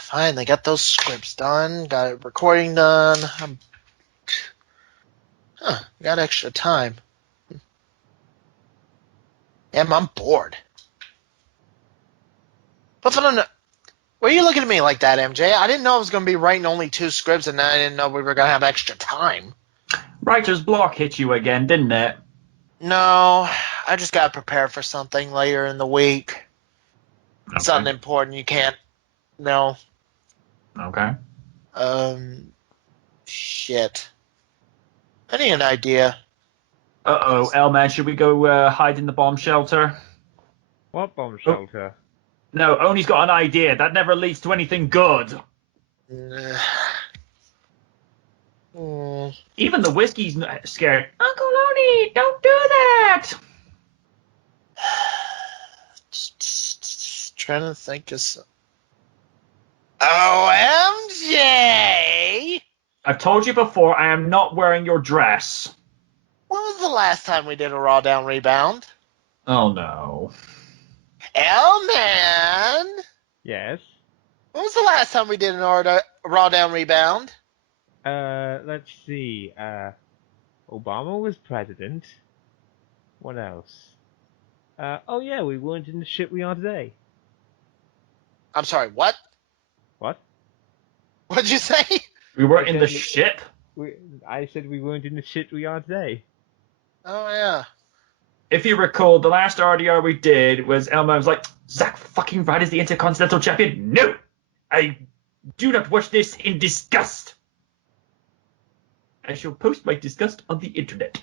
Finally got those scripts done. Got it recording done. Got extra time. Damn, I'm bored. But why are you looking at me like that, MJ? I didn't know I was going to be writing only 2 scripts, and I didn't know we were going to have extra time. Writer's block hit you again, didn't it? No, I just got prepared for something later in the week. Okay. Something important you can't know. Okay. Shit. I need an idea. Uh-oh, L-Man, should we go hide in the bomb shelter? What bomb shelter? No, Oni's got an idea. That never leads to anything good. Even the whiskey's scared. Uncle Oni, don't do that! Just trying to think of some... OMG! I've told you before, I am not wearing your dress. When was the last time we did a RawDown Rebound? Oh, no. L-Man! Yes? When was the last time we did an RawDown Rebound? Let's see. Obama was president. What else? Oh yeah, we weren't in the shit we are today. I'm sorry, what? What? What'd you say? We were in the ship? I said we weren't in the shit we are today. Oh, yeah. If you recall, the last RDR we did was Elmo was like, Zack fucking Ryder is the Intercontinental Champion? No! I do not watch this in disgust. I shall post my disgust on the internet.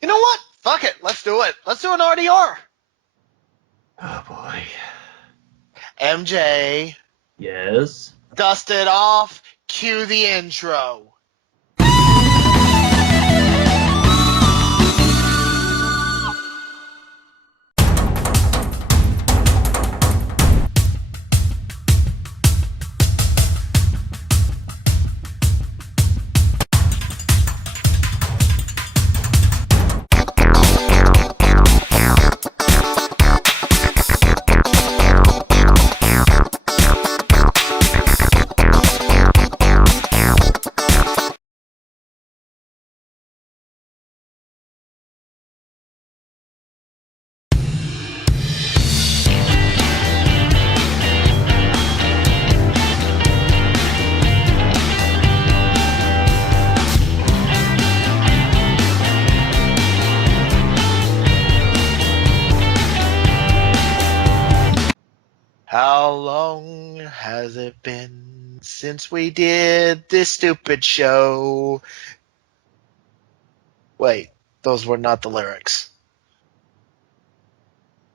You know what? Fuck it. Let's do it. Let's do an RDR. Oh, boy. MJ. Yes? Dust it off. Cue the intro. How long has it been since we did this stupid show? Wait, those were not the lyrics.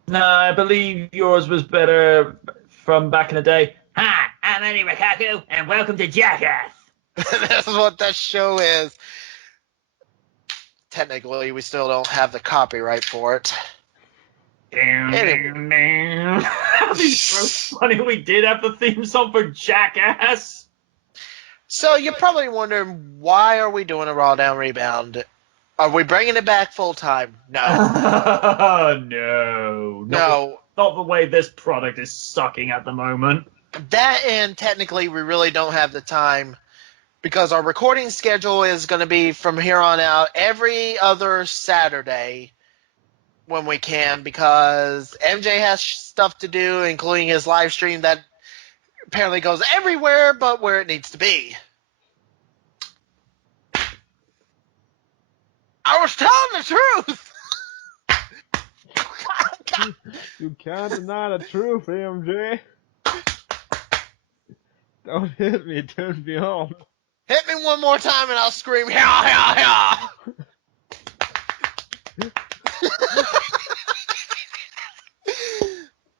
No, I believe yours was better from back in the day. Hi, I'm Eddie Rikaku, and welcome to Jackass. That's what that show is. Technically, we still don't have the copyright for it. That'd be so funny. We did have the theme song for Jackass. So you're probably wondering, why are we doing a RawDown Rebound? Are we bringing it back full time? No. No. Not the way this product is sucking at the moment. That, and technically we really don't have the time, because our recording schedule is going to be from here on out every other Saturday when we can, because MJ has stuff to do, including his live stream that apparently goes everywhere but where it needs to be. I was telling the truth! You can't deny the truth, MJ. Don't hit me, turn me on. Hit me one more time and I'll scream, "Hya, hya, hya!"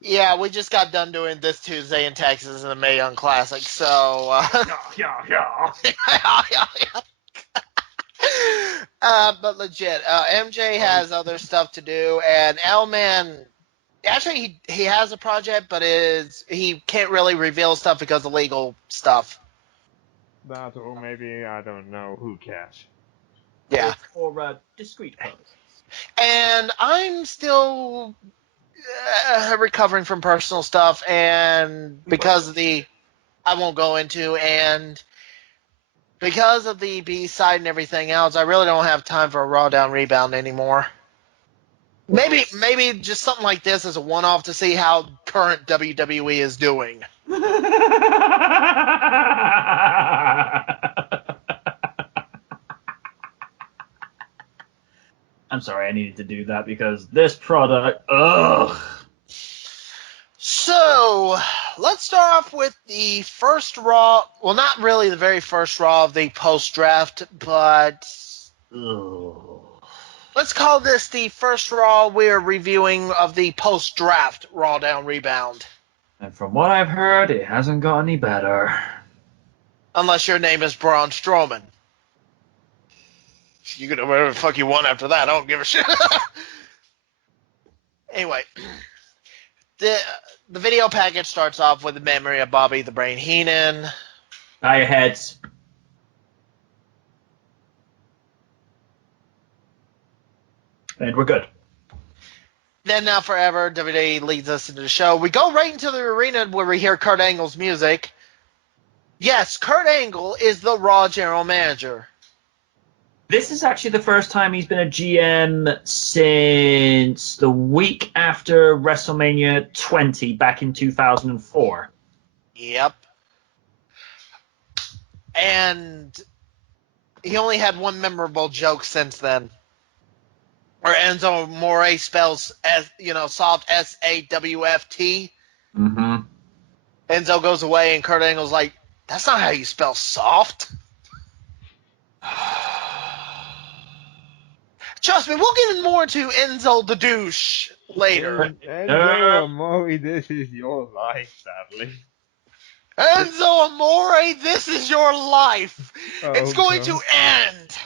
Yeah, we just got done doing This Tuesday in Texas in the Mae Young Classic, so... But legit, MJ has other stuff to do, and L-Man... Actually, he has a project, but he can't really reveal stuff because of legal stuff. That, or maybe, I don't know, who cares? Yeah. For discreet purposes. And I'm still recovering from personal stuff, and because of the I won't go into, and because of the B-side and everything else, I really don't have time for a RawDown Rebound anymore. Maybe just something like this as a one-off to see how current WWE is doing. I'm sorry, I needed to do that because this product, ugh. So, let's start off with the first Raw. Well, not really the very first Raw of the post-draft, but Ugh. let's call this the first Raw we're reviewing of the post-draft RawDown Rebound. And from what I've heard, it hasn't got any better. Unless your name is Braun Strowman. You can do whatever the fuck you want after that. I don't give a shit. Anyway, the video package starts off with the memory of Bobby the Brain Heenan. Bow your heads. And we're good. Then Now Forever, WWE leads us into the show. We go right into the arena where we hear Kurt Angle's music. Yes, Kurt Angle is the Raw general manager. This is actually the first time he's been a GM since the week after WrestleMania 20 back in 2004. Yep. And he only had one memorable joke since then. Where Enzo Amore spells soft SAWFT. Mm-hmm. Enzo goes away and Kurt Angle's like, that's not how you spell soft. Trust me, we'll get more into Enzo the douche later. Enzo Amore, this is your life, sadly. Enzo Amore, this is your life. It's going to end.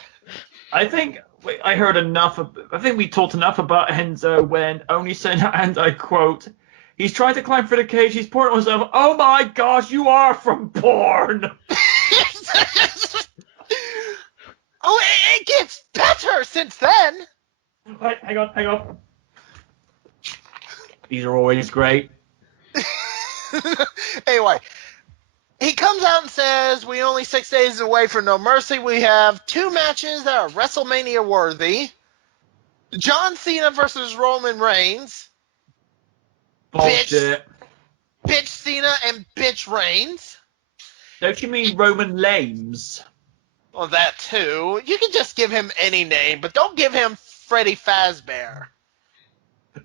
I think I heard enough. I think we talked enough about Enzo when Oni said, and I quote, "He's trying to climb through the cage. He's pouring on himself. Oh my gosh, you are from porn." Oh, it gets better since then. Wait, hang on. These are always great. Anyway, he comes out and says, we're only 6 days away from No Mercy. We have 2 matches that are WrestleMania worthy. John Cena versus Roman Reigns. Bullshit. Bitch Cena and bitch Reigns. Don't you mean Roman Lames? Well, that too. You can just give him any name, but don't give him Freddy Fazbear.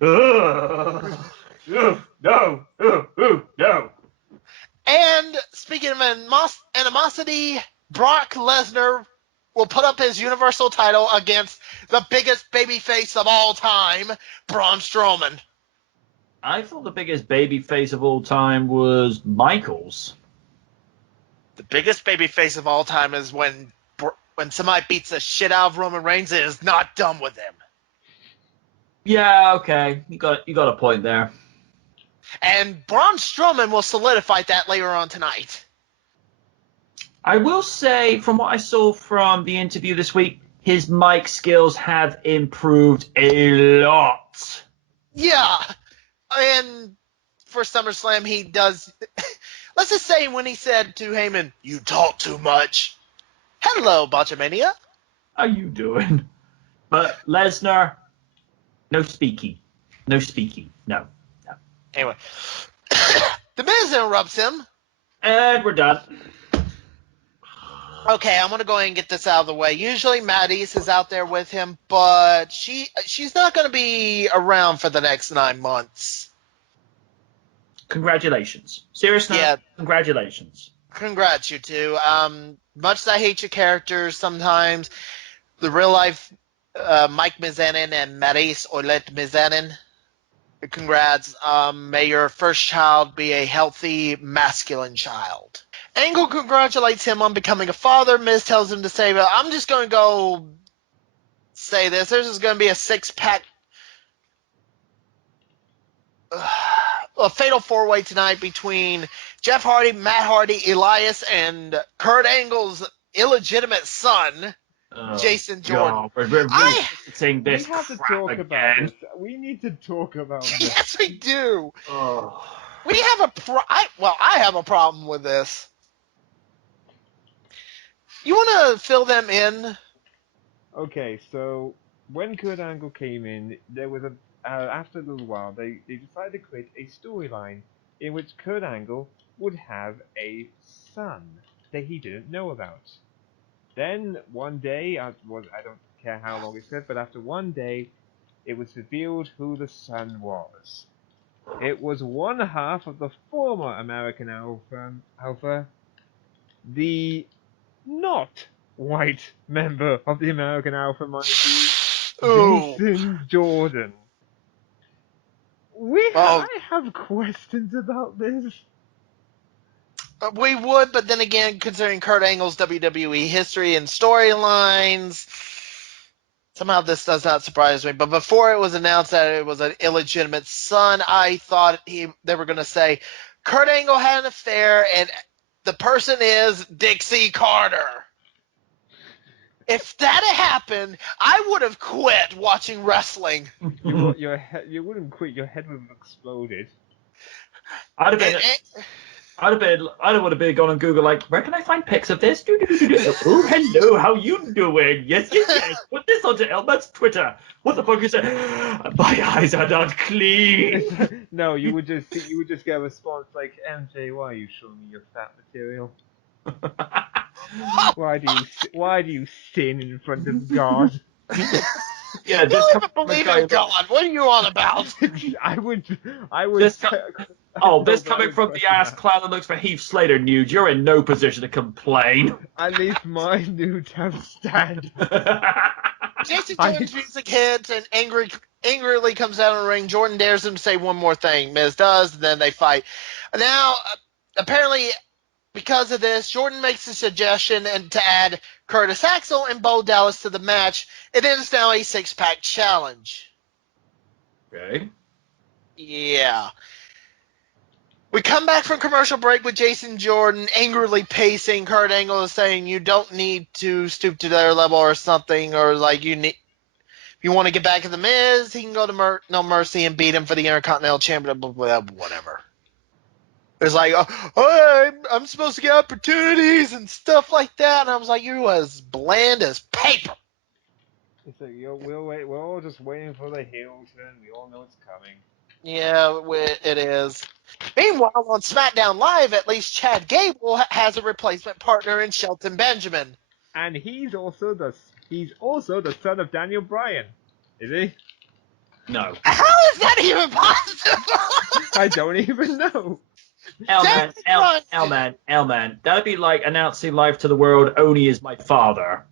No. And speaking of animosity, Brock Lesnar will put up his Universal title against the biggest babyface of all time, Braun Strowman. I thought the biggest babyface of all time was Michaels. The biggest babyface of all time is when somebody beats the shit out of Roman Reigns and is not done with him. Yeah, okay. You got a point there. And Braun Strowman will solidify that later on tonight. I will say, from what I saw from the interview this week, his mic skills have improved a lot. Yeah. And for SummerSlam, he does... Let's just say when he said to Heyman, "You talk too much." Hello, Botchamania. How you doing? But Lesnar, no speaking. No. Anyway. The Miz interrupts him. And we're done. Okay, I'm going to go ahead and get this out of the way. Usually Maddie's is out there with him, but she's not going to be around for the next 9 months. Congratulations. Seriously, yeah. Congratulations. Congrats, you two. Much as I hate your characters sometimes, the real life Mike Mizanin and Maryse Oilette Mizanin, congrats. May your first child be a healthy, masculine child. Angle congratulates him on becoming a father. Miz tells him to say, well, I'm just going to go say this. There's just going to be a 6-pack, a fatal 4-way tonight between Jeff Hardy, Matt Hardy, Elias, and Kurt Angle's illegitimate son. Jason Jordan. God, we're really I saying this We have to crap talk again. about this. We need to talk about this. Yes, we do. Oh. We have I have a problem with this. You want to fill them in? Okay, so when Kurt Angle came in, there was after a little while, they decided to create a storyline in which Kurt Angle would have a son that he didn't know about. Then one day, I don't care how long it said, but after one day, it was revealed who the son was. It was one half of the former American Alpha, the not white member of the American Alpha, mind you, Ooh. Jason Jordan. Well, I have questions about this. we would, but then again, considering Kurt Angle's WWE history and storylines, somehow this does not surprise me. But before it was announced that it was an illegitimate son, I thought they were going to say Kurt Angle had an affair and the person is Dixie Carter. If that had happened, I would have quit watching wrestling. You wouldn't quit. Your head would have exploded. I'd have been gone on Google like, where can I find pics of this? Oh, hello, how you doing? Yes. Put this onto Elmer's Twitter. What the fuck you say? My eyes are not clean. No, you would just get a response like, MJ, why are you showing me your fat material? Why do you sin in front of God? You Yeah, this don't even believe in God. What are you on about? I would. This I coming would from the question ass that. clown that looks for Heath Slater nude. You're in no position to complain. At least my nudes have stand. Jason Jordan's music hits and angrily comes out of the ring. Jordan dares him to say one more thing. Miz does, and then they fight. Now, apparently, because of this, Jordan makes a suggestion and to add Curtis Axel and Bo Dallas to the match. It is now a six-pack challenge. Okay. Yeah. We come back from commercial break with Jason Jordan angrily pacing. Kurt Angle is saying you don't need to stoop to their level or something, or like you need. If you want to get back to the Miz, he can go to No Mercy and beat him for the Intercontinental Championship. Whatever. It's like, I'm supposed to get opportunities and stuff like that, and I was like, you're as bland as paper. It's like, we're all just waiting for the heel turn. We all know it's coming. Yeah, it is. Meanwhile, on SmackDown Live, at least Chad Gable has a replacement partner in Shelton Benjamin. And he's also the son of Daniel Bryan, is he? No. How is that even possible? I don't even know. L-man. That'd be like announcing live to the world, Oni is my father.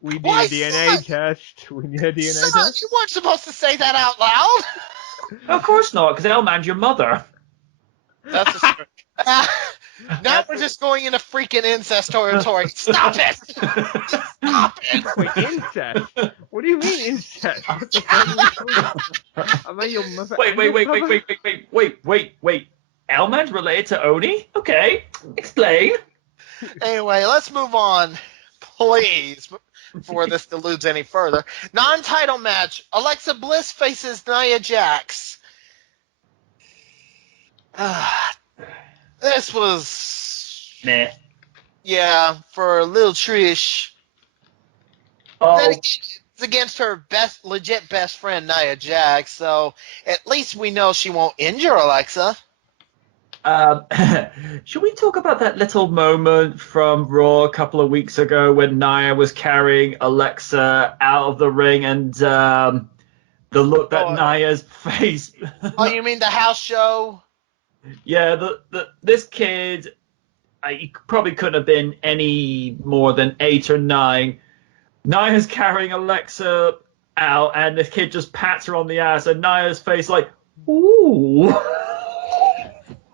We need Why, a DNA son? test. We need a DNA Son, test. you weren't supposed to say that out loud. Of course not, because L-man's your mother. That's a story. Now we're just going into freaking incest territory. Stop it! Stop it! Wait, incest? What do you mean incest? What the fuck are you talking about? Am I your mother? Wait. L-man's related to Oni? Okay, explain. Anyway, let's move on, please, before this deludes any further. Non-title match. Alexa Bliss faces Nia Jax. This was... Meh. Yeah, for Lil Trish. Oh, Then again, it's against her legit best friend, Nia Jax, so at least we know she won't injure Alexa. should we talk about that little moment from Raw a couple of weeks ago when Nia was carrying Alexa out of the ring and the look that Nia's face... Oh, you mean the house show? Yeah, this kid, he probably couldn't have been any more than 8 or 9. Nia's carrying Alexa out, and this kid just pats her on the ass, and Nia's face like, ooh.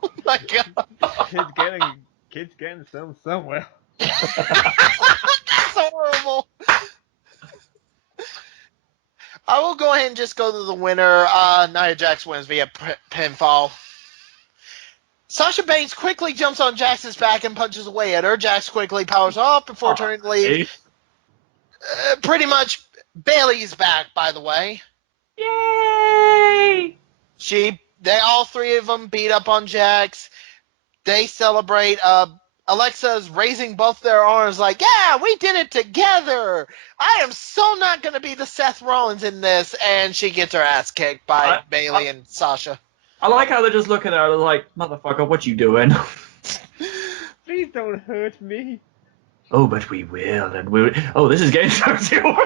Oh my god. Kid's getting somewhere. That's horrible. I will go ahead and just go to the winner. Nia Jax wins via pinfall. Sasha Banks quickly jumps on Jax's back and punches away at her. Jax quickly powers off before turning to leave. Pretty much, Bailey's back, by the way. Yay! They all three of them beat up on Jax. They celebrate. Alexa's raising both their arms like, yeah, we did it together. I am so not going to be the Seth Rollins in this. And she gets her ass kicked by Bailey and Sasha. I like how they're just looking at her like, motherfucker, what you doing? Please don't hurt me. Oh, but we will, and we. Oh, this is getting so too.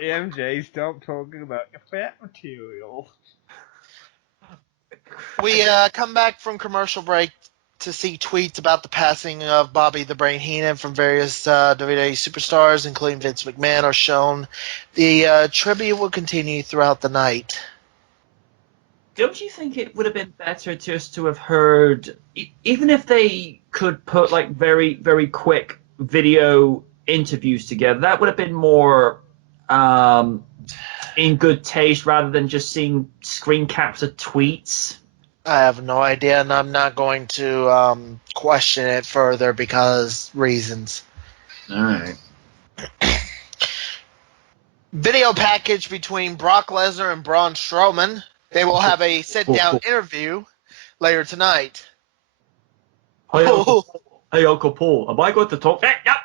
MJ, stop talking about your fat material. We come back from commercial break to see tweets about the passing of Bobby the Brain Heenan from various WWE superstars, including Vince McMahon, are shown. The tribute will continue throughout the night. Don't you think it would have been better just to have heard, even if they could put like very, very quick video interviews together, that would have been more in good taste rather than just seeing screen caps of tweets? I have no idea, and I'm not going to question it further because reasons. All right. Video package between Brock Lesnar and Braun Strowman. They will have a sit-down interview later tonight. Hey, Uncle Paul, am I going to talk? Yep.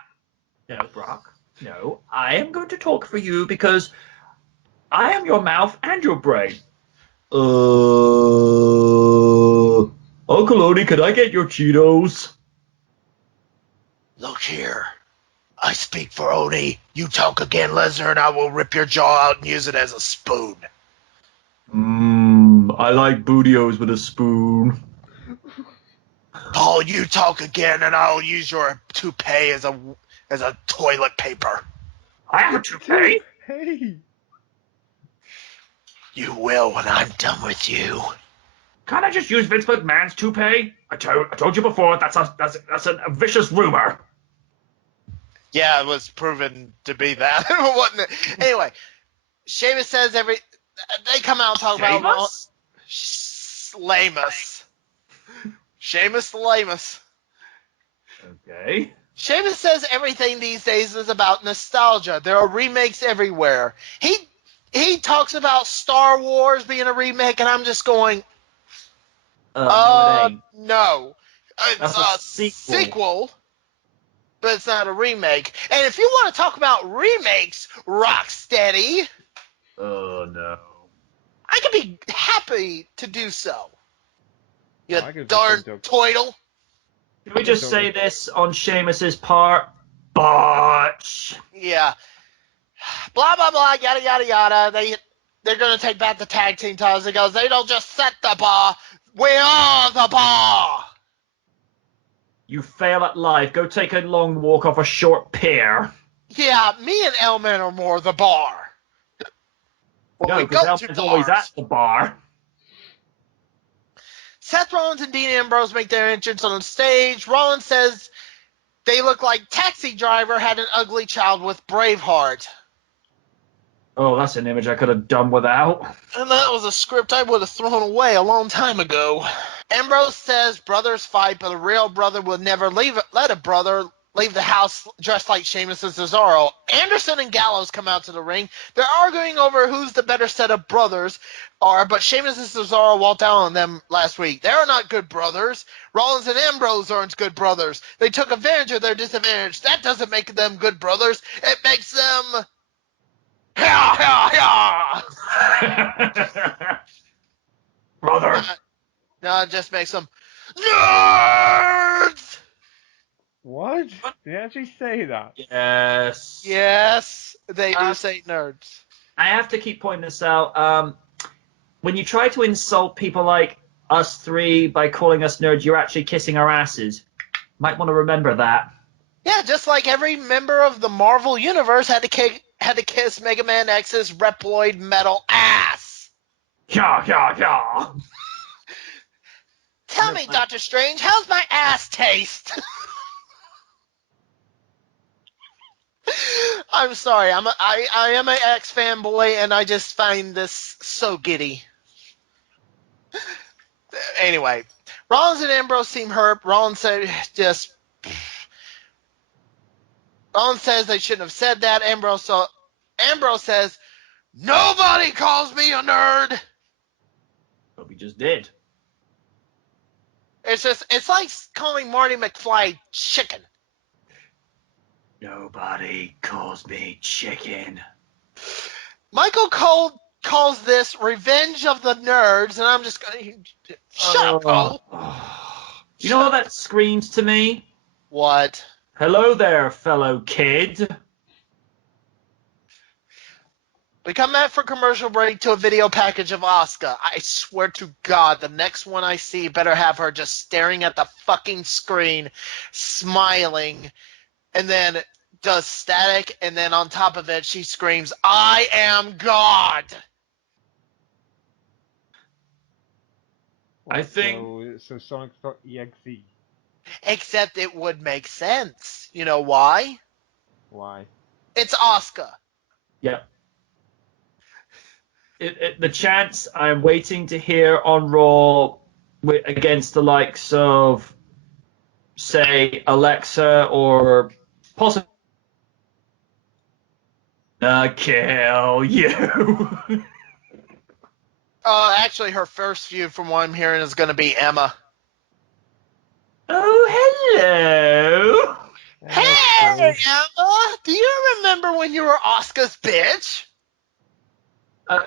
No, Brock. No, I am going to talk for you because I am your mouth and your brain. Uncle Oni, can I get your Cheetos? Look here. I speak for Oni. You talk again, Lesnar, and I will rip your jaw out and use it as a spoon. I like bootios with a spoon. Paul, you talk again, and I'll use your toupee as a toilet paper. I have a toupee? Hey. You will when I'm done with you. Can't I just use Vince McMahon's toupee? I told you before, that's a vicious rumor. Yeah, it was proven to be that, wasn't it? Anyway, Sheamus says they come out and talk about Lamus. Sheamus Lamus. Okay. Sheamus says everything these days is about nostalgia. There are remakes everywhere. He talks about Star Wars being a remake, and I'm just going, no, it ain't. no. It's a sequel, but it's not a remake. And if you want to talk about remakes, Rocksteady, Oh, no. I could be happy to do so. You I could darn just toidle. Can we just say this on Sheamus's part? Botch. Yeah. Blah, blah, blah, yada, yada, yada. They're going to take back the tag team titles. He goes, they don't just set the bar. We are the bar. You fail at life. Go take a long walk off a short pier. Yeah, me and Elman are more the bar. No, because Elman's always at the bar. Seth Rollins and Dean Ambrose make their entrance on the stage. Rollins says they look like Taxi Driver had an ugly child with Braveheart. Oh, that's an image I could have done without. And that was a script I would have thrown away a long time ago. Ambrose says brothers fight, but a real brother will never let a brother leave the house dressed like Sheamus and Cesaro. Anderson and Gallows come out to the ring. They're arguing over who's the better set of brothers are, but Sheamus and Cesaro walked out on them last week. They're not good brothers. Rollins and Ambrose aren't good brothers. They took advantage of their disadvantage. That doesn't make them good brothers. It makes them... Brother. No, it just makes them... Nerds! What? Did you actually say that? Yes. Yes, they do say nerds. I have to keep pointing this out. When you try to insult people like us three by calling us nerds, you're actually kissing our asses. Might want to remember that. Yeah, just like every member of the Marvel Universe had to kiss Mega Man X's Reploid metal ass. Yeah, yeah, yeah. Tell me, Doctor Strange, how's my ass taste? I'm sorry, I am an X fanboy, and I just find this so giddy. Anyway, Rollins and Ambrose seem hurt. Rollins said just... Rollins says they shouldn't have said that. Ambrose says, nobody calls me a nerd. But we just did. It's like calling Marty McFly chicken. Nobody calls me chicken. Michael Cole calls this Revenge of the Nerds, and I'm just going to... Shut up, Cole. You know what that screams to me? What? Hello there, fellow kid. We come back for commercial break to a video package of Asuka. I swear to God, the next one I see better have her just staring at the fucking screen, smiling, and then does static, and then on top of it, she screams, I am God! I think... So Sonic.exe. Except it would make sense. You know why? Why? It's Asuka. Yeah. The chance I'm waiting to hear on Raw against the likes of, say, Alexa or possibly kill you. Actually, her first feud, from what I'm hearing, is going to be Emma. Oh, hello. Hey, Emma! Do you remember when you were Asuka's bitch? I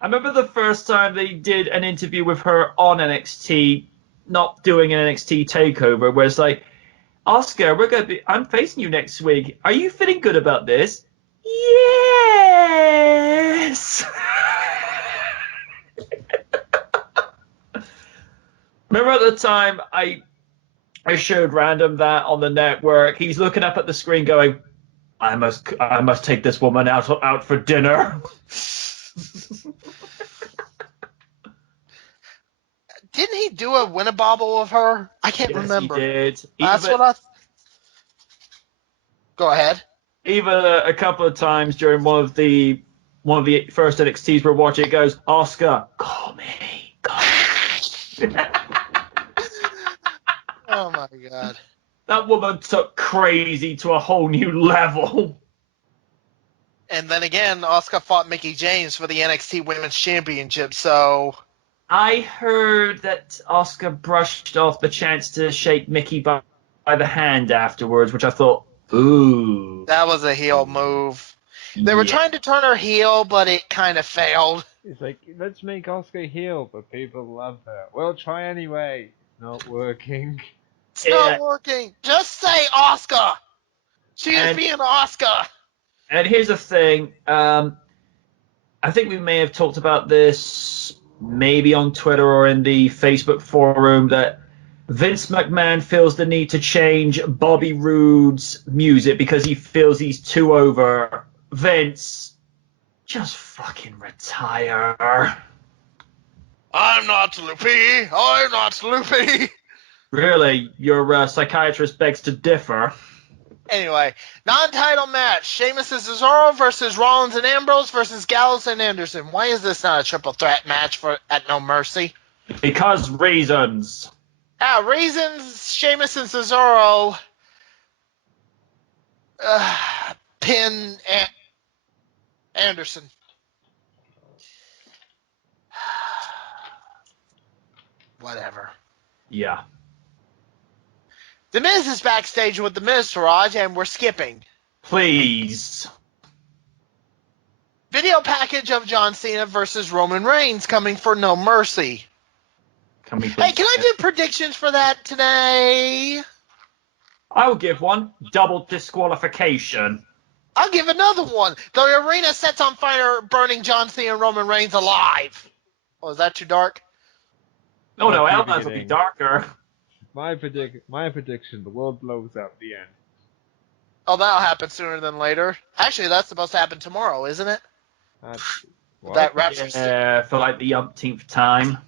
remember the first time they did an interview with her on NXT, not doing an NXT takeover, where it's like, Asuka, I'm facing you next week. Are you feeling good about this? Yes. Remember at the time I showed Random that on the network. He's looking up at the screen, going, "I must take this woman out for dinner." Didn't he do a Winnabobble of her? I can't remember. He did. That's what I... Go ahead. Even a couple of times during one of the first NXTs we're watching, it goes, Asuka, call me. Oh my God. That woman took crazy to a whole new level. And then again, Asuka fought Mickie James for the NXT Women's Championship, so... I heard that Asuka brushed off the chance to shake Mickie by the hand afterwards, which I thought, ooh. That was a heel move. They were trying to turn her heel, but it kind of failed. It's like, let's make Asuka heel, but people love her. Well, try anyway. It's not working. It's not working. Just say Asuka. She is being Asuka. And here's the thing. I think we may have talked about this maybe on Twitter or in the Facebook forum, that Vince McMahon feels the need to change Bobby Roode's music because he feels he's too over. Vince, just fucking retire. I'm not loopy. I'm not loopy. Really, your psychiatrist begs to differ. Anyway, non-title match. Sheamus and Cesaro versus Rollins and Ambrose versus Gallows and Anderson. Why is this not a triple threat match at No Mercy? Because reasons. Reasons. Sheamus and Cesaro pin Anderson. Whatever. Yeah. The Miz is backstage with the Miz, Raj, and we're skipping. Please. Video package of John Cena versus Roman Reigns coming for No Mercy. Hey, can I do predictions for that today? I'll give one. Double disqualification. I'll give another one. The arena sets on fire, burning John Cena and Roman Reigns alive. Oh, is that too dark? Oh no, Elmas will be darker. My prediction, the world blows up, the end. Oh, that'll happen sooner than later. Actually, that's supposed to happen tomorrow, isn't it? That wraps for like the umpteenth time.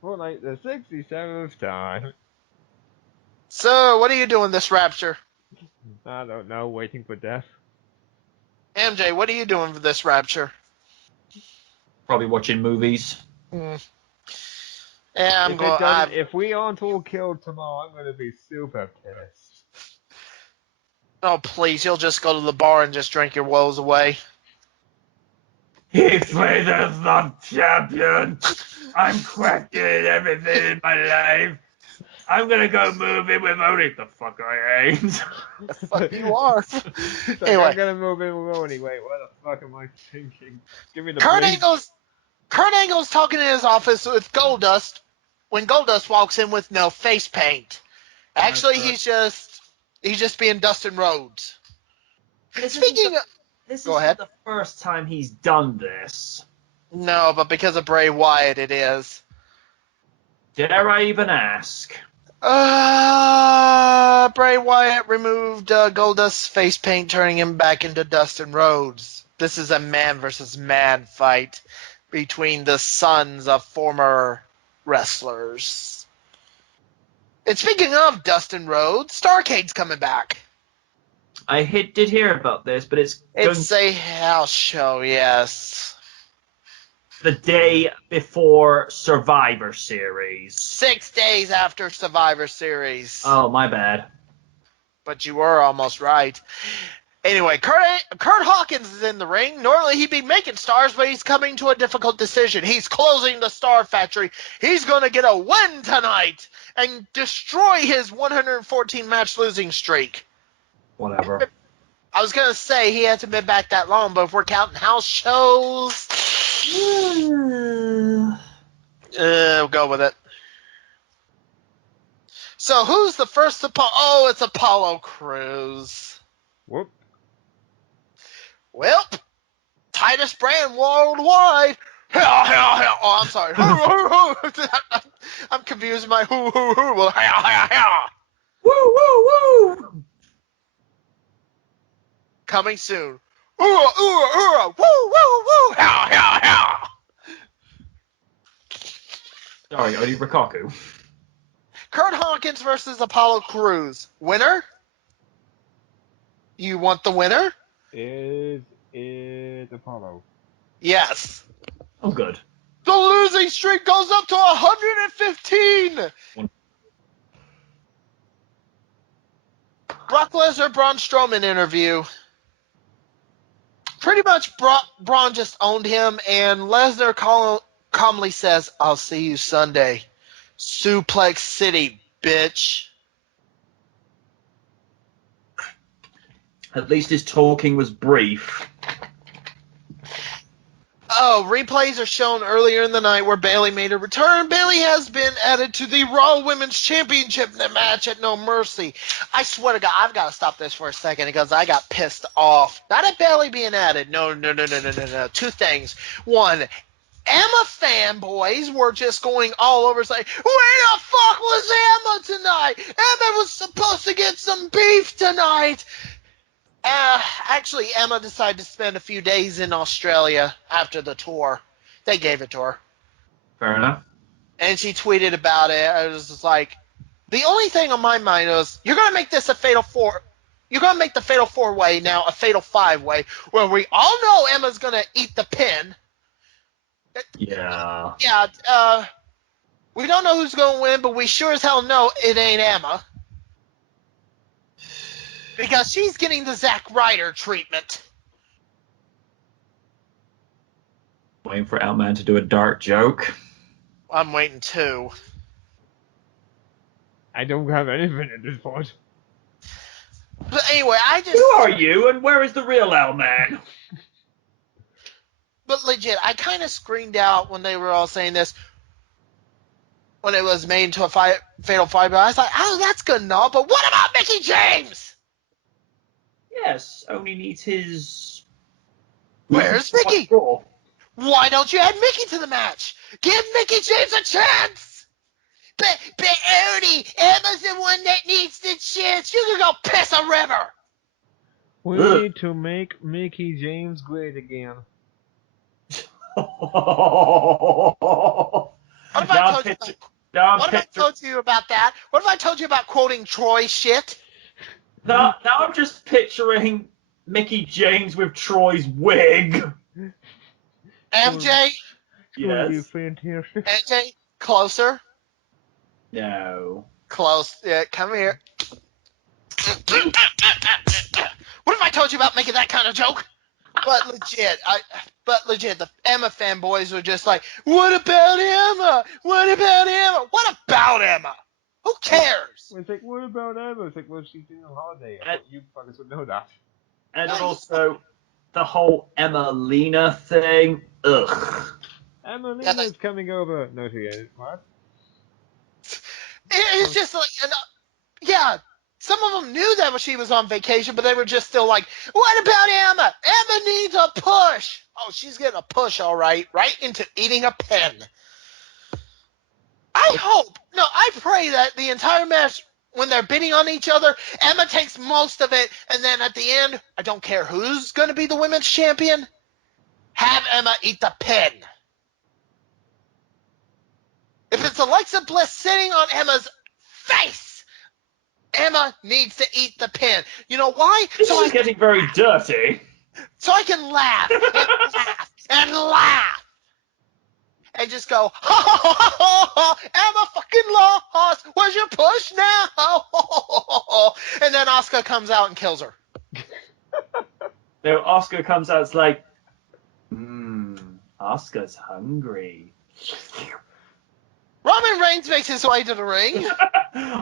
For like the 67th time. So, what are you doing this Rapture? I don't know, waiting for death. MJ, what are you doing for this Rapture? Probably watching movies. Yeah, if we aren't all killed tomorrow, I'm going to be super pissed. Oh, please, you'll just go to the bar and just drink your woes away. Heath Slater's not champion. I'm questioning everything in my life. I'm gonna go move in with Oni. The fuck I ain't. The fuck you are. It's like, Anyway. I'm gonna move in with Oni. Wait, what the fuck am I thinking? Give me the Kurt brief. Angle's talking in his office with Goldust when Goldust walks in with no face paint. Actually, he's just being Dustin Rhodes. This Go ahead. isn't the first time he's done this. No, but because of Bray Wyatt, it is. Dare I even ask? Bray Wyatt removed Goldust's face paint, turning him back into Dustin Rhodes. This is a man versus man fight between the sons of former wrestlers. And speaking of Dustin Rhodes, Starrcade's coming back. I did hear about this, but it's a house show, yes. the day before Survivor Series. 6 days after Survivor Series. Oh, my bad. But you were almost right. Anyway, Kurt Hawkins is in the ring. Normally he'd be making stars, but he's coming to a difficult decision. He's closing the Star Factory. He's going to get a win tonight and destroy his 114-match losing streak. Whatever. I was going to say he hasn't been back that long, but if we're counting house shows, we'll go with it. So who's the first Apollo? Oh, it's Apollo Crews. Whoop. Well, tightest brand worldwide. Hell, hell, hell. Oh, I'm sorry. I'm confused my hoo. Well, hell, hell, hell. Woo, woo, woo! Coming soon. Woo, woo, woo. Hell, hell, hell. Sorry, Oni Rikaku. Kurt Hawkins versus Apollo Crews. Winner? You want the winner? Is it Apollo? Yes. Oh, good. The losing streak goes up to 115. Brock Lesnar, Braun Strowman interview. Pretty much Braun just owned him, and Lesnar calmly says, I'll see you Sunday. Suplex City, bitch. At least his talking was brief. Oh, replays are shown earlier in the night where Bayley made a return. Bayley has been added to the Raw Women's Championship match at No Mercy. I swear to God, I've got to stop this for a second because I got pissed off. Not at Bayley being added. No. Two things. One, Emma fanboys were just going all over saying, where the fuck was Emma tonight? Emma was supposed to get some beef tonight. Actually, Emma decided to spend a few days in Australia after the tour. They gave it to her. Fair enough. And she tweeted about it. I was just like, the only thing on my mind was, you're going to make this a Fatal 4. You're going to make the Fatal 4-way now a Fatal 5-way, where we all know Emma's going to eat the pin. Yeah. Yeah, we don't know who's going to win, but we sure as hell know it ain't Emma. Because she's getting the Zack Ryder treatment. Waiting for Outman to do a dark joke. I'm waiting too. I don't have anything at this point. But anyway, Who are you, and where is the real Outman? But legit, I kind of screamed out when they were all saying this. When it was made into a Fatal 5, I was like, oh, that's good and all, but what about Mickie James? Yes, Oni needs his... Where's Mickie? Why don't you add Mickie to the match? Give Mickie James a chance! But Oni, Emma's the one that needs the chance. You can go piss a river! We need to make Mickie James great again. What if I told you about that? What if I told you about quoting Troy shit? Now I'm just picturing Mickie James with Troy's wig. MJ? Yes. Fantastic. MJ? Closer? No. Close. Yeah, come here. What have I told you about making that kind of joke? But legit, the Emma fanboys were just like, what about Emma? What about Emma? What about Emma? Who cares? It's like, what about Emma? It's like, well, she's been on holiday. I thought you fuckers would know that. And also, the whole Emma Lena thing. Ugh. Emma Lena's coming over. No, she ain't. What? It's just like, yeah, some of them knew that she was on vacation, but they were just still like, what about Emma? Emma needs a push. Oh, she's getting a push, all right into eating a pen. I pray that the entire match, when they're bidding on each other, Emma takes most of it, and then at the end, I don't care who's going to be the women's champion, have Emma eat the pin. If it's Alexa Bliss sitting on Emma's face, Emma needs to eat the pin. You know why? This is getting very dirty. So I can laugh and laugh and laugh. And just go, ha ha ha ha ha, Emma fucking lost. Where's your push now? And then Asuka comes out and kills her. No, Asuka comes out, it's like, Asuka's hungry. Roman Reigns makes his way to the ring.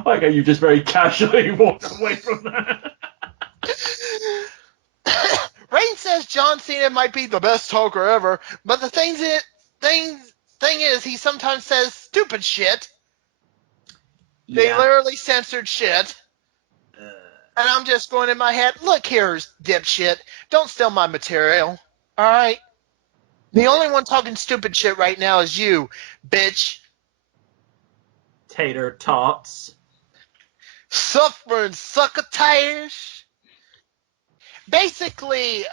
Like how you just very casually walked away from that. Reigns says John Cena might be the best talker ever, but the thing is, he sometimes says stupid shit. They literally censored shit. And I'm just going in my head, look here, dipshit, don't steal my material, alright? The only one talking stupid shit right now is you, bitch. Tater tots. Suffering succotash. Basically,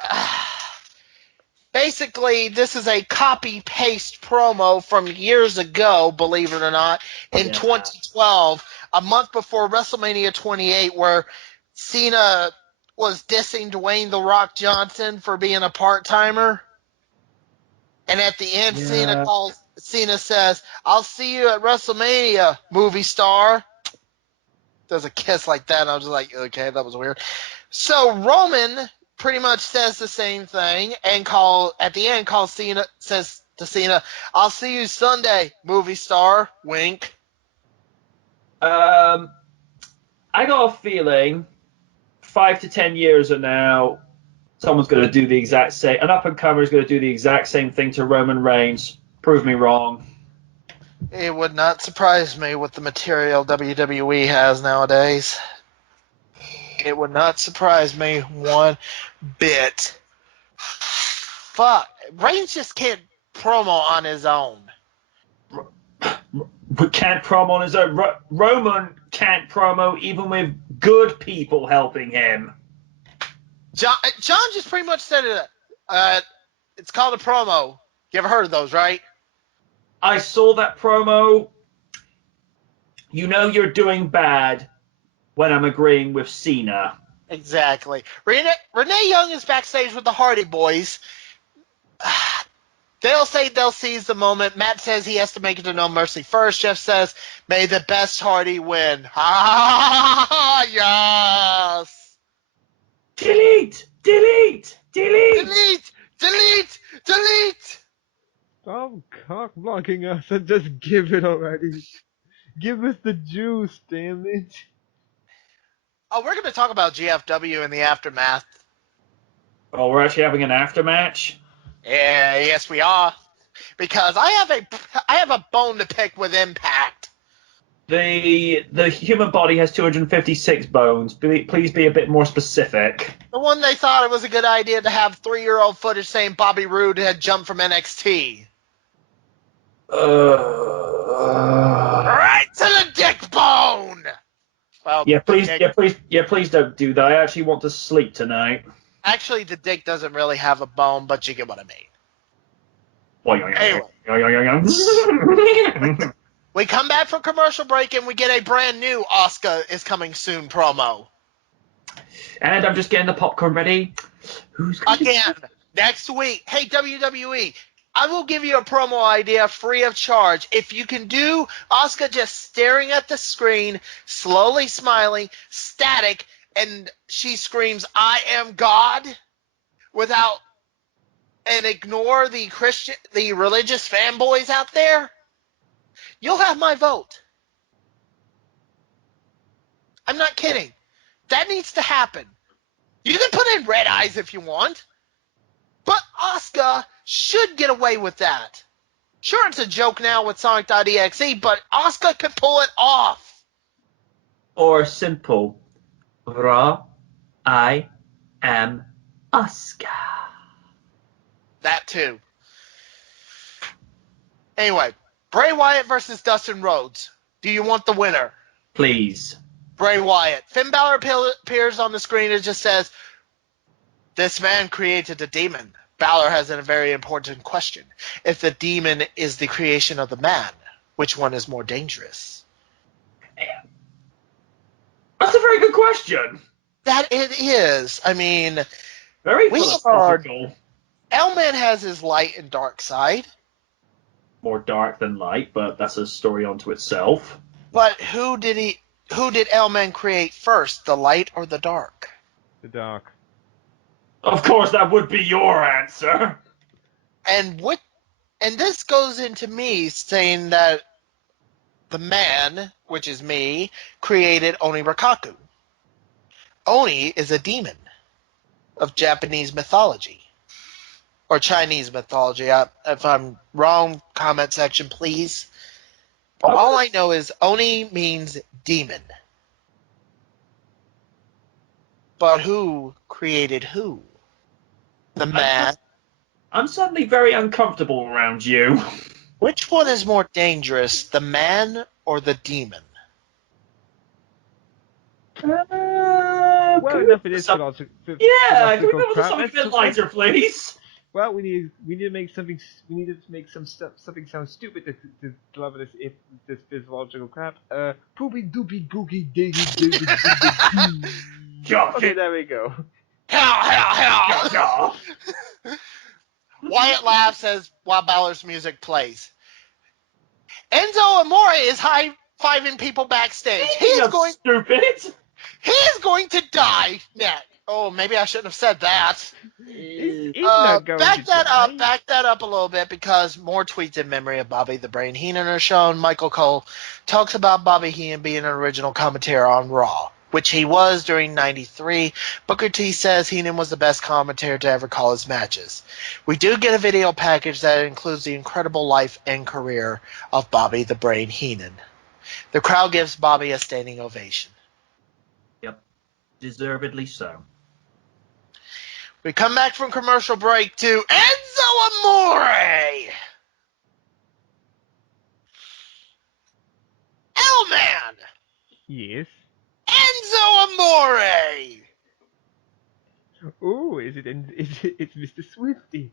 this is a copy-paste promo from years ago, believe it or not, in 2012, a month before WrestleMania 28, where Cena was dissing Dwayne "The Rock" Johnson for being a part-timer. And at the end, Cena says, I'll see you at WrestleMania, movie star. Does a kiss like that, and I was like, okay, that was weird. So Roman pretty much says the same thing, and says to Cena, I'll see you Sunday, movie star, wink. I got a feeling 5 to 10 years from now, someone's going to do the exact same. An up-and-comer is going to do the exact same thing to Roman Reigns. Prove me wrong. It would not surprise me with the material WWE has nowadays. It would not surprise me one bit. Fuck. Reigns just can't promo on his own. Can't promo on his own. Roman can't promo even with good people helping him. John just pretty much said it. It's called a promo. You ever heard of those, right? I saw that promo. You know you're doing bad when I'm agreeing with Cena. Exactly. Renee Young is backstage with the Hardy Boys. They'll say they'll seize the moment. Matt says he has to make it to No Mercy first. Jeff says, may the best Hardy win. Ah, yes. Delete! Delete! Delete! Delete! Delete! Delete! Stop cock blocking us and just give it already. Give us the juice, damn it. Oh, we're going to talk about GFW in the aftermath. Oh, we're actually having an aftermatch? Yeah, yes, we are. Because I have a bone to pick with Impact. The human body has 256 bones. Please be a bit more specific. The one they thought it was a good idea to have 3-year-old footage saying Bobby Roode had jumped from NXT. Right to the dick bone. Well, please don't do that. I actually want to sleep tonight. Actually, the dick doesn't really have a bone, but you get what I mean. Anyway. We come back from commercial break and we get a brand new Asuka is coming soon promo. And I'm just getting the popcorn ready. Who's again next week? Hey WWE, I will give you a promo idea free of charge. If you can do Asuka just staring at the screen, slowly smiling, static, and she screams, "I am God," without and ignore the religious fanboys out there, you'll have my vote. I'm not kidding. That needs to happen. You can put in red eyes if you want, but Asuka should get away with that. Sure, it's a joke now with Sonic.exe, but Asuka could pull it off. Or simple, Ra, I am Asuka. That too. Anyway, Bray Wyatt versus Dustin Rhodes. Do you want the winner? Please. Bray Wyatt. Finn Balor appears on the screen and just says, "This man created a demon." Balor has a very important question. If the demon is the creation of the man, which one is more dangerous? That's a very good question. That it is. I mean, Very we philosophical. L-Man has his light and dark side. More dark than light, but that's a story unto itself. But who did L-Man create first, the light or the dark? The dark. Of course, that would be your answer. And this goes into me saying that the man, which is me, created Oni Rakaku. Oni is a demon of Japanese mythology. Or Chinese mythology. If I'm wrong, comment section, please. But all I know is Oni means demon. But who created who? The man. I'm suddenly very uncomfortable around you. Which one is more dangerous, the man or the demon? Well, enough of this philosophical. Yeah, can we move on to crap. something a bit lighter, please? Well, we need to make something. We need to make something sound stupid to deliver this physiological crap. Poopy doopy googie diggy diggy. Okay, there we go. Hell. Wyatt laughs as while Balor's music plays. Enzo Amore is high-fiving people backstage. He's going to die next. Oh, maybe I shouldn't have said that. He's not going to die. Back that up a little bit because more tweets in memory of Bobby the Brain Heenan are shown. Michael Cole talks about Bobby Heenan being an original commentator on Raw, which he was during '93. Booker T says Heenan was the best commentator to ever call his matches. We do get a video package that includes the incredible life and career of Bobby the Brain Heenan. The crowd gives Bobby a standing ovation. Yep, deservedly so. We come back from commercial break to Enzo Amore. L-Man. Yes. Enzo Amore. Oh, it's Mr. Swifty,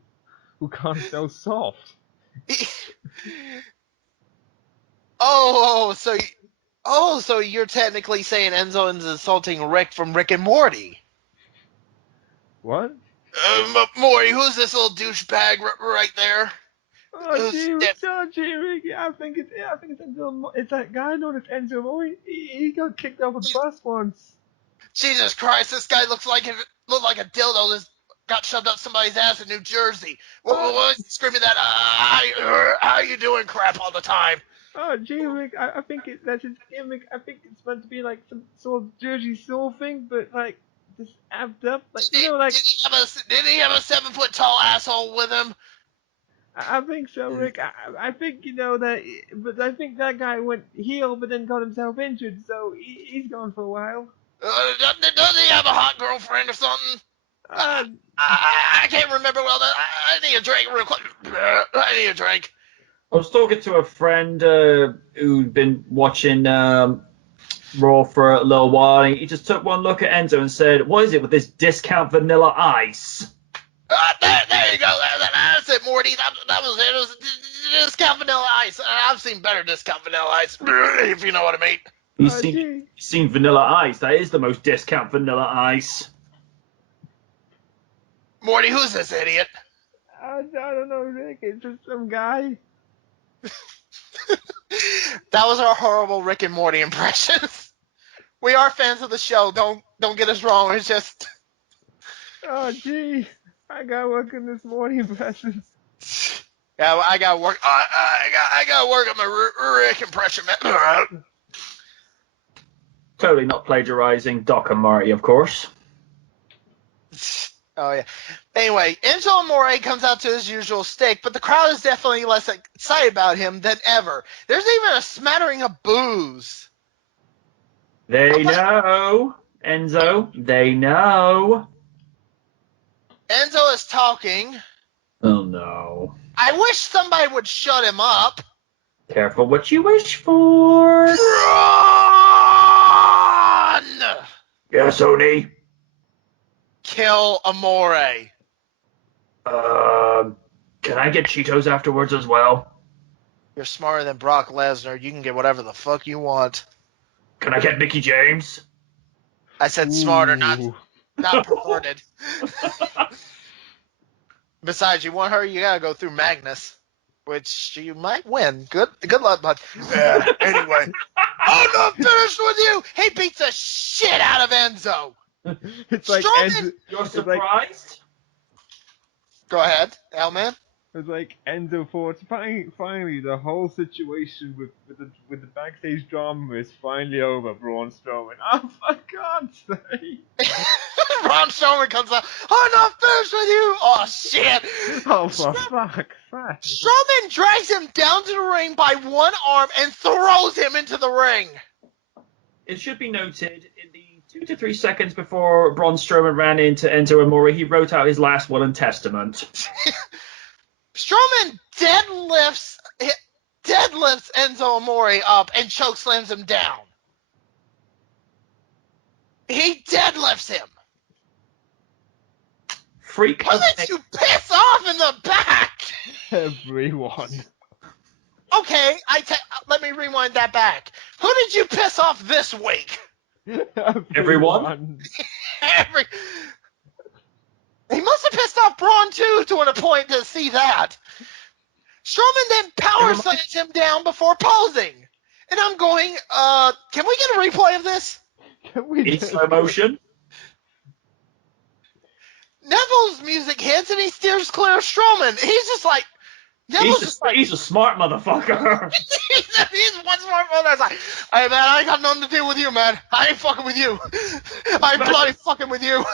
who can't sell soft. So you're technically saying Enzo is insulting Rick from Rick and Morty. What? Morty, who's this little douchebag right there? Oh, gee, I think it's Enzo. It's that guy known as Enzo Amore. He got kicked off a bus once. Jesus Christ, this guy looked like a dildo that got shoved up somebody's ass in New Jersey. What screaming that how you doing crap all the time? Oh, gee, Rick, I think that's his gimmick. I think it's meant to be like some sort of Jersey Soul thing, but like just amped up. Like, you know, like. Did he have a 7-foot tall asshole with him? I think so, Rick. I think that, but I think that guy went heel, but then got himself injured, so he's gone for a while. Does he have a hot girlfriend or something? I can't remember well. I need a drink real quick. I need a drink. I was talking to a friend who'd been watching Raw for a little while, and he just took one look at Enzo and said, "What is it with this discount vanilla ice?" There you go. That's it, Morty. That was it. It was discount vanilla ice. I've seen better discount vanilla ice, if you know what I mean. You've seen vanilla ice. That is the most discount vanilla ice. Morty, who's this idiot? I don't know, Rick. It's just some guy. That was our horrible Rick and Morty impressions. We are fans of the show. Don't get us wrong. It's just. Oh, gee. I got working this morning, blessings. Yeah, well, I got work. I got work on my Rick impression, man. Totally not plagiarizing Doc and Marty, of course. Oh yeah. Anyway, Enzo Amore comes out to his usual stick, but the crowd is definitely less excited about him than ever. There's even a smattering of boos. They know, Enzo. They know. Enzo is talking. Oh no. I wish somebody would shut him up. Careful what you wish for. Run! Yes, Oni. Kill Amore. Can I get Cheetos afterwards as well? You're smarter than Brock Lesnar. You can get whatever the fuck you want. Can I get Mickey James? I said smarter, not Ooh. perverted. Besides, you want her, you gotta go through Magnus, which you might win. Good luck, bud. Anyway, I'm not finished with you. He beats the shit out of Enzo. It's like Strowman- Enzo. You're It's like, surprised? Go ahead, Alman. it's like Enzo Ford. Finally, the whole situation with the backstage drama is finally over. Braun Strowman. Oh, for God's sake! Braun Strowman comes out. I'm not finished with you. Oh shit! Oh, for fuck's sake! Strowman drags him down to the ring by one arm and throws him into the ring. It should be noted, in the 2 to 3 seconds before Braun Strowman ran into Enzo Amore, he wrote out his last will and testament. Strowman deadlifts Enzo Amore up and chokeslams him down. He deadlifts him. Freak Who of did you piss off in the back? Everyone. Okay, let me rewind that back. Who did you piss off this week? Everyone? He must have pissed off Braun too, to a point to see that. Strowman then power slams him down before posing. And I'm going, can we get a replay of this? In slow motion? Neville's music hits and he steers clear of Strowman. He's just like, He's a smart motherfucker. he's one smart mother. It's like, hey man, I ain't got nothing to do with you, man. I ain't fucking with you. I ain't bloody fucking with you.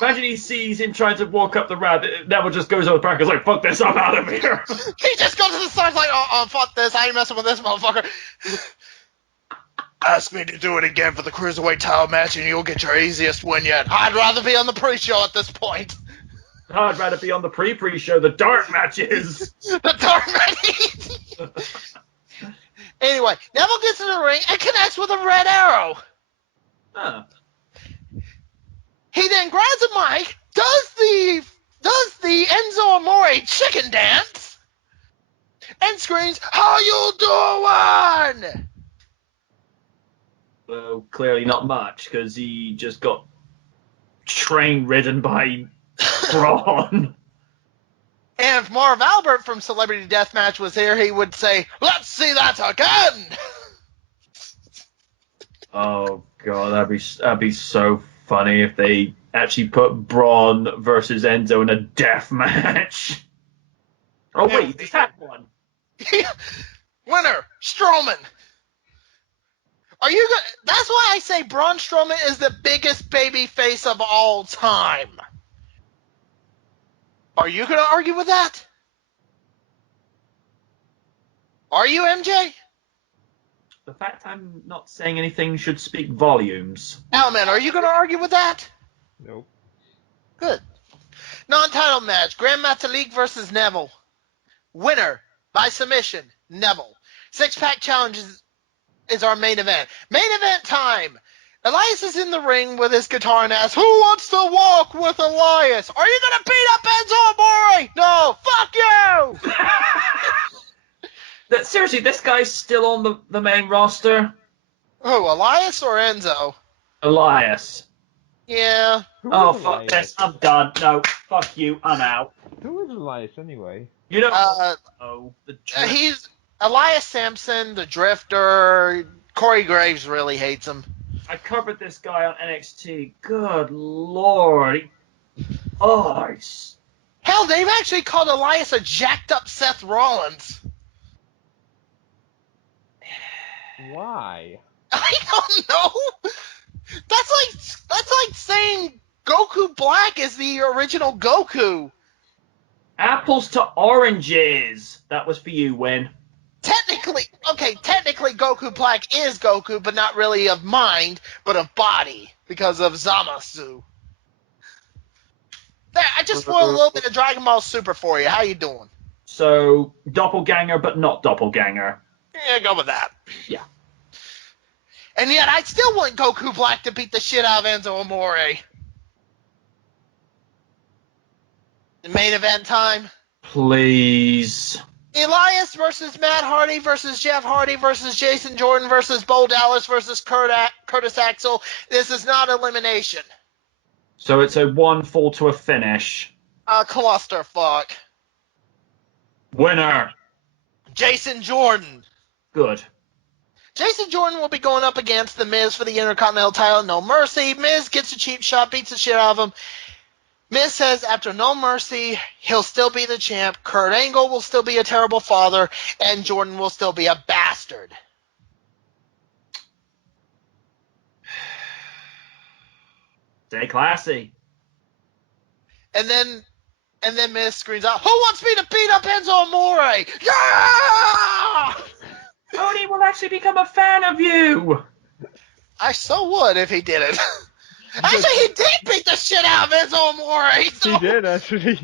Imagine he sees him trying to walk up the ramp. Neville just goes over the back and is like, fuck this, I'm out of here. He just goes to the side like, oh, fuck this. I ain't messing with this motherfucker. Ask me to do it again for the Cruiserweight title match and you'll get your easiest win yet. I'd rather be on the pre-show at this point. I'd rather be on the pre-show, the dark matches. The dark match. Anyway, Neville gets in the ring and connects with a red arrow. Huh. He then grabs a mic, does the Enzo Amore chicken dance, and screams, "How you doing?" Well, clearly not much, because he just got train-ridden by Braun. And if Marv Albert from Celebrity Deathmatch was here, he would say, "Let's see that again." Oh god, that'd be so funny if they actually put Braun versus Enzo in a death match. Oh wait, he just had one. Winner, Strowman. Are you gonna? That's why I say Braun Strowman is the biggest baby face of all time. Are you gonna argue with that? Are you, MJ? The fact I'm not saying anything should speak volumes. Alman, are you gonna argue with that? Nope. Good. Non-title match: Grand Metalik versus Neville. Winner by submission, Neville. Six-pack challenge is our main event. Main event time. Elias is in the ring with his guitar and asks, "Who wants to walk with Elias? Are you gonna beat up Enzo Amore? No, fuck you!" Seriously, this guy's still on the main roster? Who, Elias or Enzo? Elias. Yeah. Who Oh, is fuck Elias? this. I'm done. No, fuck you. I'm out. Who is Elias anyway? You know. The He's Elias Sampson, the Drifter. Corey Graves really hates him. I I covered this guy on NXT. Good lord. Hell, they've actually called Elias a jacked up Seth Rollins. Why? I don't know. That's like saying Goku Black is the original Goku. Apples to oranges. That was for you, Win. Technically Goku Black is Goku, but not really of mind, but of body, because of Zamasu. There, I just spoiled a little bit of Dragon Ball Super for you. How you doing? So, doppelganger, but not doppelganger. Yeah, go with that. Yeah. And yet, I still want Goku Black to beat the shit out of Enzo Amore. The main event time. Please. Elias versus Matt Hardy versus Jeff Hardy versus Jason Jordan versus Bo Dallas versus Curtis Axel. This is not elimination. So it's a 1 fall to a finish. Clusterfuck. Winner. Jason Jordan. Good. Jason Jordan will be going up against The Miz for the Intercontinental title. No Mercy. Miz gets a cheap shot, beats the shit out of him. Miz says after No Mercy, he'll still be the champ. Kurt Angle will still be a terrible father, and Jordan will still be a bastard. Stay classy. And then Miz screams out, "Who wants me to beat up Enzo Amore?" Yeah! Oni will actually become a fan of you. I so would if he did it. Actually, he did beat the shit out of Enzo Amore. So... He did, actually.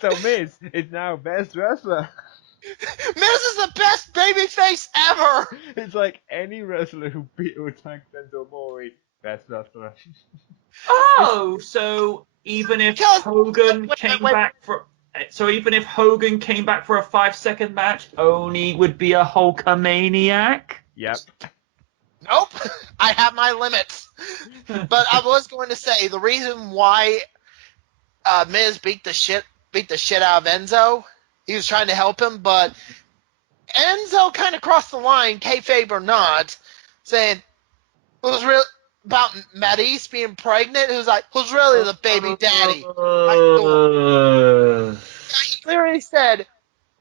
So Miz is now best wrestler. Miz is the best babyface ever. It's like any wrestler who attacked Enzo Amore, best wrestler. Oh, so even if Hogan came back for... So even if Hogan came back for a 5-second match, Oni would be a Hulkamaniac? Yep. Nope. I have my limits. But I was going to say the reason why Miz beat the shit out of Enzo, he was trying to help him, but Enzo kind of crossed the line, kayfabe or not, saying it was real about Maryse being pregnant. Who's really the baby daddy? He literally said,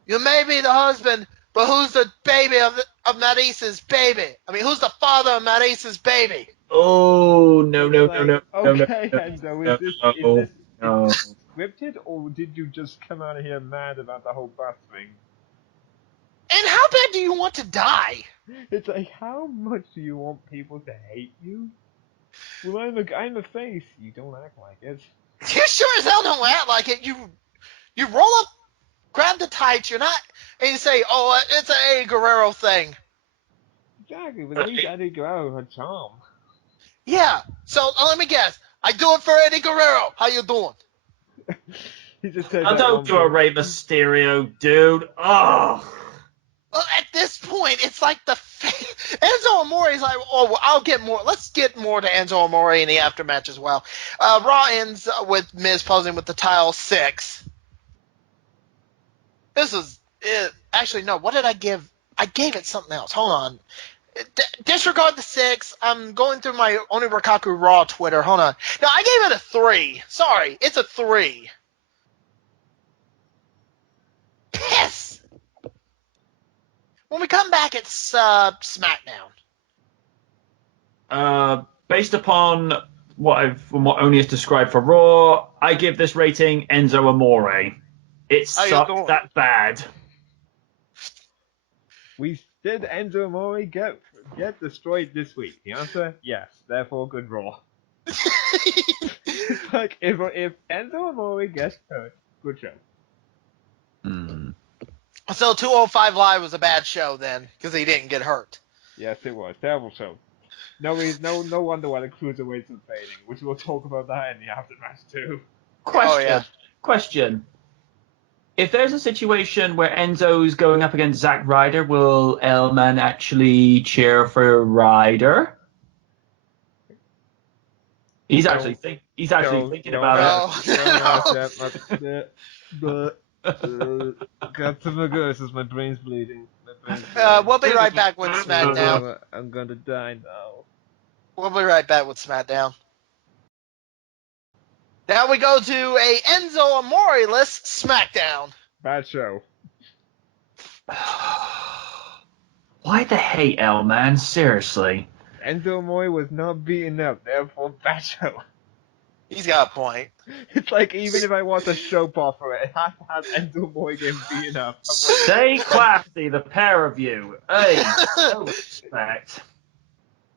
"You may be the husband, but who's the baby of Maryse's baby? I mean, who's the father of Maryse's baby?" Oh, no. Okay, Enzo, is this scripted, or did you just come out of here mad about the whole bus thing? And how bad do you want to die? It's like, how much do you want people to hate you? Well, I'm a face. You don't act like it. You sure as hell don't act like it. You roll up, grab the tights. You're not, and you say, "Oh, it's an Eddie Guerrero thing." Exactly, but at least Eddie Guerrero had charm. Yeah. So let me guess. I do it for Eddie Guerrero. How you doing? He just said I that don't do a Rey Mysterio, dude. Oh. Well, at this point, it's like Enzo Amore's like, "Oh, well, I'll get more. Let's get more to Enzo Amore in the aftermatch as well." Raw ends with Miz posing with the tile 6. This is it. Actually, no. What did I give? I gave it something else. Hold on. Disregard the 6. I'm going through my Oni Rakaku Raw Twitter. Hold on. No, I gave it a 3. Sorry, it's a 3. Piss. When we come back, it's SmackDown. Based upon what Oni has described for Raw, I give this rating Enzo Amore. It sucked that bad. Did Enzo Amore get destroyed this week? The answer, yes. Therefore, good Raw. It's like, if Enzo Amore gets hurt, good show. So 205 Live was a bad show then, because he didn't get hurt. Yes, it was. Terrible show. No wonder why the cruiserweights are fading, which we'll talk about that in the aftermatch too. Question. If there's a situation where Enzo's going up against Zack Ryder, will Elman actually cheer for Ryder? He's actually thinking about it. Got to my glasses, my brain's bleeding. We'll be right back with SmackDown. I'm gonna die now. We'll be right back with SmackDown. Now we go to a Enzo Amore-less SmackDown. Bad show. Why the hate, L, man? Seriously. Enzo Amore was not beaten up, therefore bad show. He's got a point. It's like even if I want a soap opera, it has to have Enzo Amore getting beaten up. Stay classy, the pair of you. Hey, no respect.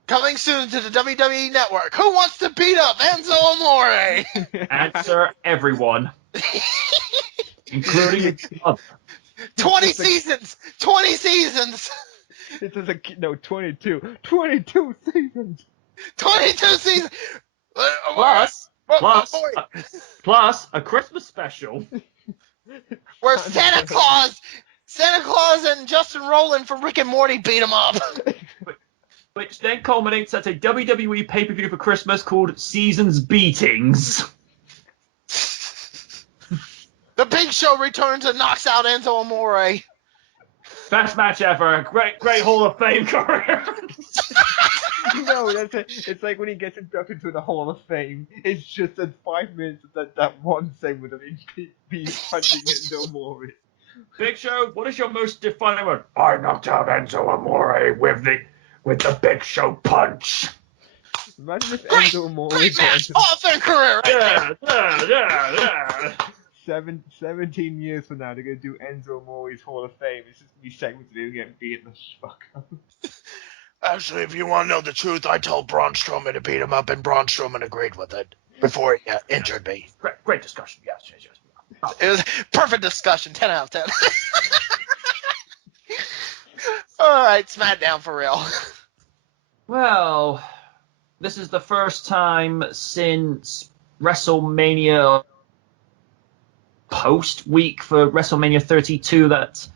Coming soon to the WWE Network. Who wants to beat up Enzo Amore? Answer everyone. Including its mother. 20 seasons! 20 seasons! It says no 22. 22 seasons. 22 seasons! Plus a Christmas special. Where Santa Claus and Justin Rowland from Rick and Morty beat him up. Which then culminates at a WWE pay-per-view for Christmas called Seasons Beatings. The Big Show returns and knocks out Enzo Amore. Best match ever. Great Hall of Fame career. No, that's it. It's like when he gets inducted to the Hall of Fame. It's just that 5 minutes of that one segment of him punching Enzo Amore. Big Show, what is your most defining word? I knocked out Enzo Amore with the Big Show punch. Imagine if Enzo Amore Great match! Hall of Fame career right Yeah. 17 years from now, they're going to do Enzo Amore's Hall of Fame. It's just me segments of him getting beaten the fuck up. Actually, if you want to know the truth, I told Braun Strowman to beat him up, and Braun Strowman agreed with it before he injured me. Great discussion. Yes. It was perfect discussion. 10 out of 10. All right, SmackDown for real. Well, this is the first time since WrestleMania post week for WrestleMania 32 that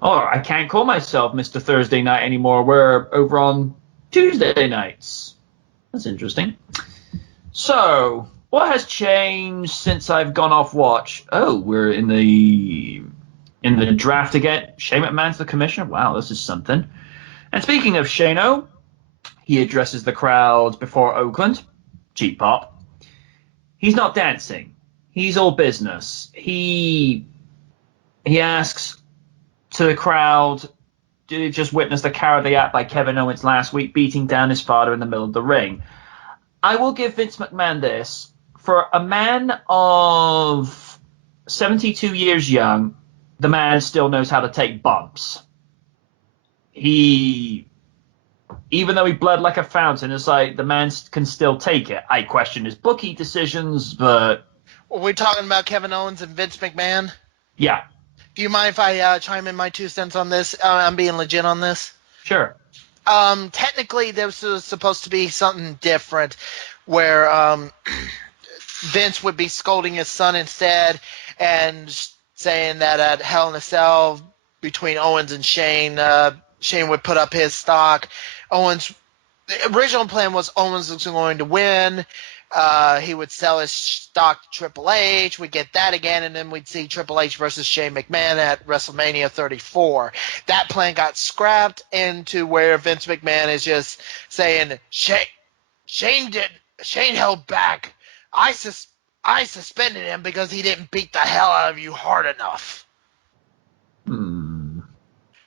I can't call myself Mr. Thursday Night anymore. We're over on Tuesday nights. That's interesting. So, what has changed since I've gone off watch? Oh, we're in the draft again. Shane McMahon's the commissioner. Wow, this is something. And speaking of Shane-O, he addresses the crowd before Oakland. Cheap pop. He's not dancing. He's all business. He asks to the crowd, did you just witness the cowardly act by Kevin Owens last week, beating down his father in the middle of the ring? I will give Vince McMahon this. For a man of 72 years young, the man still knows how to take bumps. Even though he bled like a fountain, it's like the man can still take it. I question his bookie decisions, but... Are we talking about Kevin Owens and Vince McMahon? Yeah. Do you mind if I chime in my 2 cents on this? I'm being legit on this. Sure. Technically, this was supposed to be something different, where Vince would be scolding his son instead and saying that at Hell in a Cell between Owens and Shane, Shane would put up his stock. The original plan was Owens was going to win. He would sell his stock to Triple H. We'd get that again, and then we'd see Triple H versus Shane McMahon at WrestleMania 34. That plan got scrapped into where Vince McMahon is just saying, Shane held back. I suspended him because he didn't beat the hell out of you hard enough.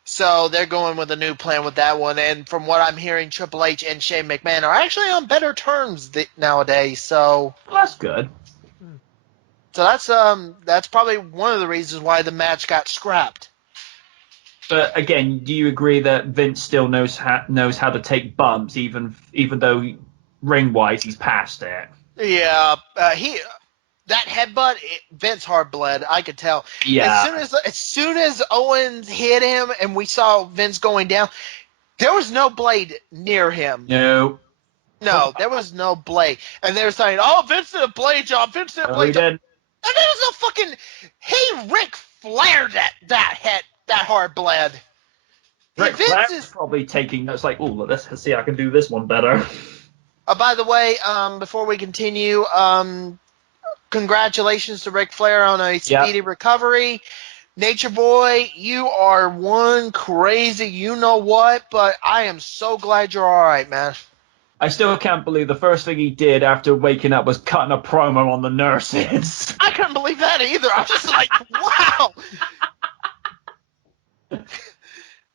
So they're going with a new plan with that one, and from what I'm hearing, Triple H and Shane McMahon are actually on better terms nowadays. So that's good. So that's probably one of the reasons why the match got scrapped. But again, do you agree that Vince still knows how to take bumps, even though ring wise he's past it? Yeah, that headbutt, Vince hard bled. I could tell. Yeah. As soon as Owens hit him and we saw Vince going down, there was no blade near him. No, there was no blade. And they were saying, "Oh, Vince did a blade job. Vince did a blade job." And there was no fucking. He Ric Flair that hard bled. Ric Flair's probably taking notes like, "Oh, let's see, I can do this one better." By the way, before we continue, congratulations to Ric Flair on a speedy recovery. Nature Boy, you are one crazy you-know-what, but I am so glad you're all right, man. I still can't believe the first thing he did after waking up was cutting a promo on the nurses. I couldn't believe that either. I was just like, wow.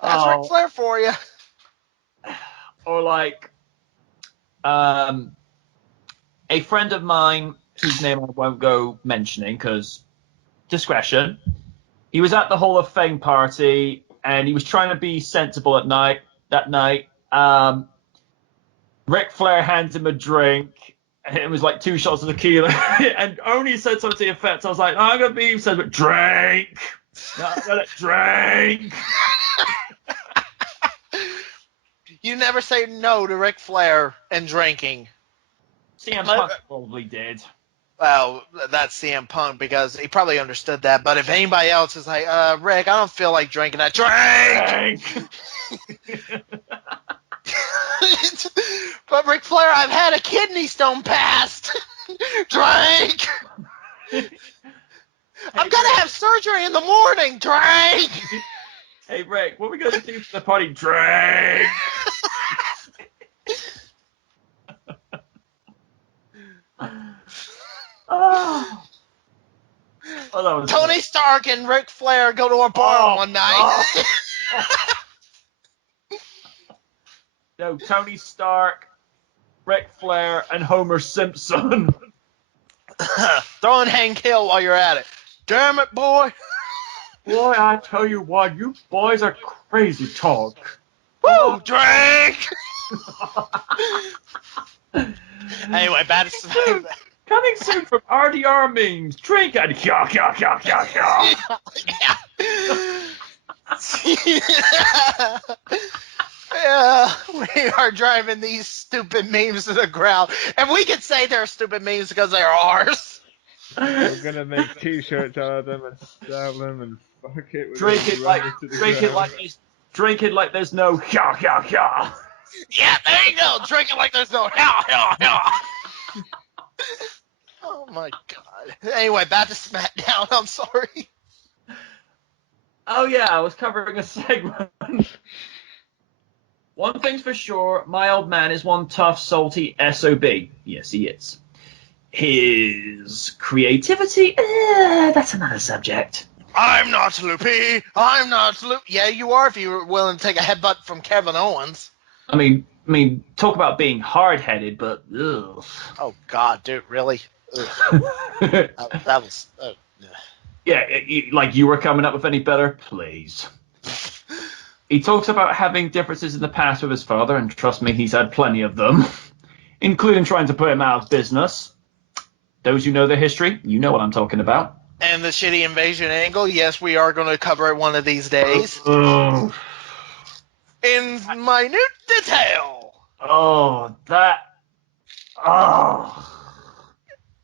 That's Ric Flair for you. Or like, a friend of mine, whose name I won't go mentioning because discretion. He was at the Hall of Fame party and he was trying to be sensible that night. Ric Flair hands him a drink. And it was like 2 shots of tequila. And Oni said something to the effect. I was like, I'm going to be said, but drink. Drink. You never say no to Ric Flair and drinking. CM Punk probably did. Well, that's CM Punk because he probably understood that. But if anybody else is like, Rick, I don't feel like drinking that. Drink! But Ric Flair, I've had a kidney stone passed. Drink! I'm going to have surgery in the morning. Drink! Hey, Rick, what are we going to do for the party? Drink! Oh, that was Tony Stark and Ric Flair go to a bar one night. No, Tony Stark, Ric Flair, and Homer Simpson. Throw in Hank Hill while you're at it. Damn it, boy. Boy, I tell you what, you boys are crazy talk. Woo! Drink! Anyway, back to Coming soon from RDR memes. Drink and yeah. Yeah, we are driving these stupid memes to the ground. And we can say they're stupid memes because they're ours. We're gonna make T-shirts out of them and sell them and fuck it. Drink it like there's no yeah. Yeah, there you go. Drink it like there's no yeah. Oh my god. Anyway, back to SmackDown. I'm sorry. Oh yeah, I was covering a segment. One thing's for sure, my old man is one tough, salty SOB. Yes, he is. His creativity, that's another subject. I'm not Loopy. I'm not Loopy. Yeah, you are if you were willing to take a headbutt from Kevin Owens. I mean, talk about being hard-headed, but ugh. Oh God, dude, really? that was. Yeah, like you were coming up with any better, please. He talks about having differences in the past with his father, and trust me, he's had plenty of them, including trying to put him out of business. Those who know the history, you know what I'm talking about. And the shitty invasion angle, yes, we are going to cover it one of these days. In minute detail.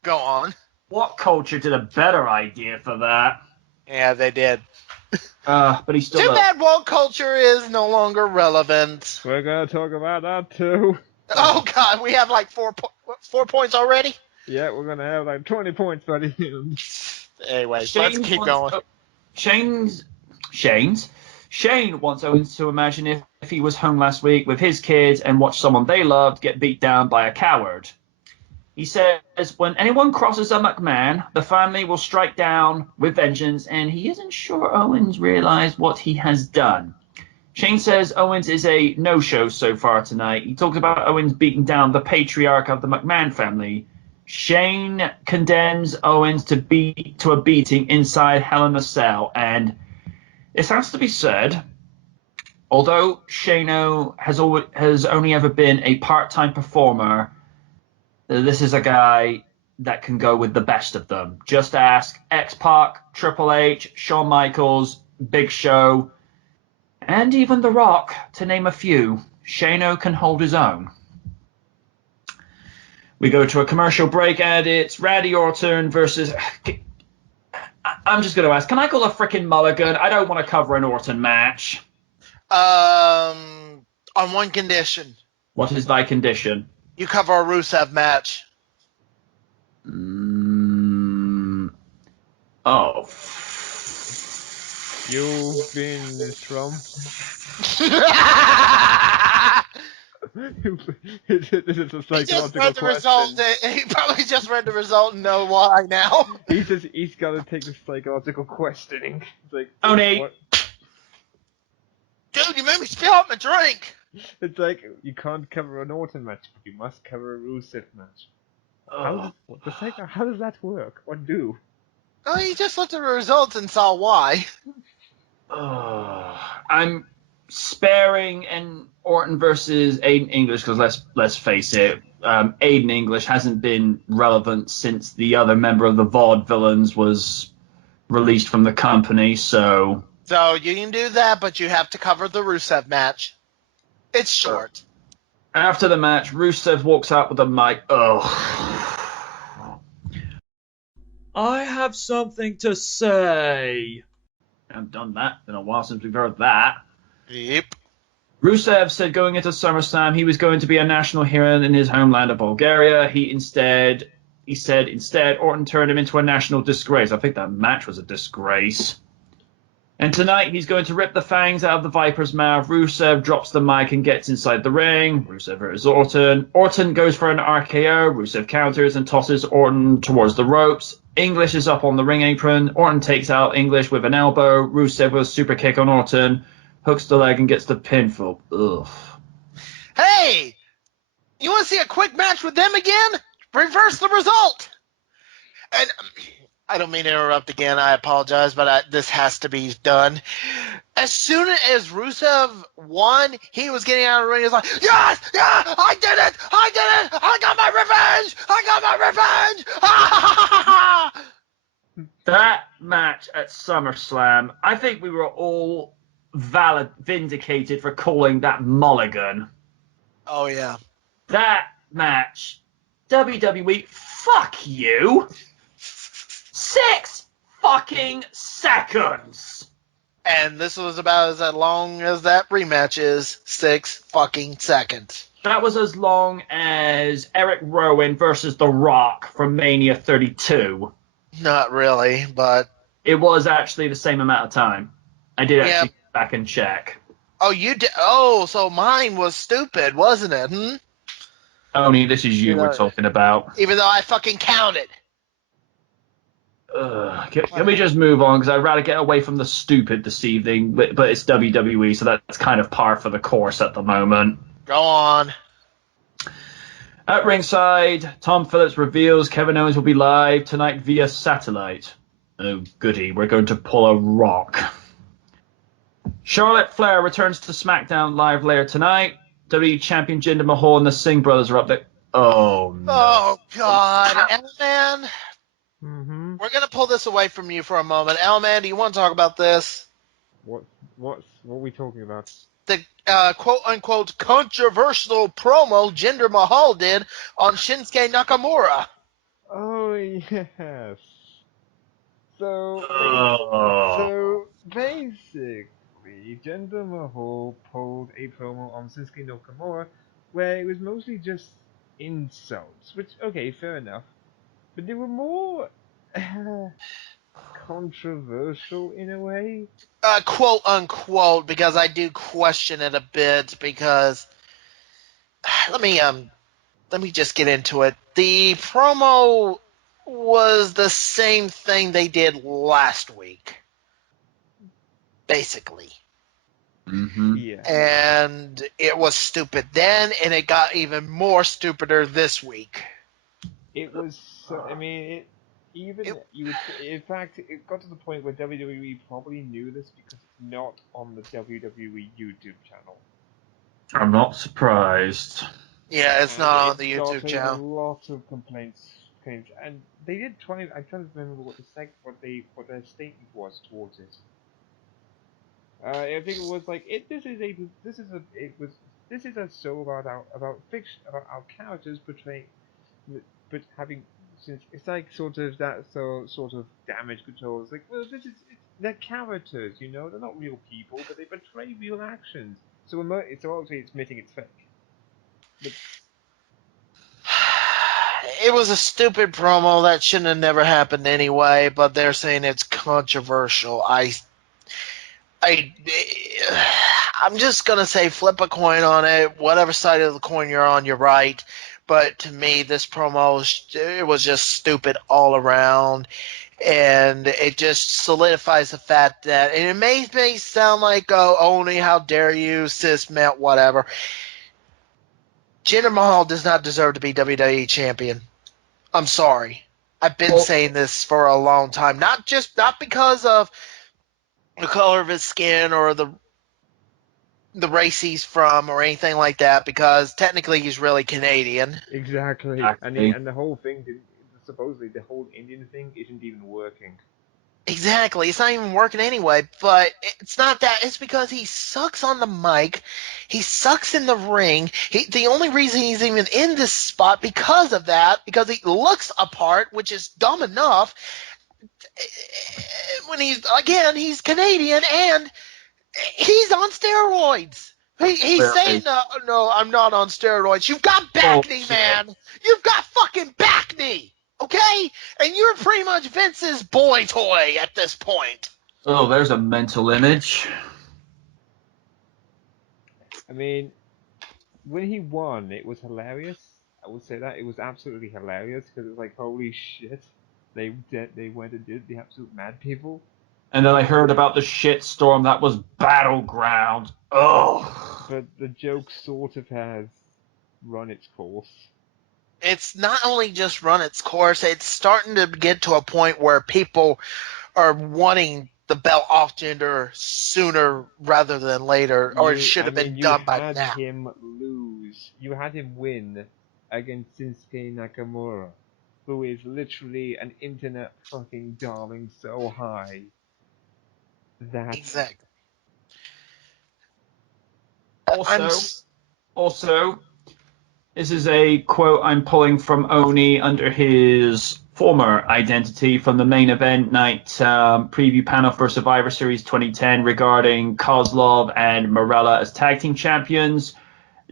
Go on. What culture did a better idea for that? Yeah, they did. But he's still Too bad woke culture is no longer relevant. We're gonna talk about that too. Oh God, we have like 4 points already? Yeah, we're gonna have like 20 points by the end. Anyways, let's keep going. Shane wants Owens to imagine if he was home last week with his kids and watched someone they loved get beat down by a coward. He says, when anyone crosses a McMahon, the family will strike down with vengeance, and he isn't sure Owens realized what he has done. Shane says Owens is a no-show so far tonight. He talks about Owens beating down the patriarch of the McMahon family. Shane condemns Owens to a beating inside Hell in a Cell, and it has to be said, although Shane has only ever been a part-time performer, this is a guy that can go with the best of them. Just ask X-Pac, Triple H, Shawn Michaels, Big Show, and even The Rock, to name a few. Shane can hold his own. We go to a commercial break, and it's Randy Orton versus... I'm just going to ask, can I call a frickin' mulligan? I don't want to cover an Orton match. On one condition. What is thy condition? You cover a Rusev match. Oh. You've been trumped. This is a He just psychological read the result. question. He probably just read the result and know why now. He's got to take the psychological questioning. It's like, Oni! what? Dude, you made me spill out my drink. It's like you can't cover an Orton match, but you must cover a Rusev match. How does that work? What do? Oh, he just looked at the results and saw why. I'm sparing an Orton versus Aiden English because let's face it, Aiden English hasn't been relevant since the other member of the Vaudevillains was released from the company. So you can do that, but you have to cover the Rusev match. It's short. After the match, Rusev walks out with a mic. I have something to say. I haven't done that. Been a while since we've heard that. Yep. Rusev said going into SummerSlam he was going to be a national hero in his homeland of Bulgaria. He said instead Orton turned him into a national disgrace. I think that match was a disgrace. And tonight he's going to rip the fangs out of the Viper's mouth. Rusev drops the mic and gets inside the ring. Rusev versus Orton. Orton goes for an RKO. Rusev counters and tosses Orton towards the ropes. English is up on the ring apron. Orton takes out English with an elbow. Rusev with a super kick on Orton. Hooks the leg and gets the pinfall. Ugh. Hey! You want to see a quick match with them again? Reverse the result! And I don't mean to interrupt again. I apologize, but this has to be done. As soon as Rusev won, he was getting out of the ring. He was like, yes! Yeah! I did it! I did it! I got my revenge! I got my revenge! Ha ha ha ha! That match at SummerSlam, I think we were all vindicated for calling that mulligan. Oh, yeah. That match, WWE, fuck you. 6 fucking seconds. And this was about as long as that rematch is. 6 fucking seconds. That was as long as Eric Rowan versus The Rock from Mania 32. Not really, but... It was actually the same amount of time. I did actually go back and check. Oh, you did? Oh, so mine was stupid, wasn't it? Oni, this is you we're talking about. Even though I fucking counted. Can we just move on? Because I'd rather get away from the stupid this evening, but it's WWE, so that's kind of par for the course at the moment. Go on. At ringside, Tom Phillips reveals Kevin Owens will be live tonight via satellite. Oh, goody, we're going to pull a rock. Charlotte Flair returns to SmackDown Live later tonight. WWE Champion Jinder Mahal and the Singh brothers are up there. Oh, no. Oh, God. L-Man, Mm-hmm. we're going to pull this away from you for a moment. L-Man, do you want to talk about this? What are we talking about? The quote-unquote controversial promo Jinder Mahal did on Shinsuke Nakamura. Oh, yes. So basically, Jinder Mahal pulled a promo on Shinsuke Nakamura where it was mostly just insults, which, okay, fair enough. But they were more controversial in a way. Quote unquote, because I do question it a bit. Because let me just get into it. The promo was the same thing they did last week, basically. Mm-hmm. Yeah. And it was stupid then, and it got even more stupider this week. It was. I mean, in fact, it got to the point where WWE probably knew this because it's not on the WWE YouTube channel. I'm not surprised. Yeah, it's not on the Got YouTube channel. a lot of complaints, and they did try. I'm trying to remember what their statement was towards it. I think it was like this is a show about fiction, about our characters portraying, but having, since it's like sort of damage control. It's like, well, they're characters, you know, they're not real people, but they portray real actions. So obviously it's admitting it's fake. But It was a stupid promo that shouldn't have never happened anyway, but they're saying it's controversial. I'm just gonna say flip a coin on it. Whatever side of the coin you're on, you're right. But to me, this promo it was just stupid all around, and it just solidifies the fact that, and it may sound like, oh, Oni, how dare you, cis meant whatever. Jinder Mahal does not deserve to be WWE champion. I'm sorry. I've been saying this for a long time. Not because of the color of his skin or the race he's from or anything like that, because technically he's really Canadian. Exactly. And the whole thing, supposedly the whole Indian thing isn't even working. Exactly. It's not even working anyway, but it's not that. It's because he sucks on the mic. He sucks in the ring. The only reason he's even in this spot because of that, because he looks apart, which is dumb enough. When he's Canadian and he's on steroids. He's saying, no, I'm not on steroids. You've got back knee, man. You've got fucking back knee. Okay? And you're pretty much Vince's boy toy at this point. Oh, there's a mental image. I mean, when he won, it was hilarious. I would say that. It was absolutely hilarious because it was like, holy shit. They went and did the absolute mad people. And then I heard about the shitstorm that was Battleground. Oh. But the joke sort of has run its course. It's not only just run its course, it's starting to get to a point where people are wanting the belt off Jinder sooner rather than later, or it should have been done by now. You had him lose. You had him win against Shinsuke Nakamura, who is literally an internet fucking darling so high that... Exactly. Also, this is a quote I'm pulling from Oni under his former identity from the main event night preview panel for Survivor Series 2010 regarding Kozlov and Morella as tag team champions.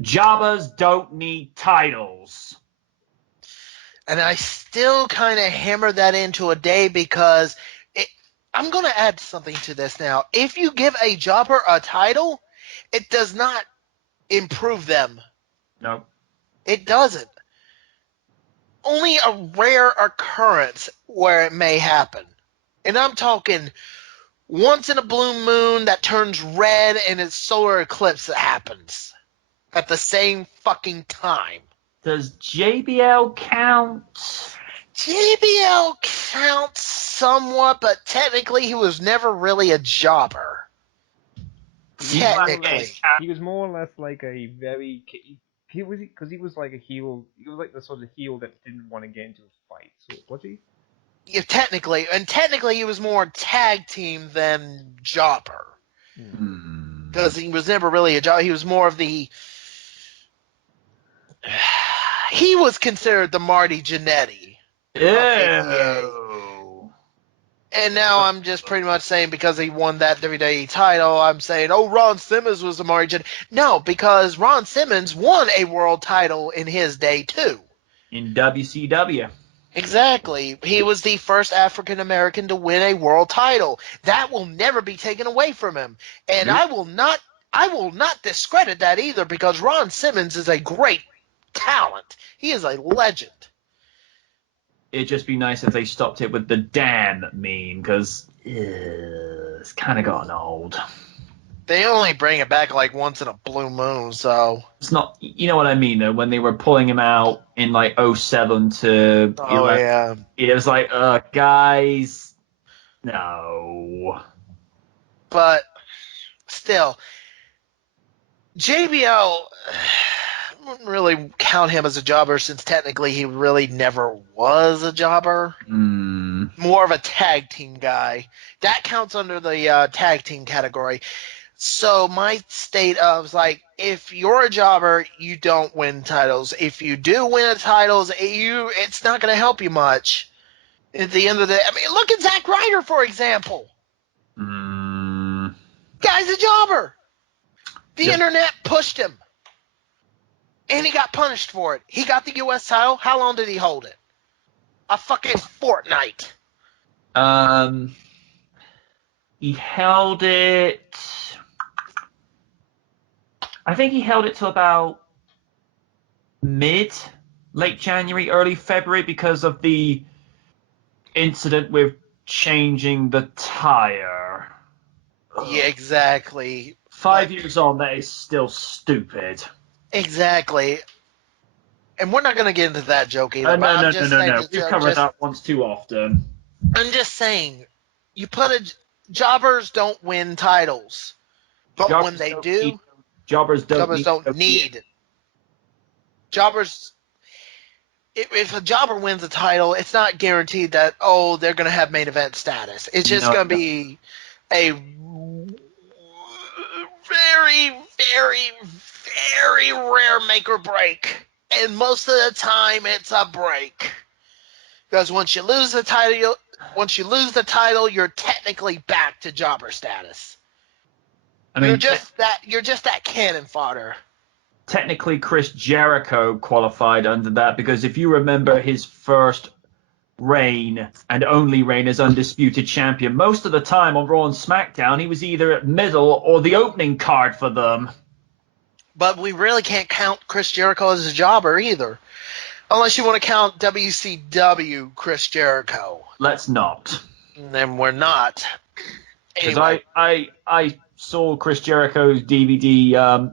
Jobbers don't need titles. And I still kind of hammer that into a day because I'm going to add something to this now. If you give a jobber a title, it does not improve them. No. It doesn't. Only a rare occurrence where it may happen. And I'm talking once in a blue moon that turns red and it's solar eclipse that happens at the same fucking time. Does JBL count? JBL counts somewhat, but technically he was never really a jobber. Technically. He was more or less like a very... He was like a heel. He was like the sort of heel that didn't want to get into a fight. So, was he? Yeah, technically he was more tag team than jobber. Because he was never really a jobber. He was more of the... He was considered the Marty Jannetty. Ew. And now I'm just pretty much saying because he won that WWE title, I'm saying, oh, Ron Simmons was the Marty Jannetty. No, because Ron Simmons won a world title in his day, too. In WCW. Exactly. He was the first African American to win a world title. That will never be taken away from him. And I will not discredit that either because Ron Simmons is a great talent. He is a legend. It'd just be nice if they stopped it with the damn meme, because it's kind of gotten old. They only bring it back like once in a blue moon, so... It's not... You know what I mean, though? When they were pulling him out in, like, 07 to... Oh, yeah. It was like, guys... No. But, still... JBL... I wouldn't really count him as a jobber since technically he really never was a jobber. More of a tag team guy. That counts under the tag team category. So my state of like, if you're a jobber, you don't win titles. If you do win titles, it's not going to help you much. At the end of the day, I mean, look at Zack Ryder, for example. Guy's a jobber. The internet pushed him. And he got punished for it. He got the U.S. title. How long did he hold it? A fucking fortnight. He held it... I think he held it till about late January, early February because of the incident with changing the tire. Yeah, exactly. 5 years on, that is still stupid. Exactly. And we're not going to get into that joke either. But I'm just saying, No. We've covered that once too often. I'm just saying, jobbers don't win titles, but Jobbers when they don't do, need- Jobbers don't need. Jobbers. If a jobber wins a title, it's not guaranteed that they're going to have main event status. It's just going to be a very, very, very rare make or break, and most of the time it's a break. Because once you lose the title, you're technically back to jobber status. I mean, you're just that cannon fodder. Technically, Chris Jericho qualified under that because if you remember his first reign and only reign as undisputed champion, most of the time on Raw and SmackDown, he was either at middle or the opening card for them. But we really can't count Chris Jericho as a jobber either. Unless you want to count WCW Chris Jericho. Let's not. Then we're not. Because Anyway. I saw Chris Jericho's DVD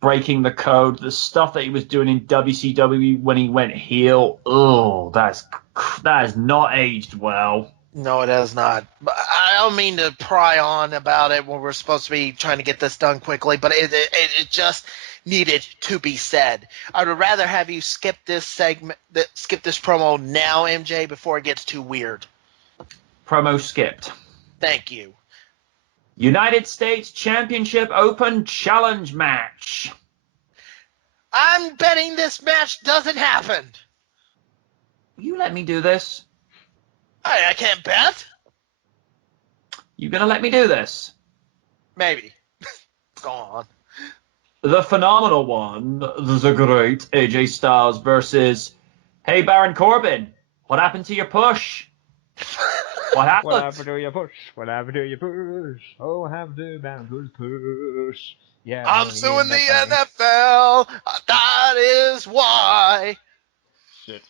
breaking the code, the stuff that he was doing in WCW when he went heel. Oh, that has not aged well. No, it has not. But I don't mean to pry on about it when we're supposed to be trying to get this done quickly, but it just needed to be said. I would rather have you skip this promo now, MJ, before it gets too weird. Promo skipped. Thank you. United States Championship Open Challenge match. I'm betting this match doesn't happen. You let me do this. I can't bet. You gonna let me do this? Maybe. Go on. The phenomenal one, the great AJ Styles versus, hey, Baron Corbin, what happened to your push? What happened? What happened to your push? What happened to your push? Oh, what happened to Baron Corbin's push? Yeah, I'm suing the NFL. That is why. Shit.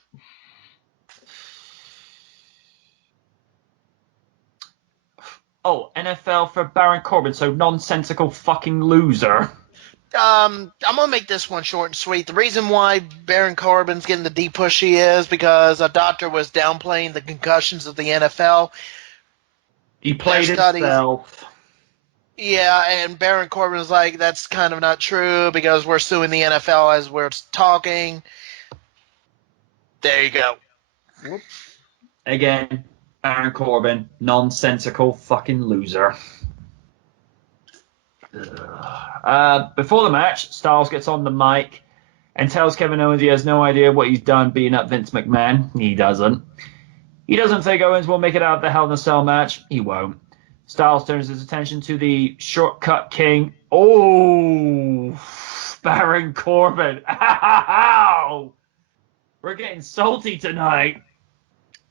Oh, NFL for Baron Corbin, so nonsensical fucking loser. I'm gonna make this one short and sweet. The reason why Baron Corbin's getting the deep push he is because a doctor was downplaying the concussions of the NFL. He played himself. Yeah, and Baron Corbin was like, that's kind of not true because we're suing the NFL as we're talking. There you go. Whoops. Again, Baron Corbin, nonsensical fucking loser. Before the match, Styles gets on the mic and tells Kevin Owens he has no idea what he's done being up Vince McMahon. He doesn't. He doesn't think Owens will make it out of the Hell in a Cell match. He won't. Styles turns his attention to the Shortcut King. Oh, Baron Corbin. Ow! We're getting salty tonight.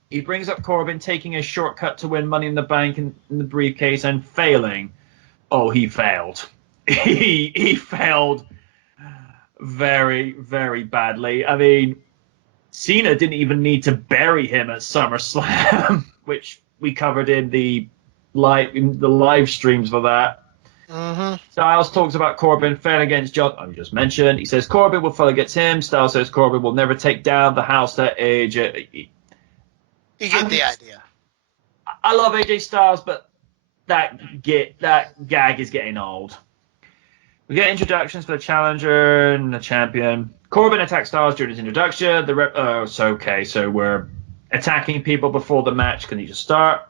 He brings up Corbin taking a shortcut to win Money in the Bank in the briefcase and failing. Oh, he failed. He failed very, very badly. I mean, Cena didn't even need to bury him at SummerSlam, which we covered in the live streams for that. Mm-hmm. Styles talks about Corbin failing against John. I just mentioned. He says Corbin will fail against him. Styles says Corbin will never take down the house that AJ. You get the idea. I love AJ Styles, but that gag is getting old. We get introductions for the challenger and the champion. Corbin attacks Styles during his introduction. So we're attacking people before the match. Can you just start?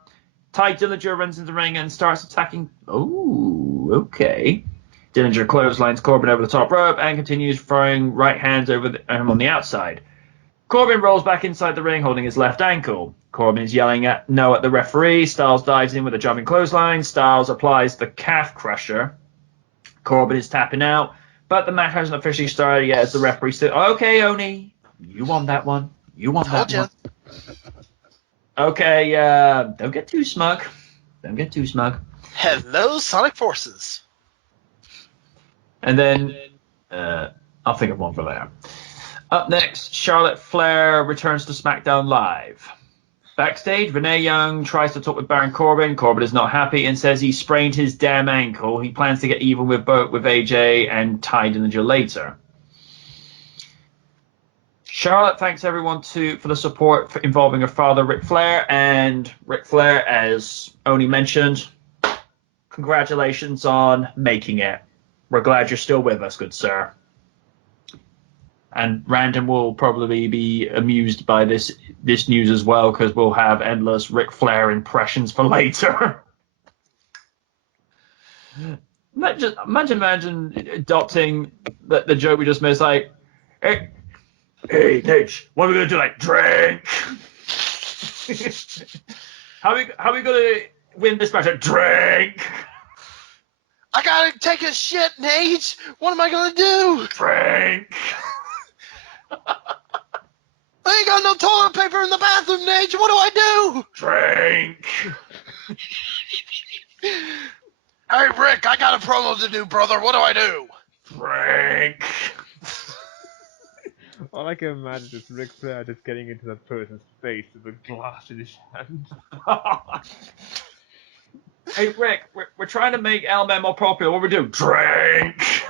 Ty Dillinger runs into the ring and starts attacking. Oh, okay. Dillinger clotheslines Corbin over the top rope and continues throwing right hands over him on the outside. Corbin rolls back inside the ring holding his left ankle. Corbin is yelling at the referee. Styles dives in with a jumping clothesline. Styles applies the calf crusher. Corbin is tapping out, but the match hasn't officially started yet as the referee said, okay, Oni, you won that one. You won that one. Okay, don't get too smug. Don't get too smug. Hello, Sonic Forces. And then I'll think of one for later. Up next, Charlotte Flair returns to SmackDown Live. Backstage, Renee Young tries to talk with Baron Corbin. Corbin is not happy and says he sprained his damn ankle. He plans to get even with AJ and Ty Dillinger later. Charlotte thanks everyone for the support involving her father, Ric Flair, and Ric Flair, as Oni mentioned, congratulations on making it. We're glad you're still with us, good sir. And Random will probably be amused by this news as well, because we'll have endless Ric Flair impressions for later. Imagine adopting the joke we just made, like, hey, Nate, what are we gonna do? Like, drink. how we gonna win this match? Like, drink. I gotta take a shit, Nate. What am I gonna do? Drink. I ain't got no toilet paper in the bathroom, Nate. What do I do? Drink. Hey, Rick, I got a promo to do, brother. What do I do? Drink. All I can imagine is Ric Flair just getting into that person's face with a glass in his hand. Hey, Rick, we're trying to make LMN more popular. What we do? Drink.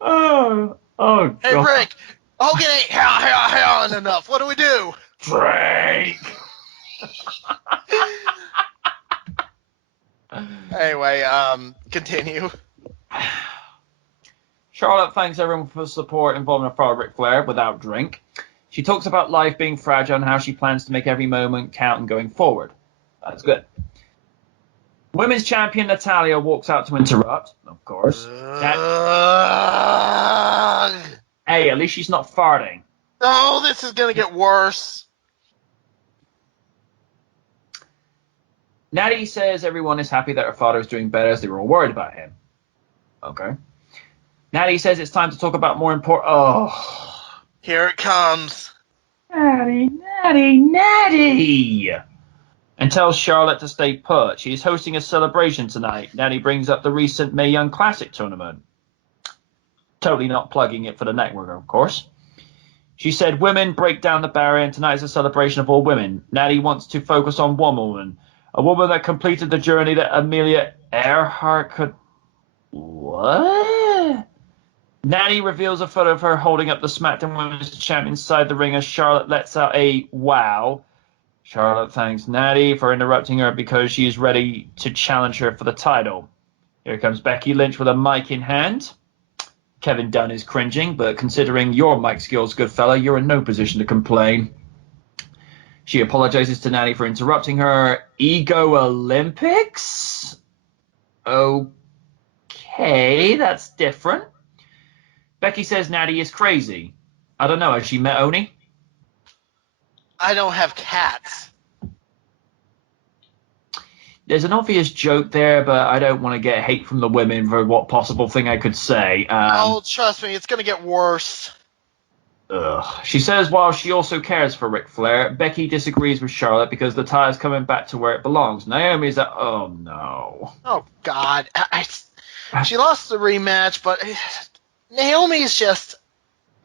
Oh, God. Hey, Rick, Hogan ain't howling enough. What do we do? Drink. Anyway, continue. Charlotte thanks everyone for the support involving her father, Ric Flair, without drink. She talks about life being fragile and how she plans to make every moment count and going forward. That's good. Women's champion Natalya walks out to interrupt, of course. Hey, at least she's not farting. Oh, this is gonna get worse. Natty says everyone is happy that her father is doing better, as they were all worried about him. Okay. Natty says it's time to talk about more important... Oh. Here it comes. Natty. And tells Charlotte to stay put. She is hosting a celebration tonight. Natty brings up the recent Mae Young Classic tournament. Totally not plugging it for the network, of course. She said, women break down the barrier, and tonight is a celebration of all women. Natty wants to focus on one woman. A woman that completed the journey that Amelia Earhart could... What? Natty reveals a photo of her holding up the SmackDown Women's Champion inside the ring as Charlotte lets out a wow. Charlotte thanks Natty for interrupting her because she is ready to challenge her for the title. Here comes Becky Lynch with a mic in hand. Kevin Dunn is cringing, but considering your mic skills, good fella, you're in no position to complain. She apologizes to Natty for interrupting her. Ego Olympics? Okay, that's different. Becky says Natty is crazy. I don't know, has she met Oni? I don't have cats. There's an obvious joke there, but I don't want to get hate from the women for what possible thing I could say. Oh, trust me, it's going to get worse. She says while she also cares for Ric Flair, Becky disagrees with Charlotte because the title's coming back to where it belongs. Naomi's like, oh no. Oh, God. She lost the rematch, but Naomi's just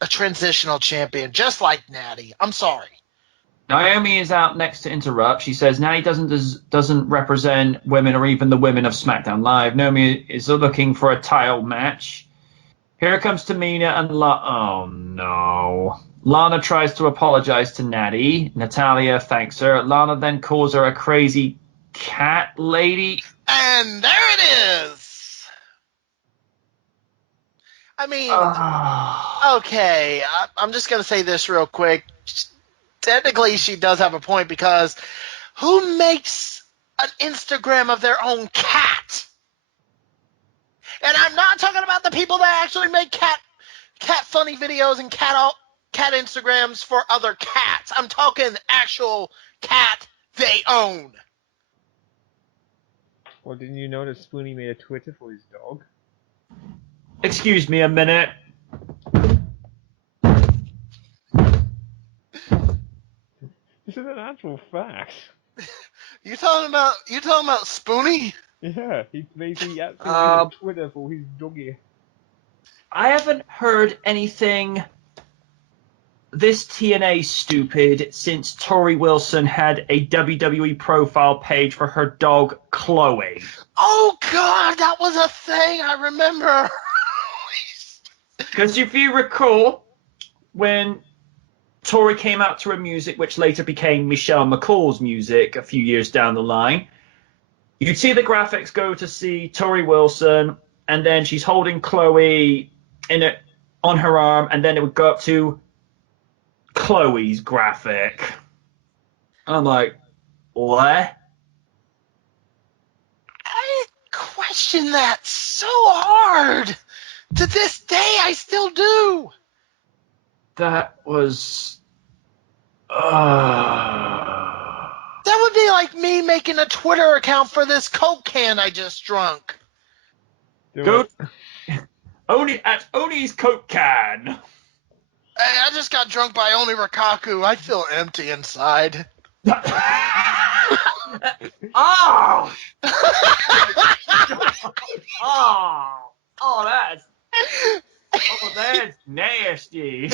a transitional champion, just like Natty. I'm sorry. Naomi is out next to interrupt. She says Natty doesn't represent women or even the women of SmackDown Live. Naomi is looking for a title match. Here comes Tamina and oh no. Lana tries to apologize to Natty. Natalya thanks her. Lana then calls her a crazy cat lady. And there it is. I mean, okay, I'm just going to say this real quick. Technically, she does have a point because who makes an Instagram of their own cat? And I'm not talking about the people that actually make cat funny videos and cat Instagrams for other cats. I'm talking actual cat they own. Well, didn't you notice Spoonie made a Twitter for his dog? Excuse me a minute. This is an actual fact. You talking about Spoonie? Yeah, he basically activated Um, Twitter for his doggy. I haven't heard anything this TNA stupid since Tori Wilson had a WWE profile page for her dog Chloe. Oh God, that was a thing. I remember. Because if you recall, when Tori came out to her music, which later became Michelle McCall's music a few years down the line, you'd see the graphics go to see Tori Wilson, and then she's holding Chloe on her arm, and then it would go up to Chloe's graphic. I'm like, what? I question that so hard. To this day, I still do. That was. That would be like me making a Twitter account for this Coke can I just drunk. Go Oni at Oni's Coke can. Hey, I just got drunk by Oni Rikaku. I feel empty inside. Oh! Oh, that's nasty.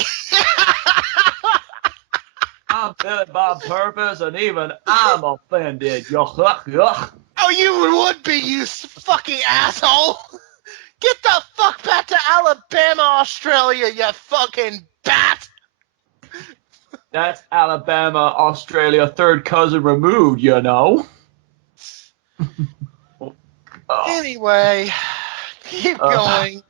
I'm feeling by purpose, and even I'm offended. Yuck. Oh, you would be, you fucking asshole. Get the fuck back to Alabama, Australia, you fucking bat. That's Alabama, Australia, third cousin removed, you know. Anyway, keep going.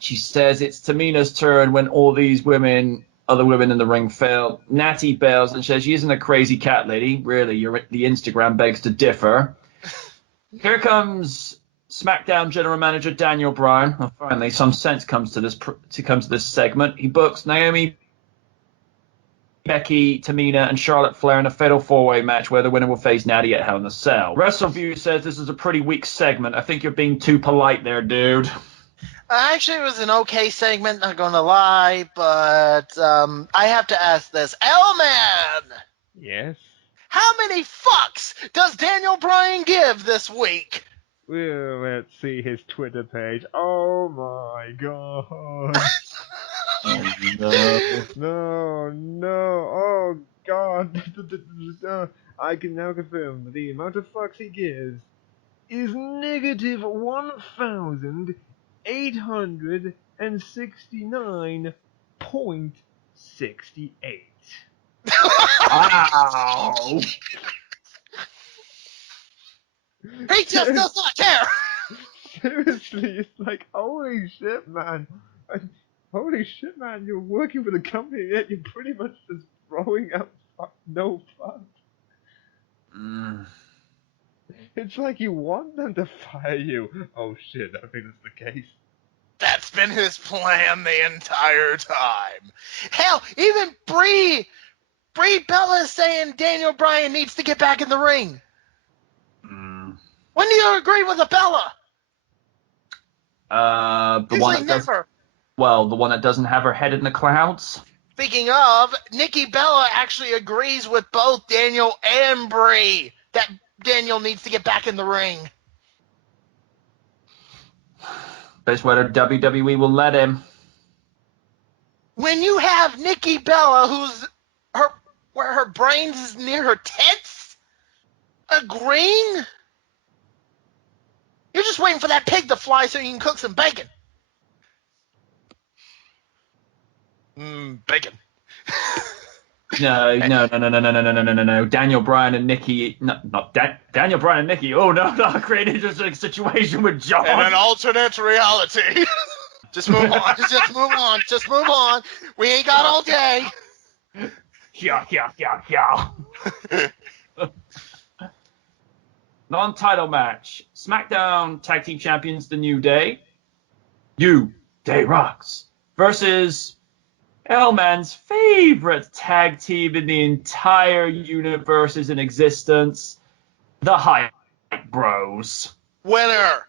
She says it's Tamina's turn when all these other women in the ring fail. Natty bails and says she isn't a crazy cat lady. Really, the Instagram begs to differ. Here comes SmackDown General Manager Daniel Bryan. Oh, finally, some sense comes to this segment. He books Naomi, Becky, Tamina, and Charlotte Flair in a fatal four-way match where the winner will face Natty at Hell in a Cell. WrestleView says this is a pretty weak segment. I think you're being too polite there, dude. Actually, it was an okay segment, not gonna lie, but I have to ask this. L-Man! Yes? How many fucks does Daniel Bryan give this week? Well, let's see his Twitter page. Oh my god. Oh, no. No. Oh god. I can now confirm that the amount of fucks he gives is negative 1,869.68. Wow. He just does not care! Seriously, it's like, holy shit, man. Holy shit, man, you're working for the company, yet you're pretty much just throwing out no fuck. It's like you want them to fire you. Oh shit, I think that's the case. That's been his plan the entire time. Hell, even Brie Bella is saying Daniel Bryan needs to get back in the ring. When do you agree with a Bella? The Usually never. The one that doesn't have her head in the clouds. Speaking of, Nikki Bella actually agrees with both Daniel and Brie that Daniel needs to get back in the ring. That's whether WWE will let him. When you have Nikki Bella, where her brains is near her tits, agreeing, you're just waiting for that pig to fly so you can cook some bacon. Bacon. No. Daniel Bryan and Nikki. Daniel Bryan and Nikki. Oh, no. Created just a situation with John. In an alternate reality. Just move on. Just move on. We ain't got all day. Yeah. Non-title match. SmackDown Tag Team Champions The New Day. New Day Rocks. Versus L-Man's favorite tag team in the entire universe is in existence. The Hype Bros. Winner.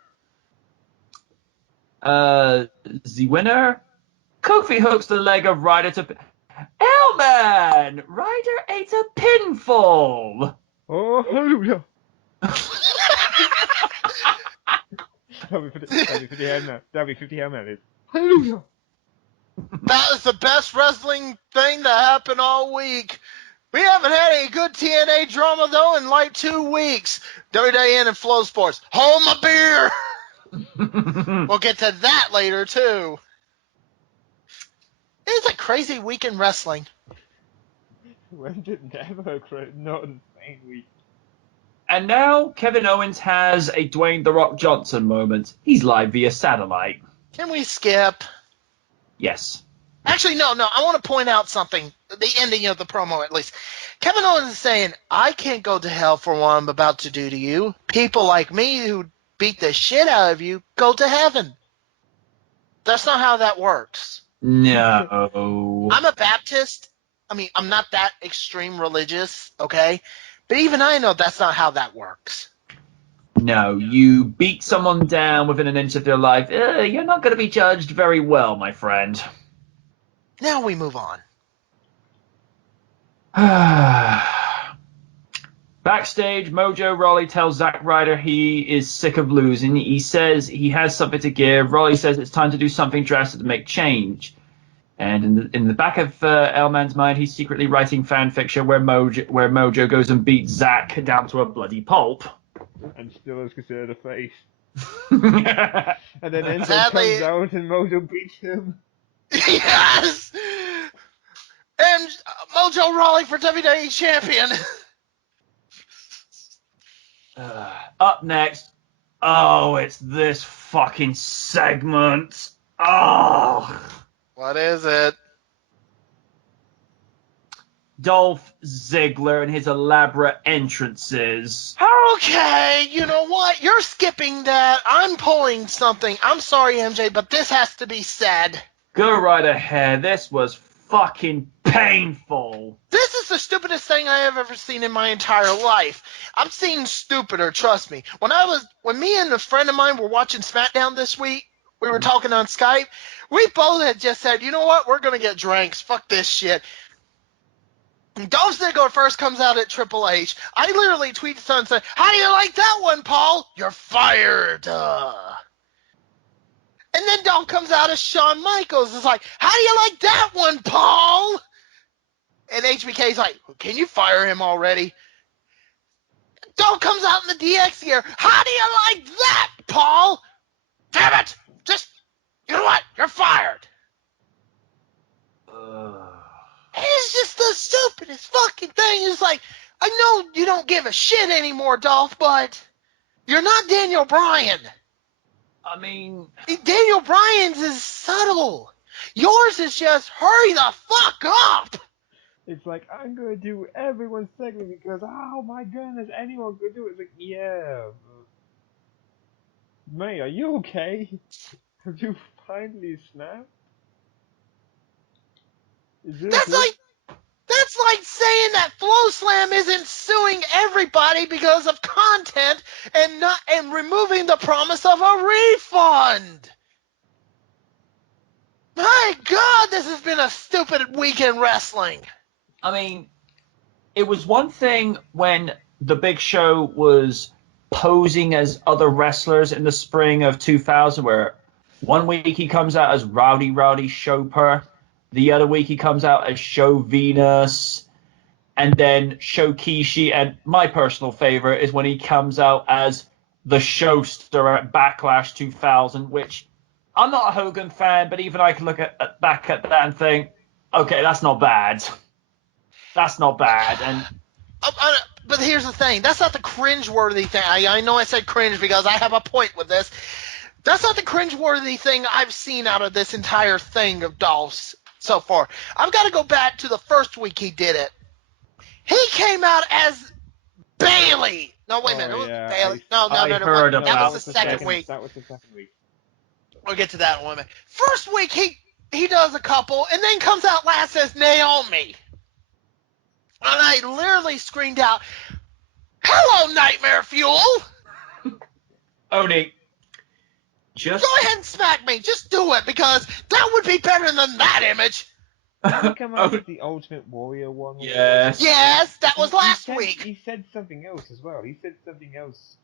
The winner? Kofi hooks the leg of Ryder to... L-Man! Ryder ate a pinfall! Oh, hallelujah. That'll be 50 hair now. That'll be 50 hair man. Hallelujah. That is the best wrestling thing to happen all week. We haven't had any good TNA drama, though, in like 2 weeks. WWE and Flow Sports. Hold my beer! We'll get to that later, too. It's a crazy week in wrestling. When did never occur? Not insane week. And now Kevin Owens has a Dwayne The Rock Johnson moment. He's live via satellite. Can we skip? Yes. Actually, no. I want to point out something. The ending of the promo, at least. Kevin Owens is saying, I can't go to hell for what I'm about to do to you. People like me who beat the shit out of you go to heaven. That's not how that works. No. I'm a Baptist. I mean, I'm not that extreme religious, okay? But even I know that's not how that works. No, you beat someone down within an inch of their life, you're not going to be judged very well, my friend. Now we move on. Backstage, Mojo Rawley tells Zack Ryder he is sick of losing. He says he has something to give. Rawley says it's time to do something drastic to make change. And in the back of L-Man's mind, he's secretly writing fan fiction where Mojo goes and beats Zack down to a bloody pulp. And still is considered a face. And then Enzo comes out and Mojo beats him. Yes! And Mojo Rawley for WWE Champion. Up next. Oh, it's this fucking segment. Oh. What is it? Dolph Ziggler and his elaborate entrances. Okay, you know what? You're skipping that. I'm pulling something. I'm sorry, MJ, but this has to be said. Go right ahead. This was fucking painful. This is the stupidest thing I have ever seen in my entire life. I've seen stupider, trust me. When me and a friend of mine were watching SmackDown this week, we were talking on Skype, we both had just said, you know what? We're going to get drinks. Fuck this shit. Dolph Ziggler first comes out at Triple H. I literally tweeted something and said, how do you like that one, Paul? You're fired. And then Dolph comes out as Shawn Michaels. It's like, how do you like that one, Paul? And HBK's like, can you fire him already? Dolph comes out in the DX gear. How do you like that, Paul? Damn it! You know what? You're fired. It's just the stupidest fucking thing. It's like, I know you don't give a shit anymore, Dolph, but you're not Daniel Bryan. I mean, Daniel Bryan's is subtle. Yours is just hurry the fuck up. It's like, I'm gonna do everyone's segment because, oh my goodness, anyone could do it. It's like, yeah. May, are you okay? Have you finally snapped? That's like saying that Flow Slam isn't suing everybody because of content and removing the promise of a refund. My God, this has been a stupid week in wrestling. I mean, it was one thing when the Big Show was posing as other wrestlers in the spring of 2000, where one week he comes out as Rowdy Chopper, the other week he comes out as Show Venus, and then Show Kishi, and my personal favorite is when he comes out as the Showster at Backlash 2000, which I'm not a Hogan fan, but even I can look back at that and think, okay, that's not bad. That's not bad. And but here's the thing. That's not the cringe-worthy thing. I know I said cringe because I have a point with this. That's not the cringe-worthy thing I've seen out of this entire thing of Dolph's so far. I've got to go back to the first week he did it. He came out as Bailey. No, wait a minute. It was Bailey. No. That was the second week. That was the second week. We'll get to that in a minute. First week, he does a couple, and then comes out last as Naomi. And I literally screamed out, hello, Nightmare Fuel! Oni, just go ahead and smack me. Just do it, because that would be better than that image. Did he come out Oh, as the Ultimate Warrior one? yes. Yes, that was last said, week. He said something else as well. He said something else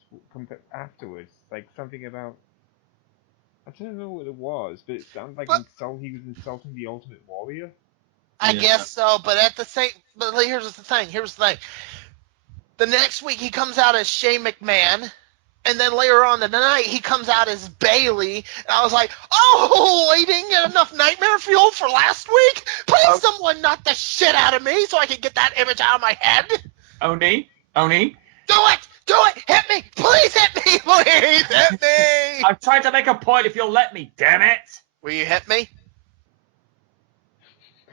afterwards, like something about. I don't know what it was, but it sounded like he was insulting the Ultimate Warrior. I Yeah. guess so, but here's the thing. The next week he comes out as Shane McMahon, and then later on in the night he comes out as Bailey, and I was like, oh, he didn't get enough nightmare fuel for last week? Please someone knock the shit out of me so I can get that image out of my head. Oni. Do it, hit me, please hit me, please hit me. I'm trying to make a point if you'll let me, damn it. Will you hit me?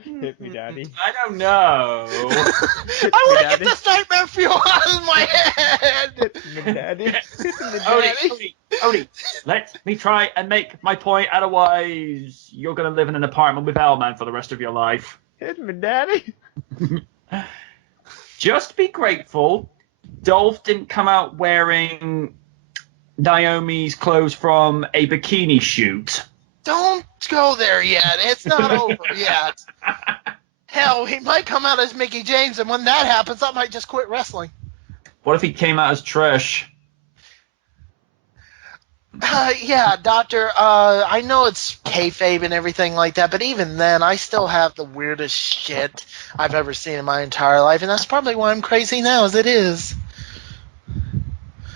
Hit me, Daddy. I don't know. I want to get this nightmare fuel out of my head. Hit me, Daddy. Hit me, Daddy. Oni, let me try and make my point, otherwise you're going to live in an apartment with L-Man for the rest of your life. Hit me, Daddy. Just be grateful Dolph didn't come out wearing Naomi's clothes from a bikini shoot. Don't go there yet. It's not over yet. Hell, he might come out as Mickey James, and when that happens, I might just quit wrestling. What if he came out as Trish? Yeah, Doctor, I know it's kayfabe and everything like that, but even then, I still have the weirdest shit I've ever seen in my entire life, and that's probably why I'm crazy now, as it is.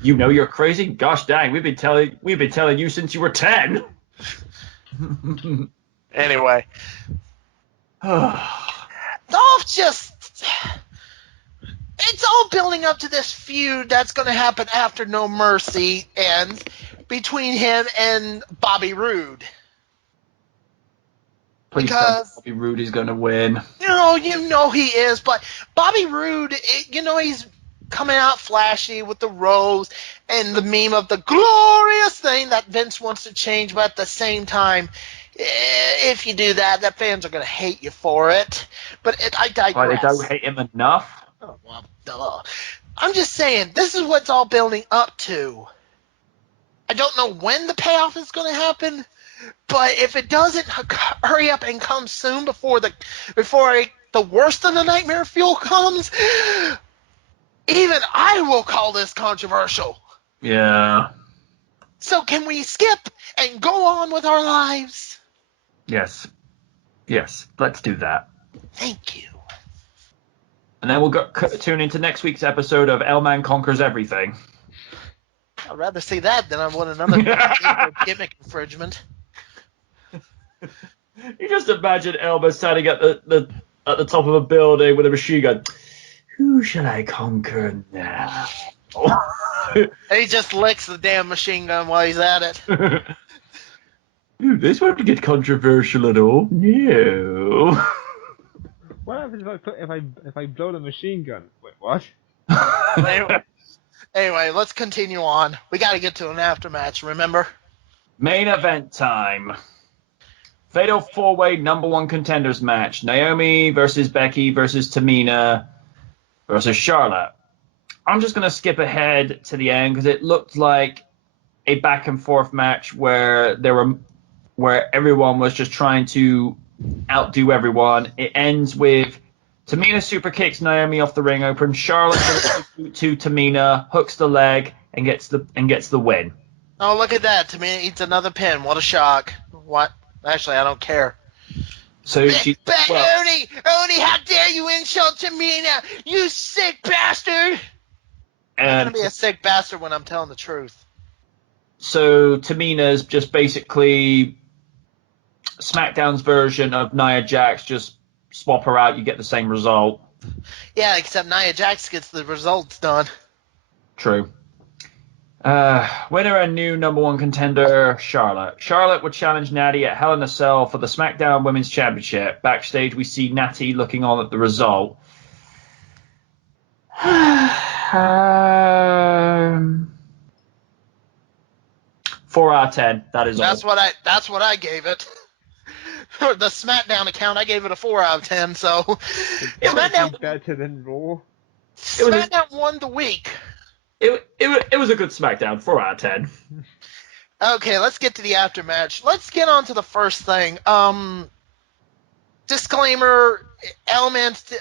You know you're crazy? Gosh dang, we've been telling you since you were 10. Anyway. Dolph just... It's all building up to this feud that's going to happen after No Mercy ends between him and Bobby Roode. Please tell me Bobby Roode is going to win. You know he is, but Bobby Roode, he's coming out flashy with the rose and the meme of the glorious thing that Vince wants to change, but at the same time, if you do that, the fans are going to hate you for it. But I digress. Why, they don't hate him enough? Oh, well, duh. I'm just saying, this is what's all building up to. I don't know when the payoff is going to happen, but if it doesn't hurry up and come soon before the worst of the nightmare fuel comes, even I will call this controversial. Yeah. So can we skip and go on with our lives? Yes, let's do that. Thank you. And then we'll tune into next week's episode of L-Man Conquers Everything. I'd rather see that than I would another gimmick infringement. You just imagine Elba standing at the top of a building with a machine gun. Who shall I conquer now? And he just licks the damn machine gun while he's at it. Ooh, this won't get controversial at all. No. What happens if I blow the machine gun? Wait, what? Anyway, let's continue on. We got to get to an aftermatch, remember? Main event time. Fatal 4-way #1 contenders match. Naomi versus Becky versus Tamina versus Charlotte. I'm just going to skip ahead to the end because it looked like a back and forth match where everyone was just trying to outdo everyone. It ends with Tamina super kicks Naomi off the ring apron. Charlotte to Tamina, hooks the leg and gets the win. Oh, look at that. Tamina eats another pin. What a shock. What? Actually, I don't care. So Oni, how dare you insult Tamina, you sick bastard! I'm going to be a sick bastard when I'm telling the truth. So Tamina's just basically SmackDown's version of Nia Jax. Just swap her out, you get the same result. Yeah, except Nia Jax gets the results done. True. Winner and new #1 contender, Charlotte. Charlotte would challenge Natty at Hell in a Cell for the SmackDown Women's Championship. Backstage, we see Natty looking on at the result. 4 out of 10. That is That's all. That's what I gave it. For the SmackDown account, I gave it a 4 out of 10. So SmackDown better than Raw. SmackDown won the week. It was a good SmackDown. 4 out of 10. Okay, let's get to the aftermatch. Let's get on to the first thing. disclaimer, elements.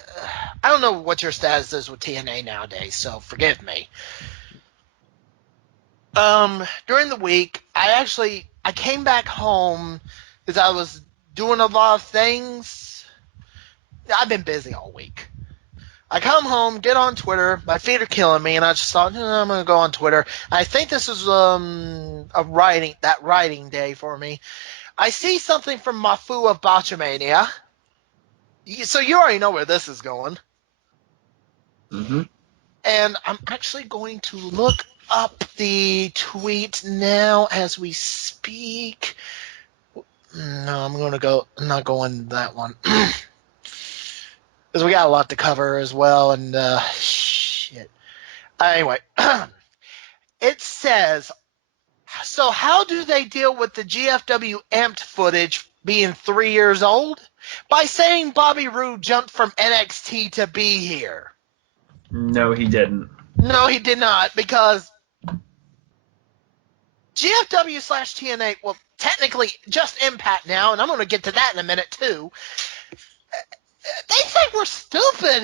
I don't know what your status is with TNA nowadays, so forgive me. During the week, I came back home because I was doing a lot of things. I've been busy all week. I come home, get on Twitter. My feet are killing me, and I just thought, I'm going to go on Twitter. I think this is that writing day for me. I see something from Mafu of Botchamania. So you already know where this is going. Mm-hmm. And I'm actually going to look up the tweet now as we speak. No, I'm not going that one. Because we got a lot to cover as well, and shit. Anyway, it says, so how do they deal with the GFW amped footage being 3 years old? By saying Bobby Roode jumped from NXT to be here. No, he didn't. No, he did not, because GFW/TNA, well, technically just Impact now, and I'm going to get to that in a minute too. They think we're stupid.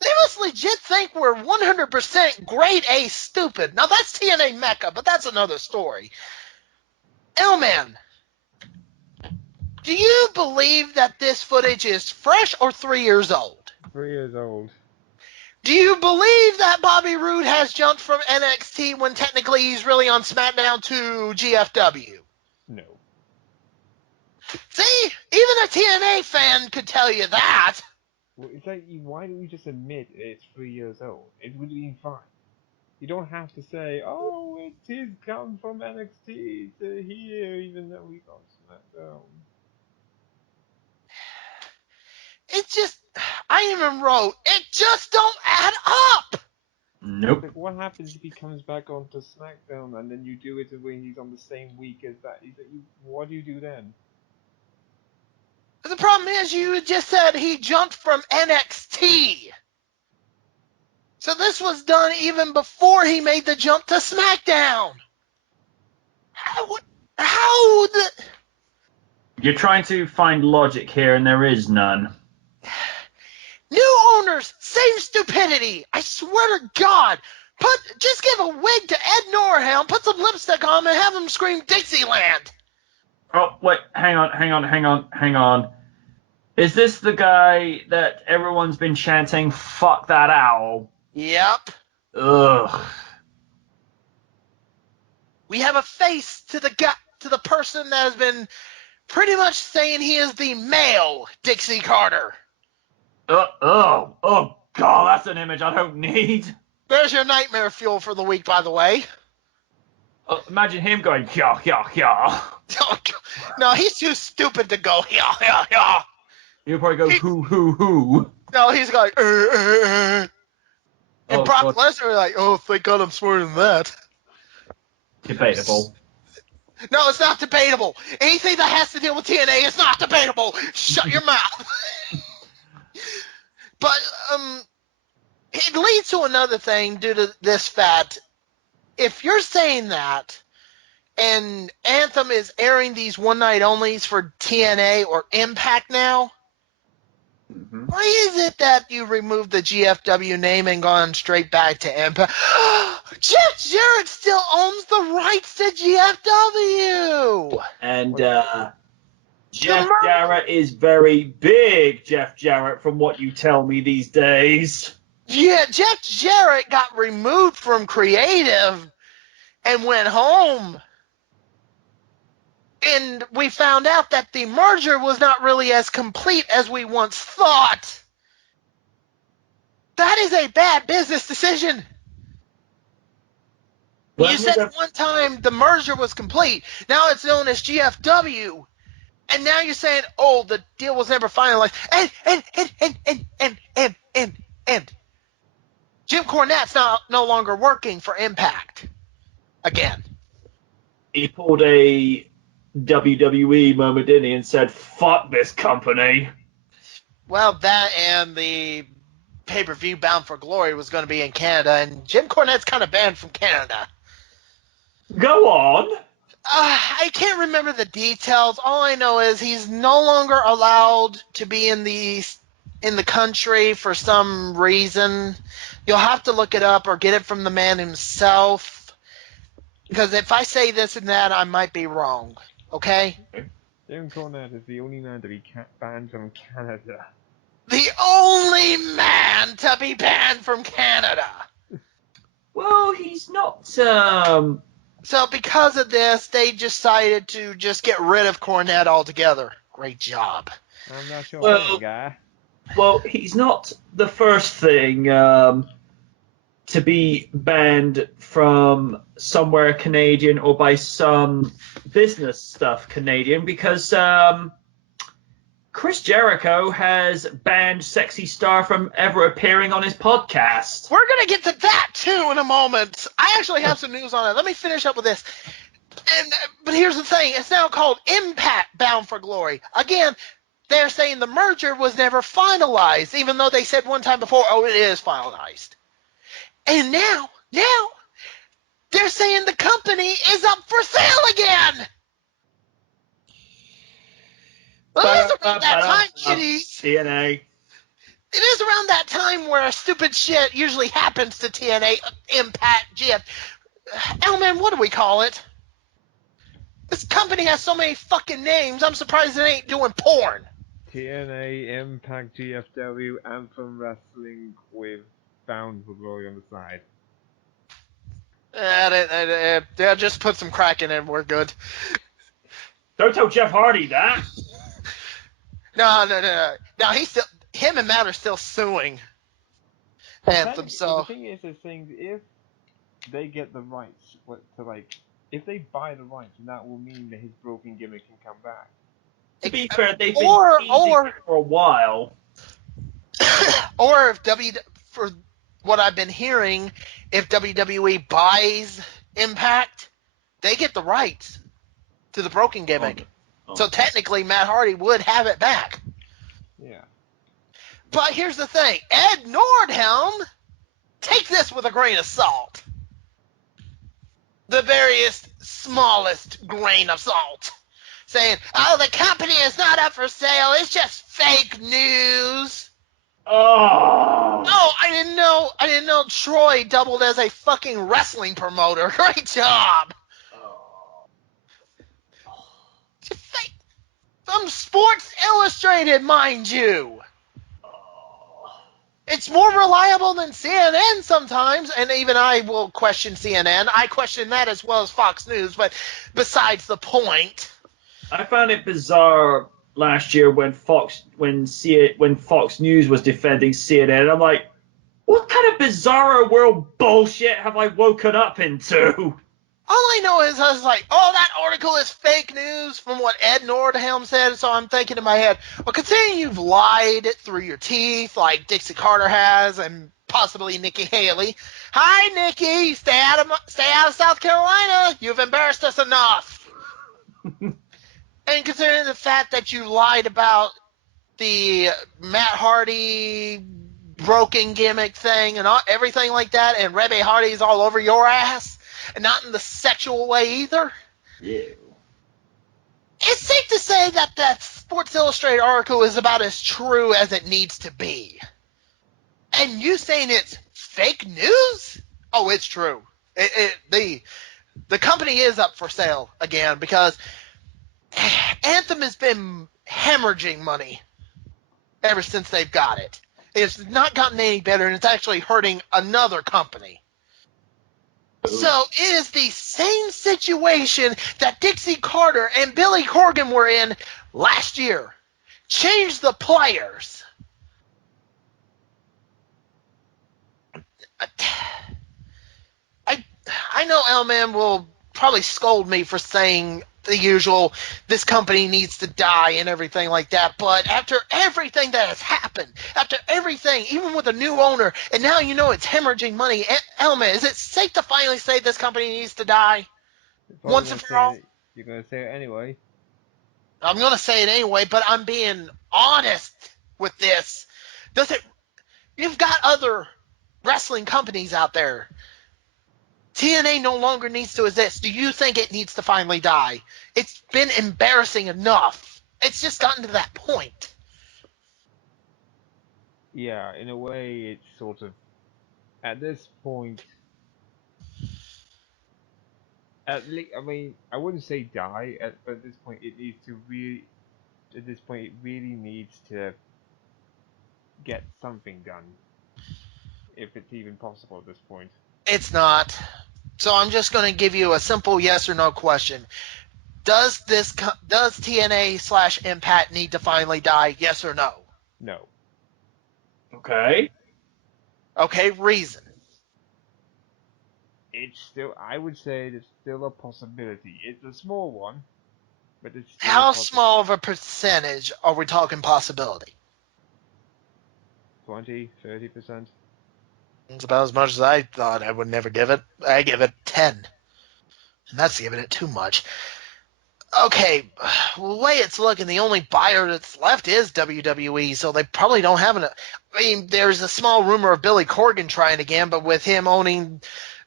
They must legit think we're 100% grade A stupid. Now that's TNA Mecca, but that's another story. L-Man, do you believe that this footage is fresh or 3 years old? 3 years old. Do you believe that Bobby Roode has jumped from NXT when technically he's really on SmackDown to GFW? No. See? Even a TNA fan could tell you that. Well, it's like, why don't you just admit it's 3 years old? It would have been fine. You don't have to say, oh, it is come from NXT to here, even though we got SmackDown. It just, I even wrote, it just don't add up. Nope. Like, what happens if he comes back onto SmackDown and then you do it when he's on the same week as that? What do you do then? The problem is you just said he jumped from NXT. So this was done even before he made the jump to SmackDown. How the... You're trying to find logic here, and there is none. New owners, same stupidity. I swear to God. Just give a wig to Ed Norhelm, put some lipstick on him, and have him scream Dixieland. Oh, wait, hang on. Is this the guy that everyone's been chanting, fuck that owl? Yep. Ugh. We have a face to the person that has been pretty much saying he is the male Dixie Carter. Oh, God, that's an image I don't need. There's your nightmare fuel for the week, by the way. Imagine him going, yeah. No, he's too stupid to go, yeah. He'll probably go, who. No, he's going, And Brock Lesnar like, oh, thank God I'm smarter than that. Debatable. No, it's not debatable. Anything that has to deal with TNA is not debatable. Shut your mouth. But it leads to another thing due to this fact. If you're saying that, and Anthem is airing these one-night-onlys for TNA or Impact now, why is it that you removed the GFW name and gone straight back to Impact? Jeff Jarrett still owns the rights to GFW! And Jeff Jarrett is very big, Jeff Jarrett, from what you tell me these days. Yeah, Jeff Jarrett got removed from creative and went home. And we found out that the merger was not really as complete as we once thought. That is a bad business decision. You said at one time the merger was complete. Now it's known as GFW. And now you're saying, oh, the deal was never finalized. And Jim Cornette's no longer working for Impact. Again. He pulled a WWE moment, didn't he, and said, fuck this company. Well, that and the pay-per-view Bound for Glory was going to be in Canada, and Jim Cornette's kind of banned from Canada. Go on. I I can't remember the details. All I know is he's no longer allowed to be in the country for some reason. You'll have to look it up or get it from the man himself. Because if I say this and that, I might be wrong. Okay? Jim Cornette is the only man to be banned from Canada. The only man to be banned from Canada. Well, he's not. So because of this, they decided to just get rid of Cornette altogether. Great job. I'm not sure Well- about that guy. Well, he's not the first thing to be banned from somewhere Canadian or by some business stuff Canadian, because Chris Jericho has banned Sexy Star from ever appearing on his podcast. We're going to get to that, too, in a moment. I actually have some news on it. Let me finish up with this. But here's the thing. It's now called Impact Bound for Glory. Again, they're saying the merger was never finalized, even though they said one time before, oh, it is finalized. And now, they're saying the company is up for sale again. Well, it is around that time, kiddies. TNA. It is around that time where stupid shit usually happens to TNA, Impact, GF. Elman, what do we call it? This company has so many fucking names, I'm surprised it ain't doing porn. TNA, Impact, GFW, Anthem Wrestling with Bound for Glory on the side. Just put some crack in it and we're good. Don't tell Jeff Hardy that. No. No, him and Matt are still suing Anthem, so... The thing is, if they get the rights if they buy the rights, then that will mean that his broken gimmick can come back. To be fair, they've been teasing it for a while. Or if for what I've been hearing, if WWE buys Impact, they get the rights to the broken gimmick. Oh. So technically, Matt Hardy would have it back. Yeah. But here's the thing. Ed Nordhelm, take this with a grain of salt. The veriest, smallest grain of salt. Saying, oh, the company is not up for sale. It's just fake news. Oh. Oh, I didn't know Troy doubled as a fucking wrestling promoter. Great job. Just fake. From Sports Illustrated, mind you. It's more reliable than CNN sometimes, and even I will question CNN. I question that as well as Fox News, but besides the point. I found it bizarre last year when Fox News was defending CNN. I'm like, what kind of bizarro world bullshit have I woken up into? All I know is I was like, oh, that article is fake news from what Ed Nordhelm said, so I'm thinking in my head, well, considering you've lied it through your teeth like Dixie Carter has and possibly Nikki Haley. Hi, Nikki, stay out of South Carolina. You've embarrassed us enough. And considering the fact that you lied about the Matt Hardy broken gimmick thing and everything like that, and Rebbe Hardy's all over your ass, and not in the sexual way either. Yeah. It's safe to say that Sports Illustrated article is about as true as it needs to be. And you saying it's fake news? Oh, it's true. The company is up for sale again because Anthem has been hemorrhaging money ever since they've got it. It's not gotten any better, and it's actually hurting another company. So it is the same situation that Dixie Carter and Billy Corgan were in last year. Change the players. I know L-Man will probably scold me for saying the usual, this company needs to die and everything like that, but after everything that has happened, after everything, even with a new owner, and now you know it's hemorrhaging money, Elman, is it safe to finally say this company needs to die? Once and for all? You're going to say it anyway? I'm going to say it anyway, but I'm being honest with this. You've got other wrestling companies out there. TNA no longer needs to exist. Do you think it needs to finally die? It's been embarrassing enough. It's just gotten to that point. Yeah, in a way, it's sort of at this point. At least, I mean, I wouldn't say die, but at this point, it needs to really. At this point, it really needs to get something done, if it's even possible at this point. It's not. So I'm just going to give you a simple yes or no question. Does TNA/Impact need to finally die? Yes or no? No. Okay. Okay, reason. It's still, I would say, it's still a possibility. It's a small one, but it's still a How possibility. small of a percentage are we talking possibility? 20, 30%. It's about as much as I thought I would never give it. I give it 10. And that's giving it too much. Okay, the way it's looking, the only buyer that's left is WWE, so they probably don't have an. I mean, there's a small rumor of Billy Corgan trying again, but with him owning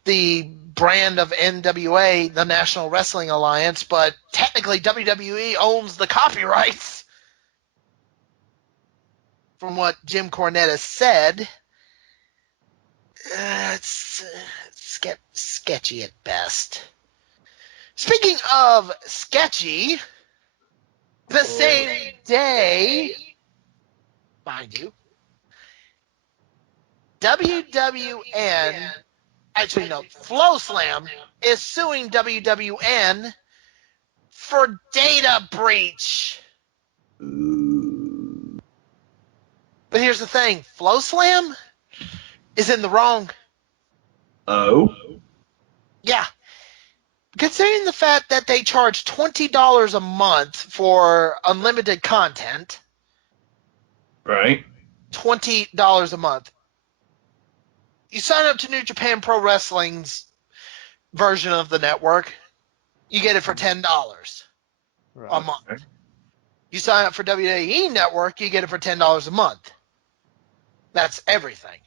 the brand of NWA, the National Wrestling Alliance, but technically WWE owns the copyrights, from what Jim Cornette has said. It's sketchy at best. Speaking of sketchy, the same day, mind you, WWN, actually no, Flow Slam is suing WWN for data breach. But here's the thing, Flow Slam is in the wrong. Oh. Yeah. Considering the fact that they charge $20 a month for unlimited content, Right. $20 a month. You sign up to New Japan Pro Wrestling's version of the network, you get it for $10 Right. a month. Okay. You sign up for WWE Network, you get it for $10 a month. That's everything.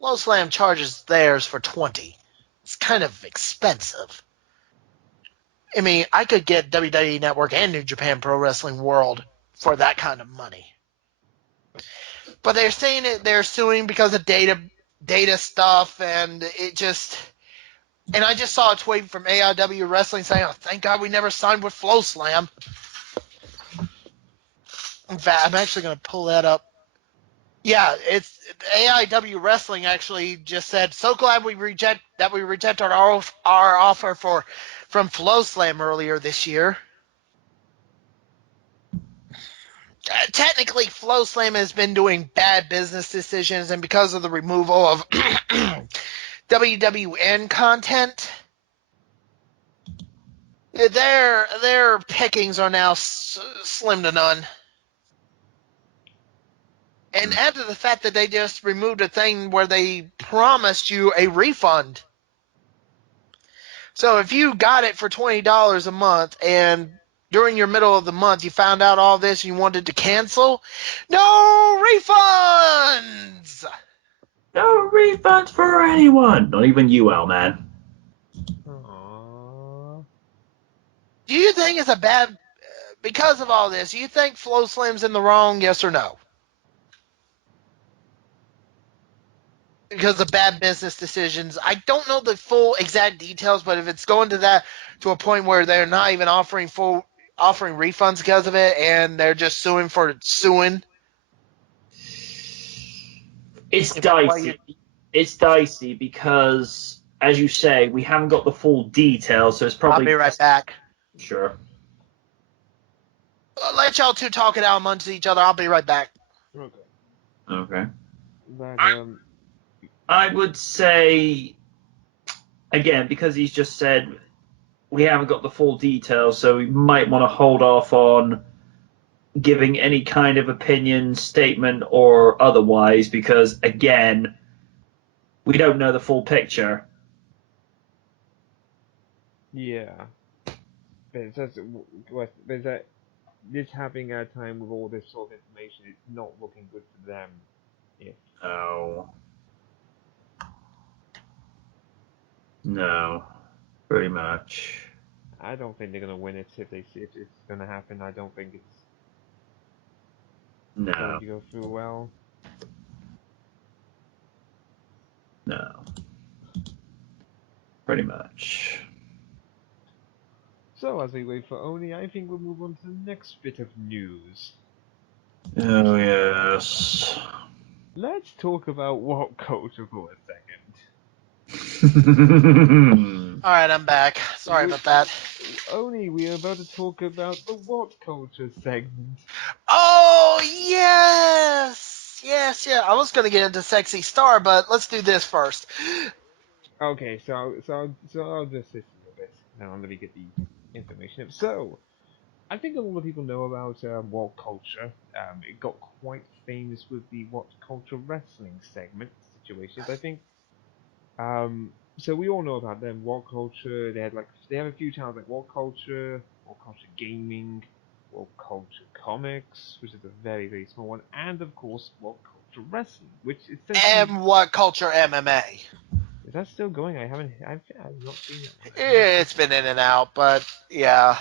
Low Slam charges theirs for $20. It's kind of expensive. I mean, I could get WWE Network and New Japan Pro Wrestling World for that kind of money. But they're saying it, they're suing because of data stuff, and it just. And I just saw a tweet from AIW Wrestling saying, "Oh, thank God we never signed with Flow Slam." In fact, I'm actually going to pull that up. Yeah, it's AIW Wrestling actually just said, "So glad we reject our offer from Flow Slam earlier this year." Technically, Flow Slam has been doing bad business decisions, and because of the removal of WWN content, their pickings are now slim to none. And add to the fact that they just removed a thing where they promised you a refund. So if you got it for $20 a month and during your middle of the month you found out all this and you wanted to cancel, no refunds! No refunds for anyone. Not even you, Al, man. Aww. Do you think it's a bad... Because of all this, do you think Flow Slam's in the wrong, yes or no? Because of bad business decisions. I don't know the full exact details, but if it's going to a point where they're not even offering refunds because of it, and they're just suing for suing. It's dicey. It's dicey because, as you say, we haven't got the full details, so it's probably. I'll be right back. Sure. Let y'all two talk it out amongst each other. I'll be right back. Okay. Okay. But, I would say, again, because he's just said we haven't got the full details, so we might want to hold off on giving any kind of opinion, statement, or otherwise, because, again, we don't know the full picture. yeah. But it's just, but that this having a time with all this sort of information, it's not looking good for them. If Oh. No, pretty much. I don't think they're gonna win it if it's gonna happen. I don't think it's No, going to go through well. no. Pretty much. So as we wait for Oni, I think we'll move on to the next bit of news. Oh, yes. Let's talk about what culture for a second. All right, I'm back. Sorry about that. Oni, we are about to talk about the what culture segment. Oh yes, yes, yeah. I was gonna get into Sexy Star, but let's do this first. Okay, so I'll just listen a bit. Now let me get the information up. So, I think a lot of people know about what culture. It got quite famous with the what culture wrestling segment situations. I think. So we all know about them. What culture? They have a few channels like what culture gaming, what culture comics, which is a very very small one, and of course what culture wrestling, which essentially And What Culture MMA. is that still going? I've not seen that one. It's been in and out, but yeah,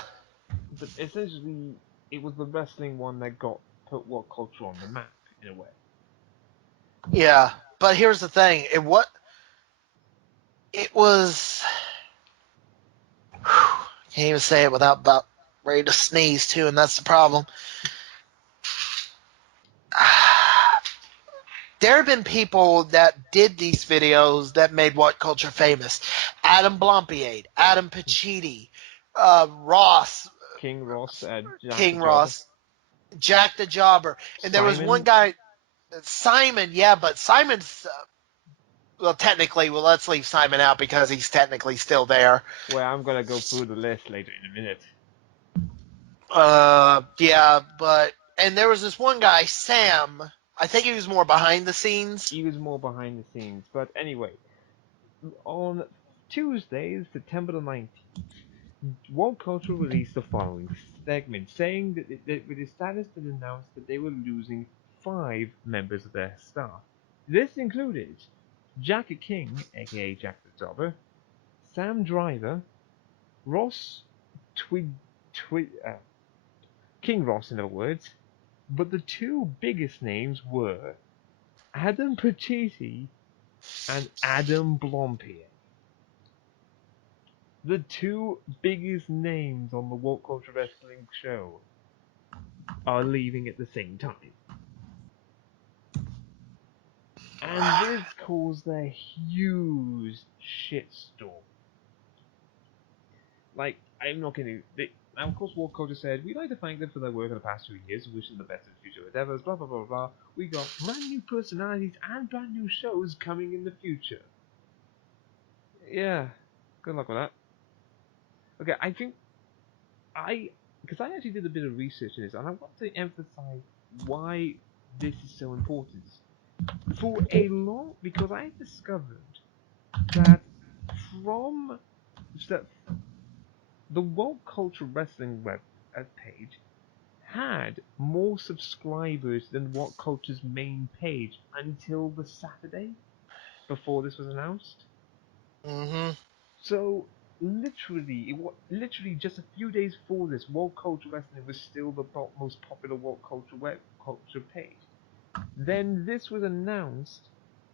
But essentially, it was the wrestling one that got put what culture on the map in a way. yeah. But here's the thing: it was. Can't even say it without about ready to sneeze too, and that's the problem. There have been people that did these videos that made What Culture famous. Adam Blompiade, Adam Pacitti, Ross, King Ross, Jack the King Jobber, Ross, Jack the Jobber, and there was one Simon. guy, Simon. Yeah, but Simon's well, technically, well, let's leave Simon out because he's technically still there. Well, I'm gonna go through the list later in a minute. Yeah, but and there was this one guy, Sam. I think he was more behind the scenes. He was more behind the scenes, but anyway, on Tuesday, September the 19th, World Culture released the following segment, saying that with the status that announced that they were losing 5 members of their staff. This included Jack King, aka Jack the Jobber, Sam Driver, Ross King Ross, in other words, but the two biggest names were Adam Pacitti and Adam Blompier. The two biggest names on the What Culture Wrestling show are leaving at the same time. And this caused a huge shitstorm. Like, I'm not gonna. Now, of course, What Culture said, we'd like to thank them for their work in the past 2 years, wish them the best in the future endeavors, blah blah blah blah. We got brand new personalities and brand new shows coming in the future. Yeah, good luck with that. Okay, I think because I actually did a bit of research in this, and I want to emphasize why this is so important. Because I discovered that from that the World Culture Wrestling web page had more subscribers than What Culture's main page until the Saturday before this was announced. Mm-hmm. So literally just a few days before this, World Culture Wrestling was still the most popular World Culture web culture page. Then this was announced,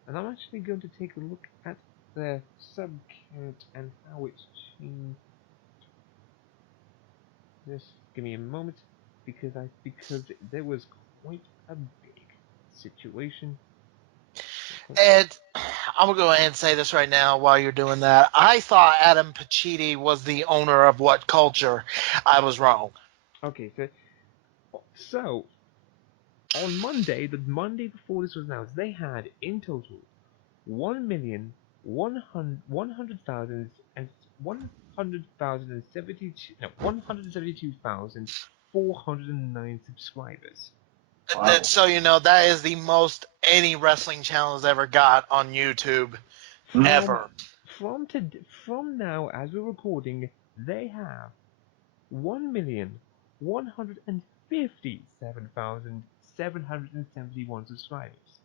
and I'm actually going to take a look at their sub count and how it's changed. Just give me a moment, because there was quite a big situation. And I'm gonna go ahead and say this right now while you're doing that. I thought Adam Pacitti was the owner of What Culture. I was wrong. Okay, so on Monday, the Monday before this was announced, they had in total 172,409 subscribers. Wow. So you know that is the most any wrestling channel has ever got on YouTube ever. From now, as we're recording, they have 1,157,771 subscribers.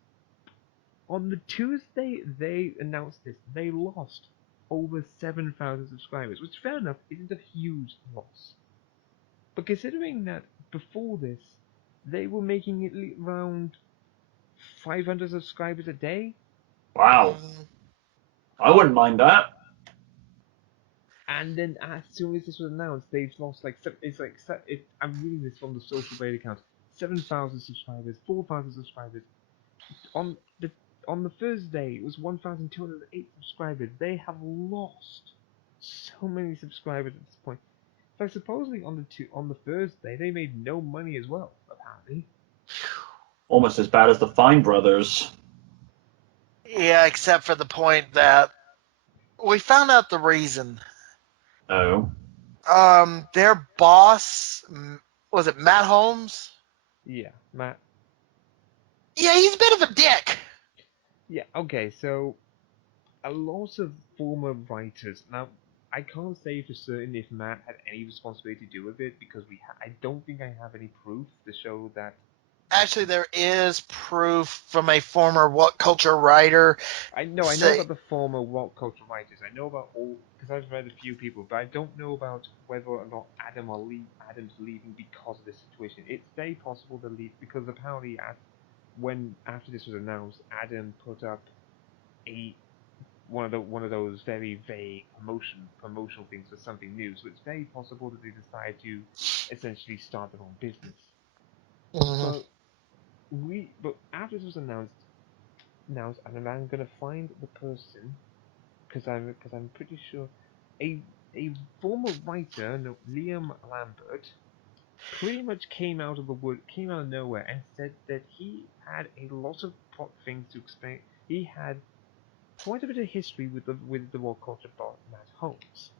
On the Tuesday they announced this, they lost over 7,000 subscribers, which fair enough isn't a huge loss. But considering that before this, they were making it around 500 subscribers a day. Wow. I wouldn't mind that. And then as soon as this was announced, they've lost I'm reading this from the social media account. 7,000 subscribers, 4,000 subscribers. On the first day, it was 1,208 subscribers. They have lost so many subscribers at this point. In fact, supposedly on the first day, they made no money as well. Apparently. Almost as bad as the Fine Brothers. Yeah, except for the point that we found out the reason. Oh. Their boss, was it Matt Holmes? Yeah, Matt. Yeah, he's a bit of a dick. Yeah, okay, so a lot of former writers. Now, I can't say for certain if Matt had any responsibility to do with it because I don't think I have any proof to show that. Actually, there is proof from a former What Culture writer. I know about the former What Culture writers. I know about all because I've read a few people, but I don't know about whether or not Adam's leaving because of this situation. It's very possible to leave because apparently after this was announced, Adam put up one of those very vague promotional things for something new. So it's very possible that they decide to essentially start their own business. Mm-hmm. But after this was announced, and I'm gonna find the person because I'm pretty sure a former writer, Liam Lambert, pretty much came out of nowhere and said that he had a lot of things to explain. He had quite a bit of history with the World Culture about Matt Holmes.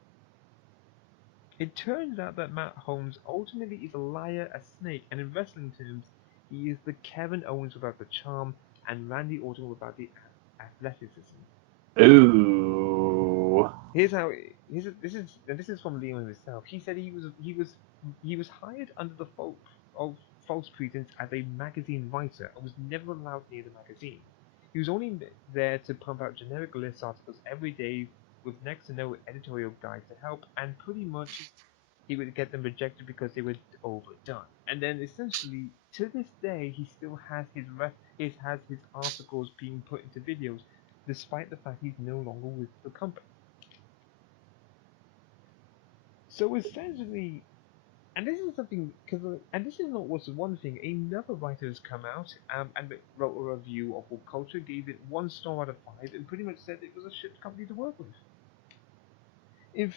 It turns out that Matt Holmes ultimately is a liar, a snake, and in wrestling terms, he is the Kevin Owens without the charm and Randy Orton without the athleticism. Ooh. This is from Liam himself. He said he was hired under the false pretense as a magazine writer and was never allowed near the magazine. He was only there to pump out generic list articles every day with next to no editorial guide to help, and pretty much he would get them rejected because they were overdone. And then essentially, to this day, he still has his articles being put into videos, despite the fact he's no longer with the company. So essentially, and this is not what's one thing. Another writer has come out and wrote a review of World Culture, gave it 1 star out of 5, and pretty much said it was a shit company to work with. If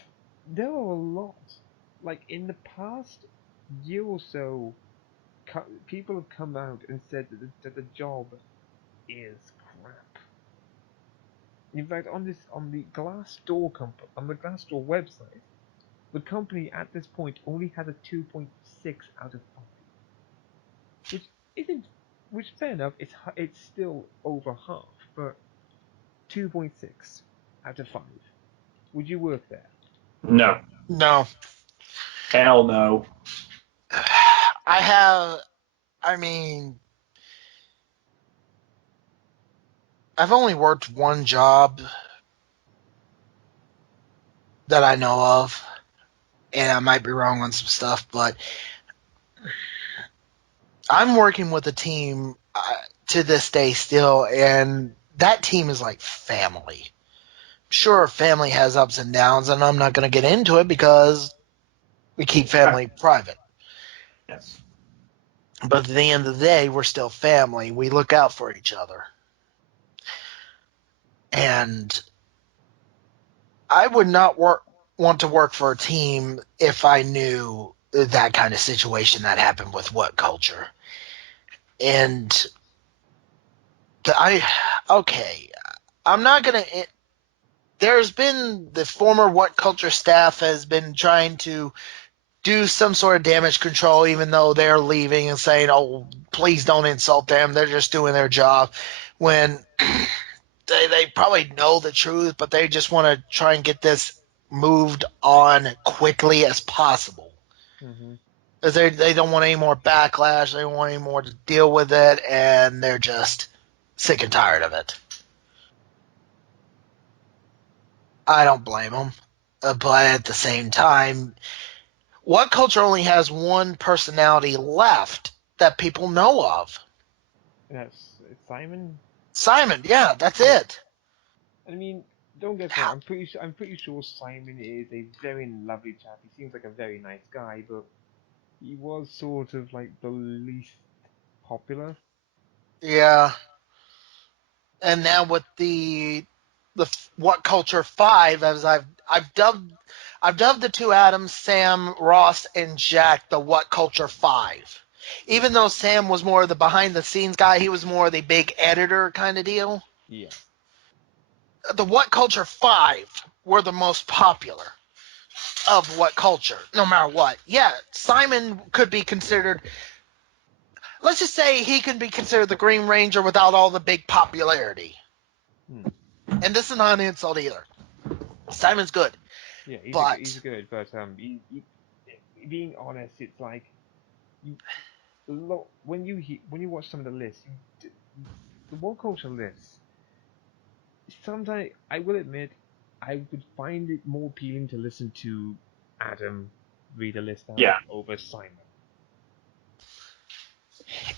there are a lot, like in the past year or so, people have come out and said that the job is crap. In fact, on the Glassdoor website, the company at this point only has a 2.6 out of 5, which fair enough. It's still over half, but 2.6 out of 5. Would you work there? No. No. Hell no. I've only worked one job that I know of, and I might be wrong on some stuff, but I'm working with a team to this day still, and that team is like family. Sure, family has ups and downs, and I'm not going to get into it because we keep family private. Yes. But at the end of the day, we're still family. We look out for each other. And I would not want to work for a team if I knew that kind of situation that happened with What Culture. And I'm not going to. There's been the former What Culture staff has been trying to do some sort of damage control, even though they're leaving and saying, "Oh, please don't insult them. They're just doing their job." When they probably know the truth, but they just want to try and get this moved on quickly as possible. Mm-hmm. Because they don't want any more backlash. They don't want any more to deal with it, and they're just sick and tired of it. I don't blame them. But at the same time, What Culture only has one personality left that people know of. And that's Simon. Simon, yeah, that's Yeah. it. I mean, don't get me wrong. I'm pretty sure Simon is a very lovely chap. He seems like a very nice guy, but he was sort of like the least popular. Yeah. And now with the What Culture 5, as I've dubbed the two Adams, Sam, Ross, and Jack, the What Culture 5. Even though Sam was more of the behind the scenes guy, he was more the big editor kind of deal. Yeah. The What Culture 5 were the most popular of What Culture, no matter what. Yeah, Simon could be considered, let's just say he can be considered the Green Ranger without all the big popularity. Hmm. And this is not an insult either. Simon's good. Yeah, he's But good, but being honest, it's like you when you watch some of the lists, the World Culture lists. Sometimes I will admit, I would find it more appealing to listen to Adam read a list out Yeah. over Simon.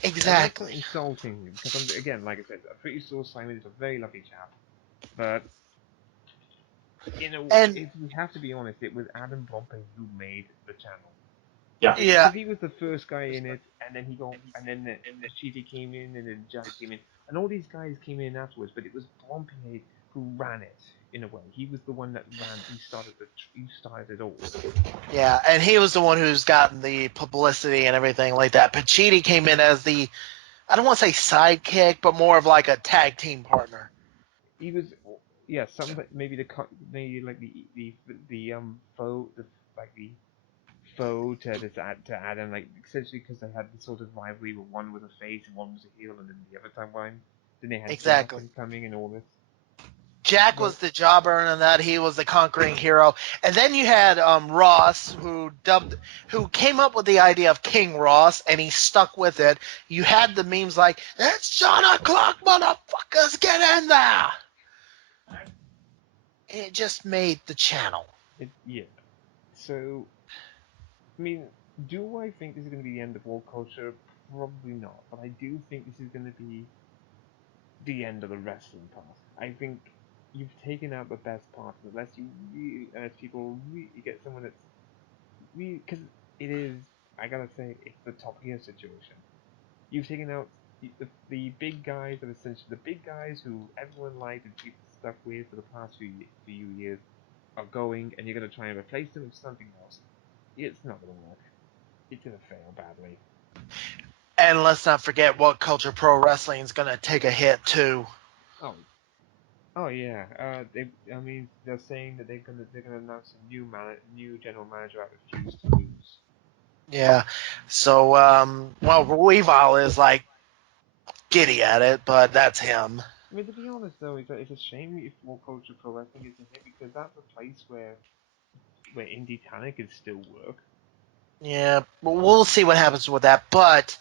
And that's not exactly. insulting because again, like I said, I'm pretty sure Simon is a very lovely chap. But And if we have to be honest, it was Adam Blompen who made the channel. Yeah. yeah, Because he was the first guy in it, and then Chidi came in, and then Jack came in, and all these guys came in afterwards. But it was Blompen who ran it in a way. He was the one that ran. He started it all. yeah, and he was the one who's gotten the publicity and everything like that. Pachidi came in as the, I don't want to say sidekick, but more of like a tag team partner. He was, yeah, some maybe maybe like the foe the like the foe to Adam, like essentially because they had this sort of rivalry where one was a face and one was a heel, and then the other time one, then they had Jack Exactly. coming and all this. Jack But was the jobber, and that he was the conquering hero. And then you had Ross, who came up with the idea of King Ross, and he stuck with it. You had the memes like, "It's John o'clock, motherfuckers, get in there!" And it just made the channel. yeah. So I mean, do I think this is going to be the end of world culture? Probably not. But I do think this is going to be the end of the wrestling part. I think you've taken out the best part unless people really get someone that's really, because it is, I gotta say, it's the Top Gear situation. You've taken out the big guys that essentially the big guys who everyone liked and people stuck with for the past few years are going, and you're gonna try and replace them with something else. It's not gonna work. It's gonna fail badly. And let's not forget what Culture Pro Wrestling is going to take a hit too. Oh, oh yeah. I mean, they're saying that they're gonna announce a new general manager at Refuse to Lose. Yeah. So, well, Weavile is like giddy at it, but that's him. I mean, to be honest though, it's a shame if World Culture Pro Wrestling isn't here because that's a place where Indie Tana could still work. Yeah, we'll see what happens with that. But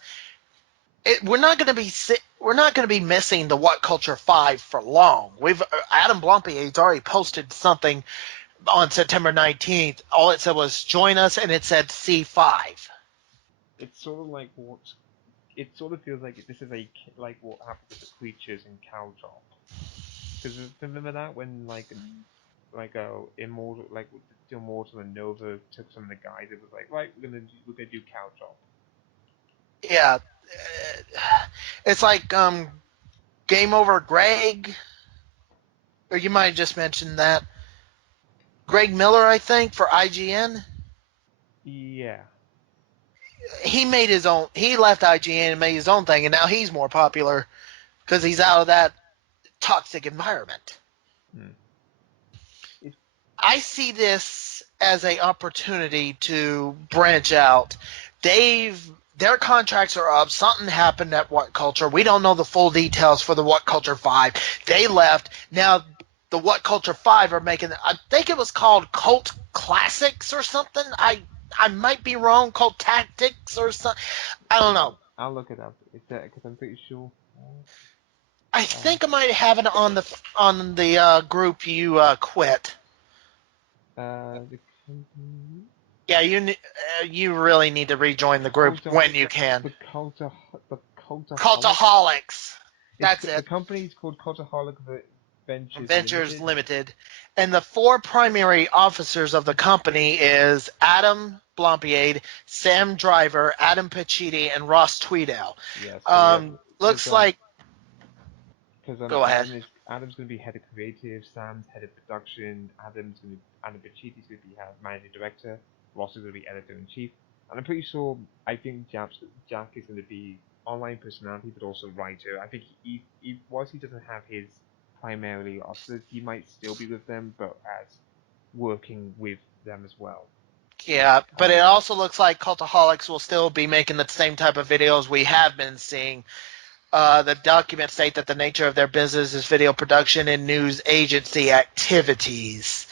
we're not going to be missing the What Culture 5 for long. We've Adam Blumpy has already posted something on September 19th. All it said was join us, and it said C5. It's sort of like what it sort of feels like this is like what happened with the creatures in Cow Drop. Because remember that when immortal immortal and Nova took some of the guys, it was like right we're gonna do Cow Drop. Yeah, it's like Game Over Greg, or you might have just mentioned that Greg Miller, I think, for IGN. Yeah. He made his own. He left IGN and made his own thing, and now he's more popular because he's out of that toxic environment. Hmm. It, I see this as an opportunity to branch out. Their contracts are up. Something happened at What Culture. We don't know the full details for the What Culture 5. They left. Now the What Culture 5 are making, I think it was called Cult Classics or something. I might be wrong. Cult Tactics or something. I don't know. I'll look it up. It's because I'm pretty sure. I think I might have it on the group you quit. The company. Yeah, you really need to rejoin the group when you can. The Cultaholic. Cultaholics. That's The it. company's called Cultaholic Ventures Ventures Limited. Limited. And the four primary officers of the company is Adam Blompiade, Sam Driver, Adam Pacitti, and Ross Tweedale. Yes. So Looks like. because Go ahead. Adam's going to be head of creative, Sam's head of production, Adam Pachiti's going to be managing director, Ross is going to be editor in chief, and I'm pretty sure Jack is going to be online personality but also writer. I think whilst he doesn't have his primarily officers, he might still be with them, but as working with them as well. Yeah, but it also looks like Cultaholics will still be making the same type of videos we have been seeing. The documents state that the nature of their business is video production and news agency activities.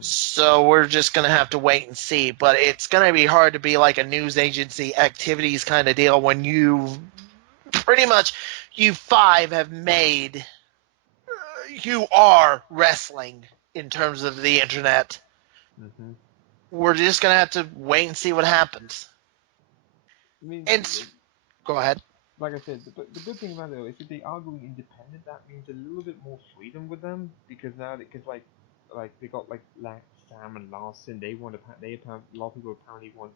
So we're just going to have to wait and see. But it's going to be hard to be like a news agency activities kind of deal when you pretty much, you five have made, you are wrestling in terms of the internet. Mm-hmm. We're just going to have to wait and see what happens. I mean, go ahead. Like I said, the good thing about it though is if they are going independent, that means a little bit more freedom with them because now like they got like Sam and Larson, a lot of people apparently want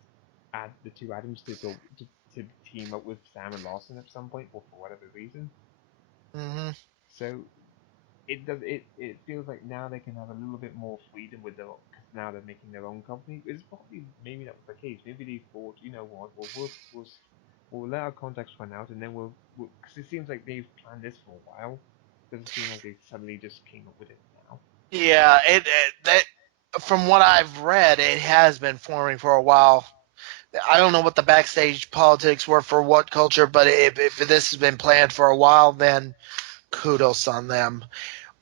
the two Adams to go to team up with Sam and Larson at some point, or for whatever reason. Mm-hmm. So it feels like now they can have a little bit more freedom with their, because now they're making their own company. It's probably maybe that was the case. Maybe they thought, you know what, we'll let our contracts run out, and then because it seems like they've planned this for a while. Doesn't seem like they suddenly just came up with it now. Yeah, that from what I've read, it has been forming for a while. I don't know what the backstage politics were for what culture, but if this has been planned for a while, then kudos on them.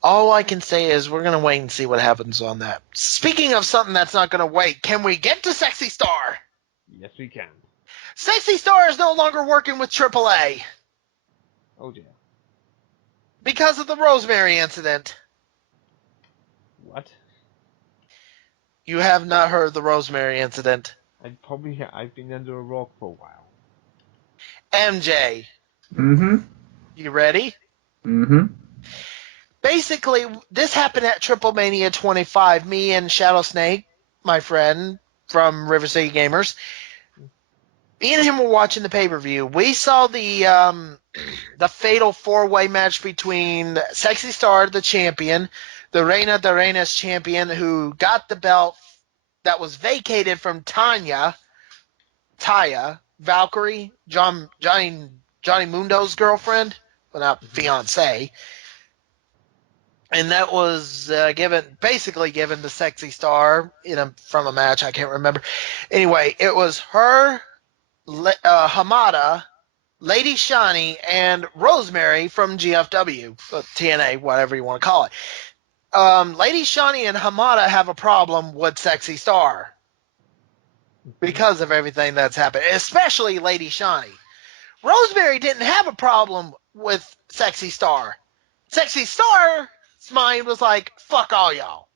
All I can say is we're going to wait and see what happens on that. Speaking of something that's not going to wait, can we get to Sexy Star? Yes, we can. Sexy Star is no longer working with AAA. Oh dear. Because of the Rosemary incident. What? You have not heard the Rosemary incident. I've been under a rock for a while. MJ. Mm-hmm. You ready? Mm-hmm. Basically, this happened at Triple Mania 25. Me and Shadow Snake, my friend from River City Gamers, me and him were watching the pay-per-view. We saw the fatal four-way match between Sexy Star, the champion, the Reina de Reinas champion, who got the belt that was vacated from Taya, Valkyrie, Johnny Mundo's girlfriend, well, not fiance. And that was basically given to Sexy Star from a match. I can't remember. Anyway, it was her, Hamada, Lady Shani, and Rosemary from GFW, TNA, whatever you want to call it. Lady Shani and Hamada have a problem with Sexy Star because of everything that's happened, especially Lady Shani. Rosemary didn't have a problem with Sexy Star. Sexy Star's mind was like, fuck all y'all,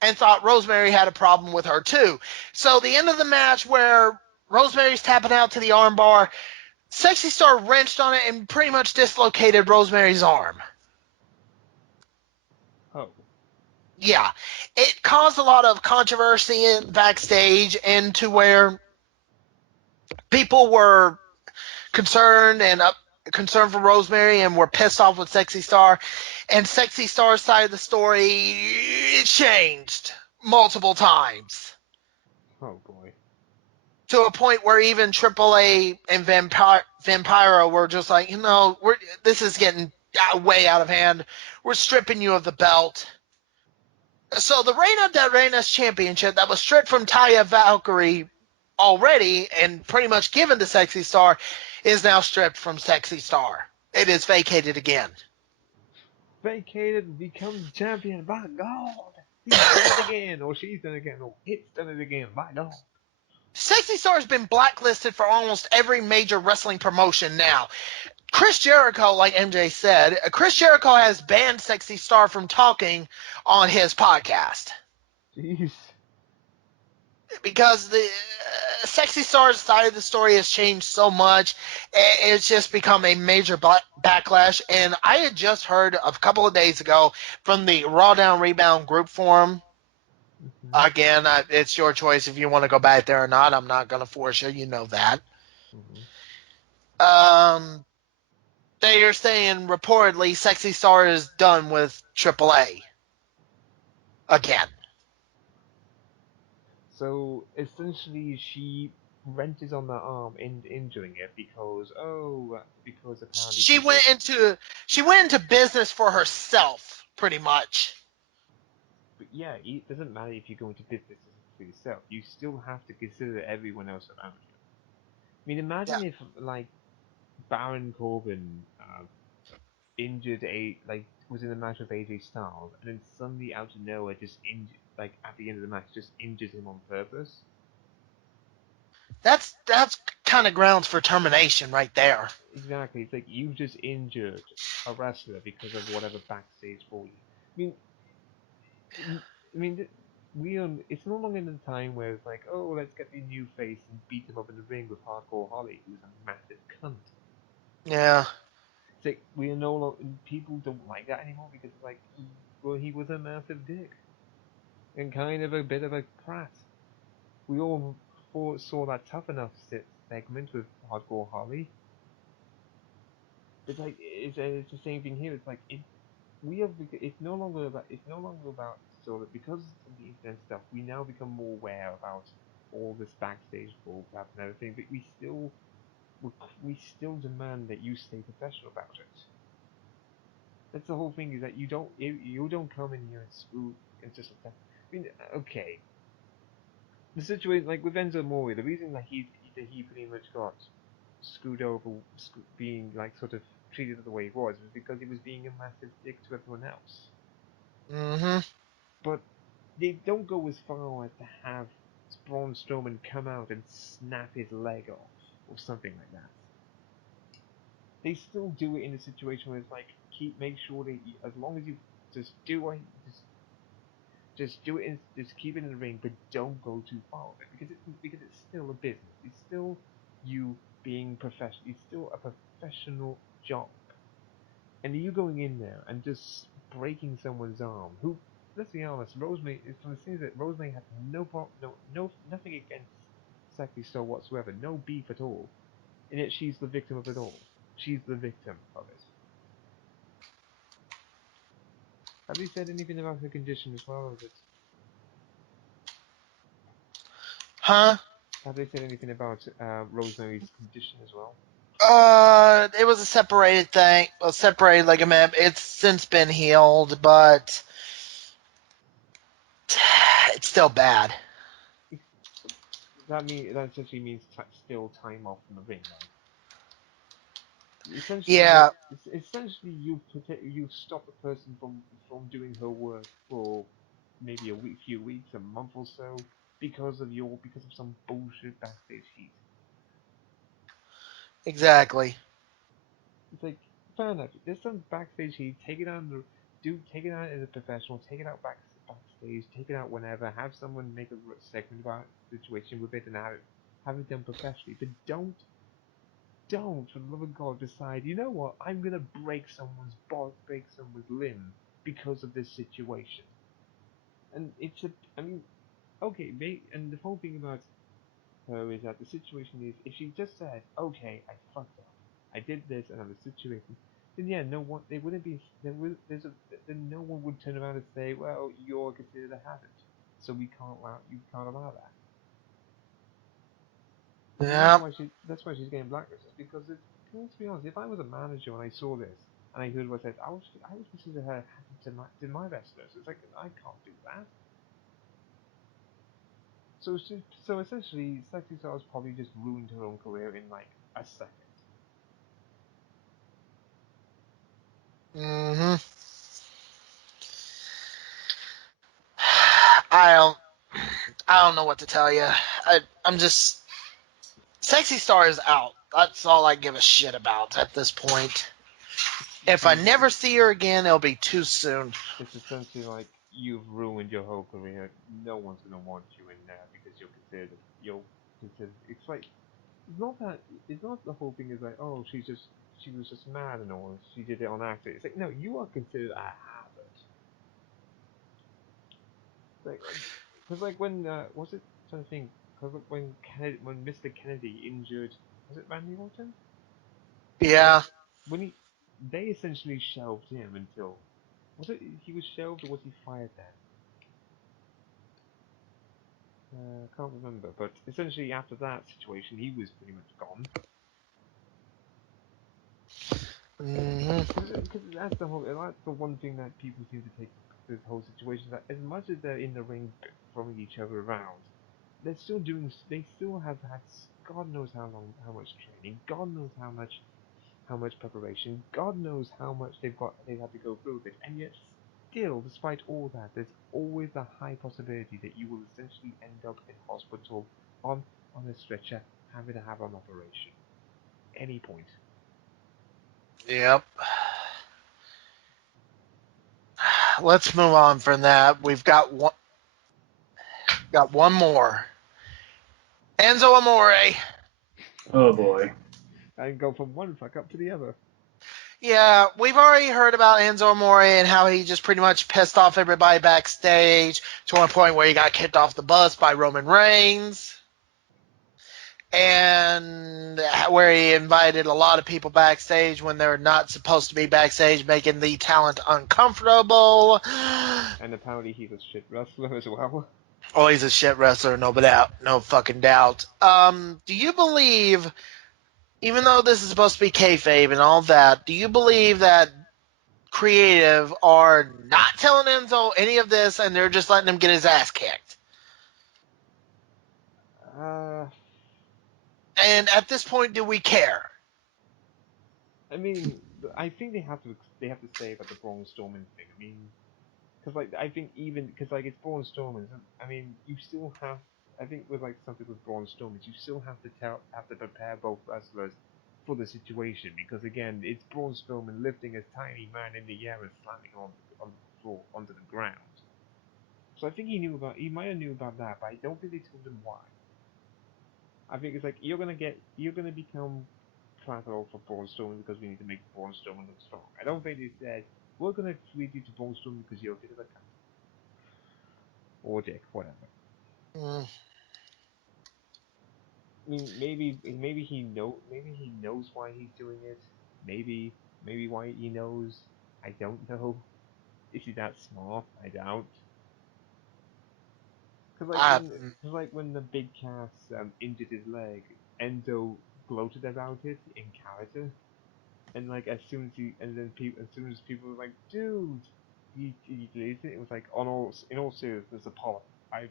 and thought Rosemary had a problem with her too. So the end of the match where Rosemary's tapping out to the armbar, Sexy Star wrenched on it and pretty much dislocated Rosemary's arm. Oh. Yeah. It caused a lot of controversy backstage, and to where people were concerned for Rosemary and were pissed off with Sexy Star. And Sexy Star's side of the story changed multiple times. Oh boy. To a point where even AAA and Vampiro were just like, this is getting way out of hand. We're stripping you of the belt. So the Reina de Reinas championship that was stripped from Taya Valkyrie already and pretty much given to Sexy Star is now stripped from Sexy Star. It is vacated again. Vacated, becomes champion, by God. He's done it again, or she's done it again, or it's done it again, by God. Sexy Star has been blacklisted for almost every major wrestling promotion now. Chris Jericho, like MJ said, Chris Jericho has banned Sexy Star from talking on his podcast. Jeez. because the Sexy Star's side of the story has changed so much. It's just become a major backlash. And I had just heard a couple of days ago from the RawDown Rebound group forum. Mhm. Again, it's your choice if you want to go back there or not. I'm not going to force you. You know that. Mhm. Um, they are saying reportedly Sexy Star is done with AAA again. So essentially, she wrenches on the arm and injuring it because apparently She people. went into she went into business for herself, pretty much. But yeah, it doesn't matter if you go into business for yourself. You still have to consider everyone else around you. I mean, Yeah, imagine if like Baron Corbin injured a like was in a match with AJ Styles, and then suddenly out of nowhere just injured like at the end of the match just injured him on purpose. that's kind of grounds for termination right there. Exactly, it's like you've just injured a wrestler because of whatever backstage for you. I mean, I mean, we are. It's no longer the time where it's like, oh, let's get the new face and beat him up in the ring with Hardcore Holly, who's a massive cunt. Yeah, It's like we are no longer. People don't like that anymore because it's like, well, he was a massive dick and kind of a bit of a prat. We all saw that tough enough segment with Hardcore Holly. It's like it's the same thing here. It's like it's no longer about so that because of the internet stuff, we now become more aware about all this backstage bull crap and everything. But we still demand that you stay professional about it. That's the whole thing is that you don't come in here and screw and just like that. I mean, okay, the situation like with Enzo Mori, the reason that he pretty much got screwed over, being like sort of treated the way he was because he was being a massive dick to everyone else. hmm But they don't go as far as to have Braun Strowman come out and snap his leg off or something like that. They still do it in a situation where it's like make sure that as long as you just do what just do it just keep it in the ring, but don't go too far with it because it's still a business. It's still you being professional. It's still a professional job. And you going in there and just breaking someone's arm, who, let's be honest, Rosemary, is from the things that Rosemary had nothing against Sexy Star whatsoever, no beef at all, and yet she's the victim of it all. She's the victim of it. Have they said anything about her condition as well, or is it? Huh? Have they said anything about Rosemary's condition as well? It was a separated thing, a separated ligament. It's since been healed, but it's still bad. That essentially means still time off from the ring, right? Yeah, Essentially you've stopped a person from doing her work for maybe few weeks, a month or so because of some bullshit backstage heat. exactly. It's like fair enough. There's some backstage heat. Take it out as a professional. Take it out backstage. Take it out whenever. Have someone make a segment about the situation with it and have it done professionally. But don't, for the love of God, decide, you know what, I'm gonna break someone's limb because of this situation. And I mean, okay, and the whole thing about her is that the situation is, if she just said, okay, I fucked up, I did this, and I'm a situation, then yeah, no one, they wouldn't be, there would, there's a, then no one would turn around and say, well, you're considered a hazard, so you can't allow that. And Yeah, that's why she's getting blacklisted because it's, let's be honest, if I was a manager and I saw this and I heard what I said, I would consider her to my wrestlers. It's like I can't do that. So essentially, Sexy Star's probably just ruined her own career in like a second. hmm I don't, I don't know what to tell you. I'm just Sexy Star is out. That's all I give a shit about at this point. If I She's never see her again, it'll be too soon. It's essentially like you've ruined your whole career. No one's gonna want you in there because you're considered. It's like it's not the whole thing is like, oh, she was just mad and all, she did it on accident. It's like, no, you are considered a habit. Like, because like when was it trying to think? Because when Mr. Kennedy injured, was it Randy Orton? Yeah. When they essentially shelved him until, was it he was shelved or was he fired then? I can't remember, but essentially after that situation, he was pretty much gone. Because that's the one thing that people seem to take this whole situation, that as much as they're in the ring throwing each other around, they still have had God knows how much training, God knows how much preparation, God knows how much they've had to go through with it, and yet still, despite all that, there's always a high possibility that you will essentially end up in hospital on a stretcher, having to have an operation. Any point. Yep. Let's move on from that. We've got one more. Enzo Amore. Oh boy. I can go from one fuck up to the other. Yeah, we've already heard about Enzo Amore and how he just pretty much pissed off everybody backstage to one point where he got kicked off the bus by Roman Reigns. And where he invited a lot of people backstage when they're not supposed to be backstage, making the talent uncomfortable. And apparently he's a shit wrestler as well. Oh, he's a shit wrestler, no fucking doubt. Do you believe, even though this is supposed to be kayfabe and all that, do you believe that creative are not telling Enzo any of this and they're just letting him get his ass kicked? Uh, And at this point, do we care? I mean, I think they have to say about the Braun Strowman thing. I mean, because like I think even because like it's Braun Strowman. I mean, you still have. I think with like something with Braun Strowman, you still have to prepare both wrestlers for the situation, because again, it's Braun Strowman lifting a tiny man in the air and slamming on the floor onto the ground. So I think he might have knew about that, but I don't think they told him why. I think it's like you're gonna become collateral for Braun Strowman because we need to make Braun Strowman look strong. I don't think they said we're gonna treat you to Braun Strowman because you're a bit of a cunt or dick, whatever. Mm, I mean, maybe he knows why he's doing it. Maybe why he knows. I don't know. Is he that smart? I doubt. I, Cause like when the Big Cass injured his leg, Enzo gloated about it in character. And like as soon as people were like, dude, he deleted it. It was like in all seriousness, Apollo. I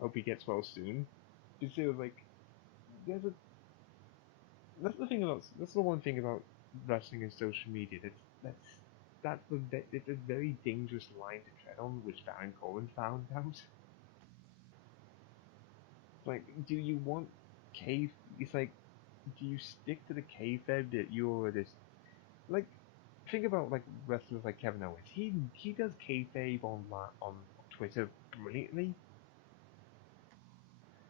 hope he gets well soon. Just it was like there's a that's the one thing about wrestling and social media. It's a very dangerous line to tread on, which Baron Corbin found out. Like, do you want cave? It's like, do you stick to the kayfabe that you're this like? Think about like wrestlers like Kevin Owens. He does kayfabe on Twitter brilliantly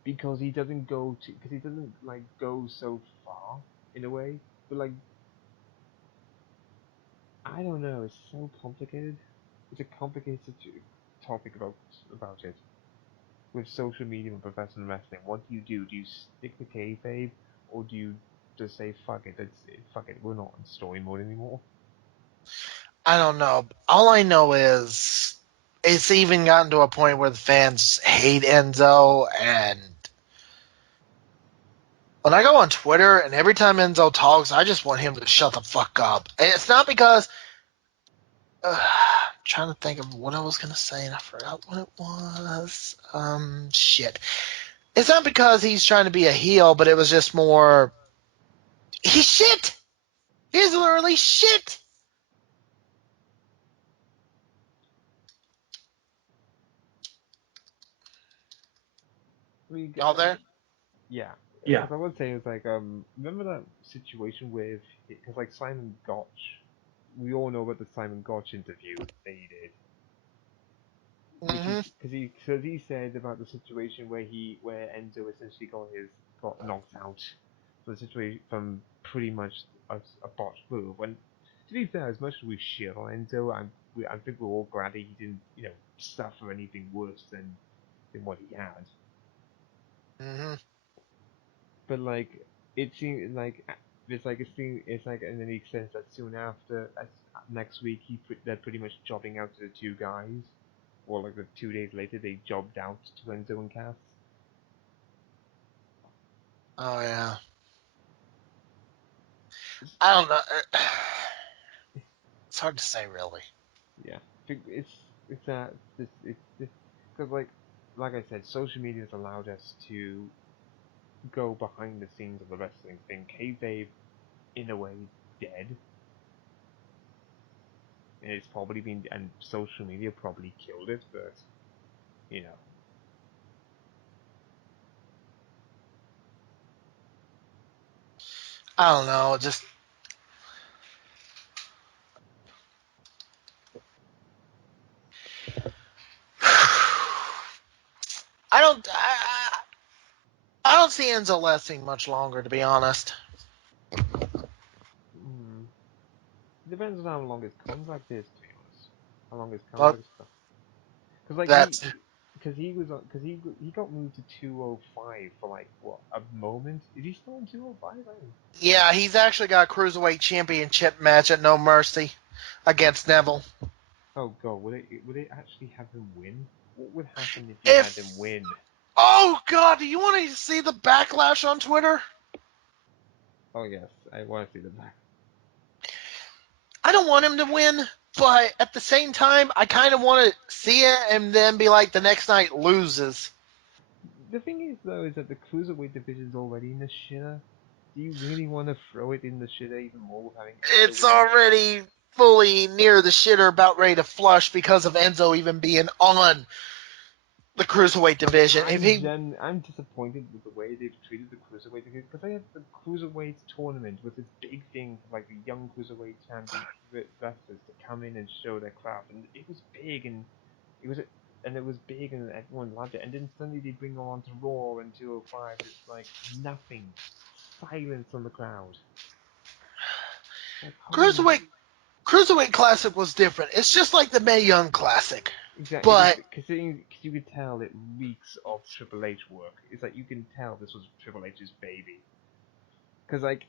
because he doesn't like go so far in a way. But like I don't know, it's so complicated. It's a complicated topic about it with social media and professional wrestling. What do you do? Do you stick to kayfabe or do you just say fuck it? Fuck it. We're not in story mode anymore. I don't know. All I know is it's even gotten to a point where the fans hate Enzo, and when I go on Twitter and every time Enzo talks, I just want him to shut the fuck up. And it's not because I'm trying to think of what I was gonna say and I forgot what it was. Shit. It's not because he's trying to be a heel, but it was just more. He's shit. He's literally shit. I mean, Y'all there? yeah. Yeah. What I would say is like remember that situation with because like Simon Gotch, we all know about the Simon Gotch interview that he did. Hmm. Because he said about the situation where Enzo essentially got knocked out from the situation from pretty much a botched move. When to be fair, as much as we shit on Enzo, I think we're all glad that he didn't suffer anything worse than what he had. Hmm. But like it seemed like it's like and then he says that soon after next week they're pretty much jobbing out to the two guys, or like the 2 days later they jobbed out to Enzo and Cass. Oh yeah. I don't know. It's hard to say, really. Yeah, it's because like I said, social media has allowed us to go behind the scenes of the wrestling thing. Kayfabe, in a way, dead. And it's probably been, and social media probably killed it, but you know. I don't know. Just I don't. I don't see Enzo lasting much longer, to be honest. Mm, depends on how long his contract is, to be honest. How long his But contract is. Because like that's he got moved to 205 for like what a moment. Is he still in 205? yeah. He's actually got a cruiserweight championship match at No Mercy against Neville. Oh god, would it actually have him win? What would happen if you had him If win? oh god, do you want to see the backlash on Twitter? Oh yes, I want to see the back. I don't want him to win, but at the same time, I kind of want to see it and then be like the next night loses. The thing is though, is that the cruiserweight division's already in the shitter. Do you really want to throw it in the shitter even more with having Enzo It's win the shit? already fully near the shitter, about ready to flush because of Enzo even being on the cruiserweight division. If he I'm disappointed with the way they've treated the cruiserweight because they had the cruiserweight tournament with this big thing for like the young cruiserweight champion wrestlers to come in and show their craft, and it was big it was and it was big and everyone loved it, and then suddenly they bring them on to Raw and 205. It's like nothing, silence on the crowd. Like holy. cruiserweight cruiserweight classic was different. It's just like the Mae Young Classic, Exactly, but because you could tell it reeks of Triple H work. It's like you can tell this was Triple H's baby. Because like,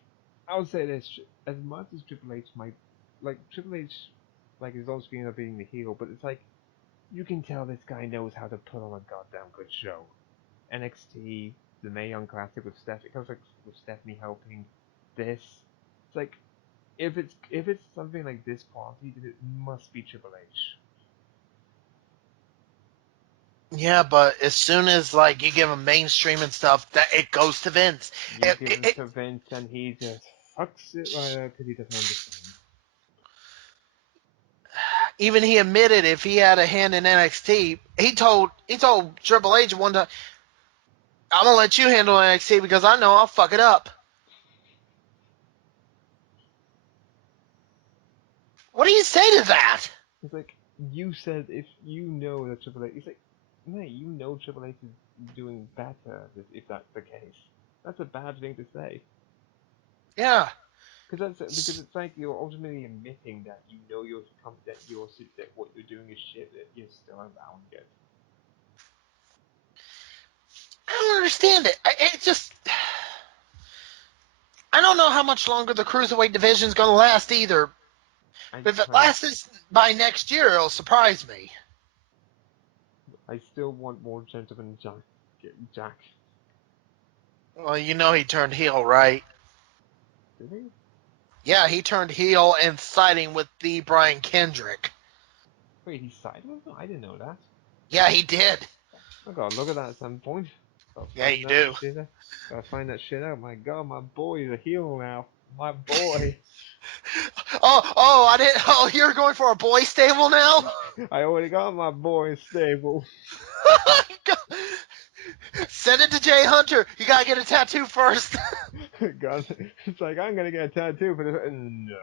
I would say this: as much as Triple H might Triple H, like is always being being the heel, but it's like you can tell this guy knows how to put on a goddamn good show. NXT, the Mae Young Classic with Stephanie, it comes like with Stephanie helping. This, it's like if it's something like this quality, then it must be Triple H. yeah, but as soon as like you give him mainstream and stuff, that it goes to Vince. You give him to Vince and he just fucks it right up because he doesn't understand. Even he admitted if he had a hand in NXT, he told Triple H one time, "I'm gonna let you handle NXT because I know I'll fuck it up." What do you say to that? It's like, you said if you know that Triple H, it's like, mate, you know Triple H is doing better if that's the case. That's a bad thing to say. Yeah, Because it's like you're ultimately admitting that you know that what you're doing is shit, that you're still allowing it. I don't understand it. It just, I don't know how much longer the cruiserweight division's gonna last either. I If it kind lasts by next year, it'll surprise me. I still want more Gentleman Jack. Well, you know he turned heel, right? Did he? Yeah, he turned heel and siding with the Brian Kendrick. Wait, he sided with him? I didn't know that. Yeah, he did. I gotta look at that at some point. Gotta Yeah, find you that do. shit out. Gotta find that shit out. My god, my boy is a heel now. My boy. Oh, I didn't. Oh, you're going for a boy stable now? I already got my boy stable. Send it to Jay Hunter. You gotta get a tattoo first. God, it's like I'm gonna get a tattoo for this. No.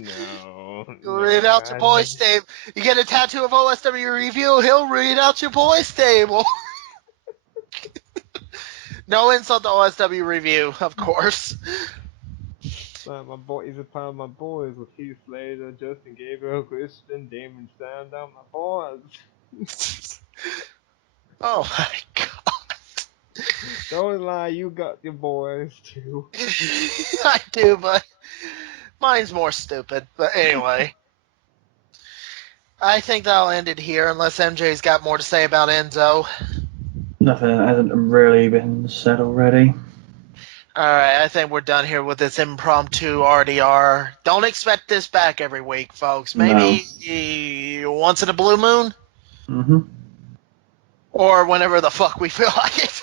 No. He'll read out your boy stable. You get a tattoo of OSW review, he'll read out your boy stable. No insult to OSW review, of course. My boy is a part of my boys with Heath Slater, Justin Gabriel, Christian, Damon Sandow, my boys. Oh my god. Don't lie, you got your boys too. I do, but mine's more stupid. But anyway. I think that'll end it here unless MJ's got more to say about Enzo. Nothing hasn't really been said already. Alright, I think we're done here with this impromptu RDR. Don't expect this back every week, folks. Maybe once in a blue moon? Mm-hmm. Or whenever the fuck we feel like it.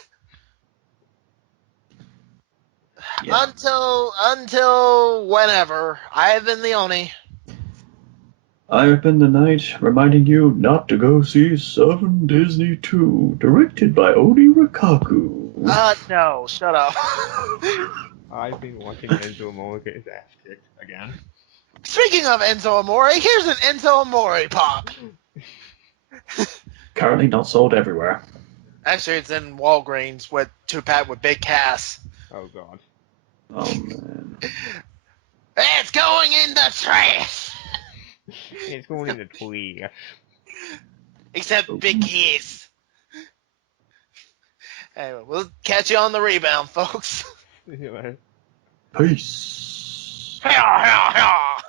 Yeah. Until whenever, I've been the Oni. I've been the knight, reminding you not to go see 7 Disney 2, directed by Oni Rikaku. No, shut up. I've been watching Enzo Amore get his ass kicked again. Speaking of Enzo Amore, here's an Enzo Amore pop. Currently not sold everywhere. Actually, it's in Walgreens with 2-pack with Big Cass. Oh god. Oh man. It's going in the trash! It's going in the tweet. Except Big Kiss. Anyway, we'll catch you on the rebound, folks. Peace. Ha ha ha!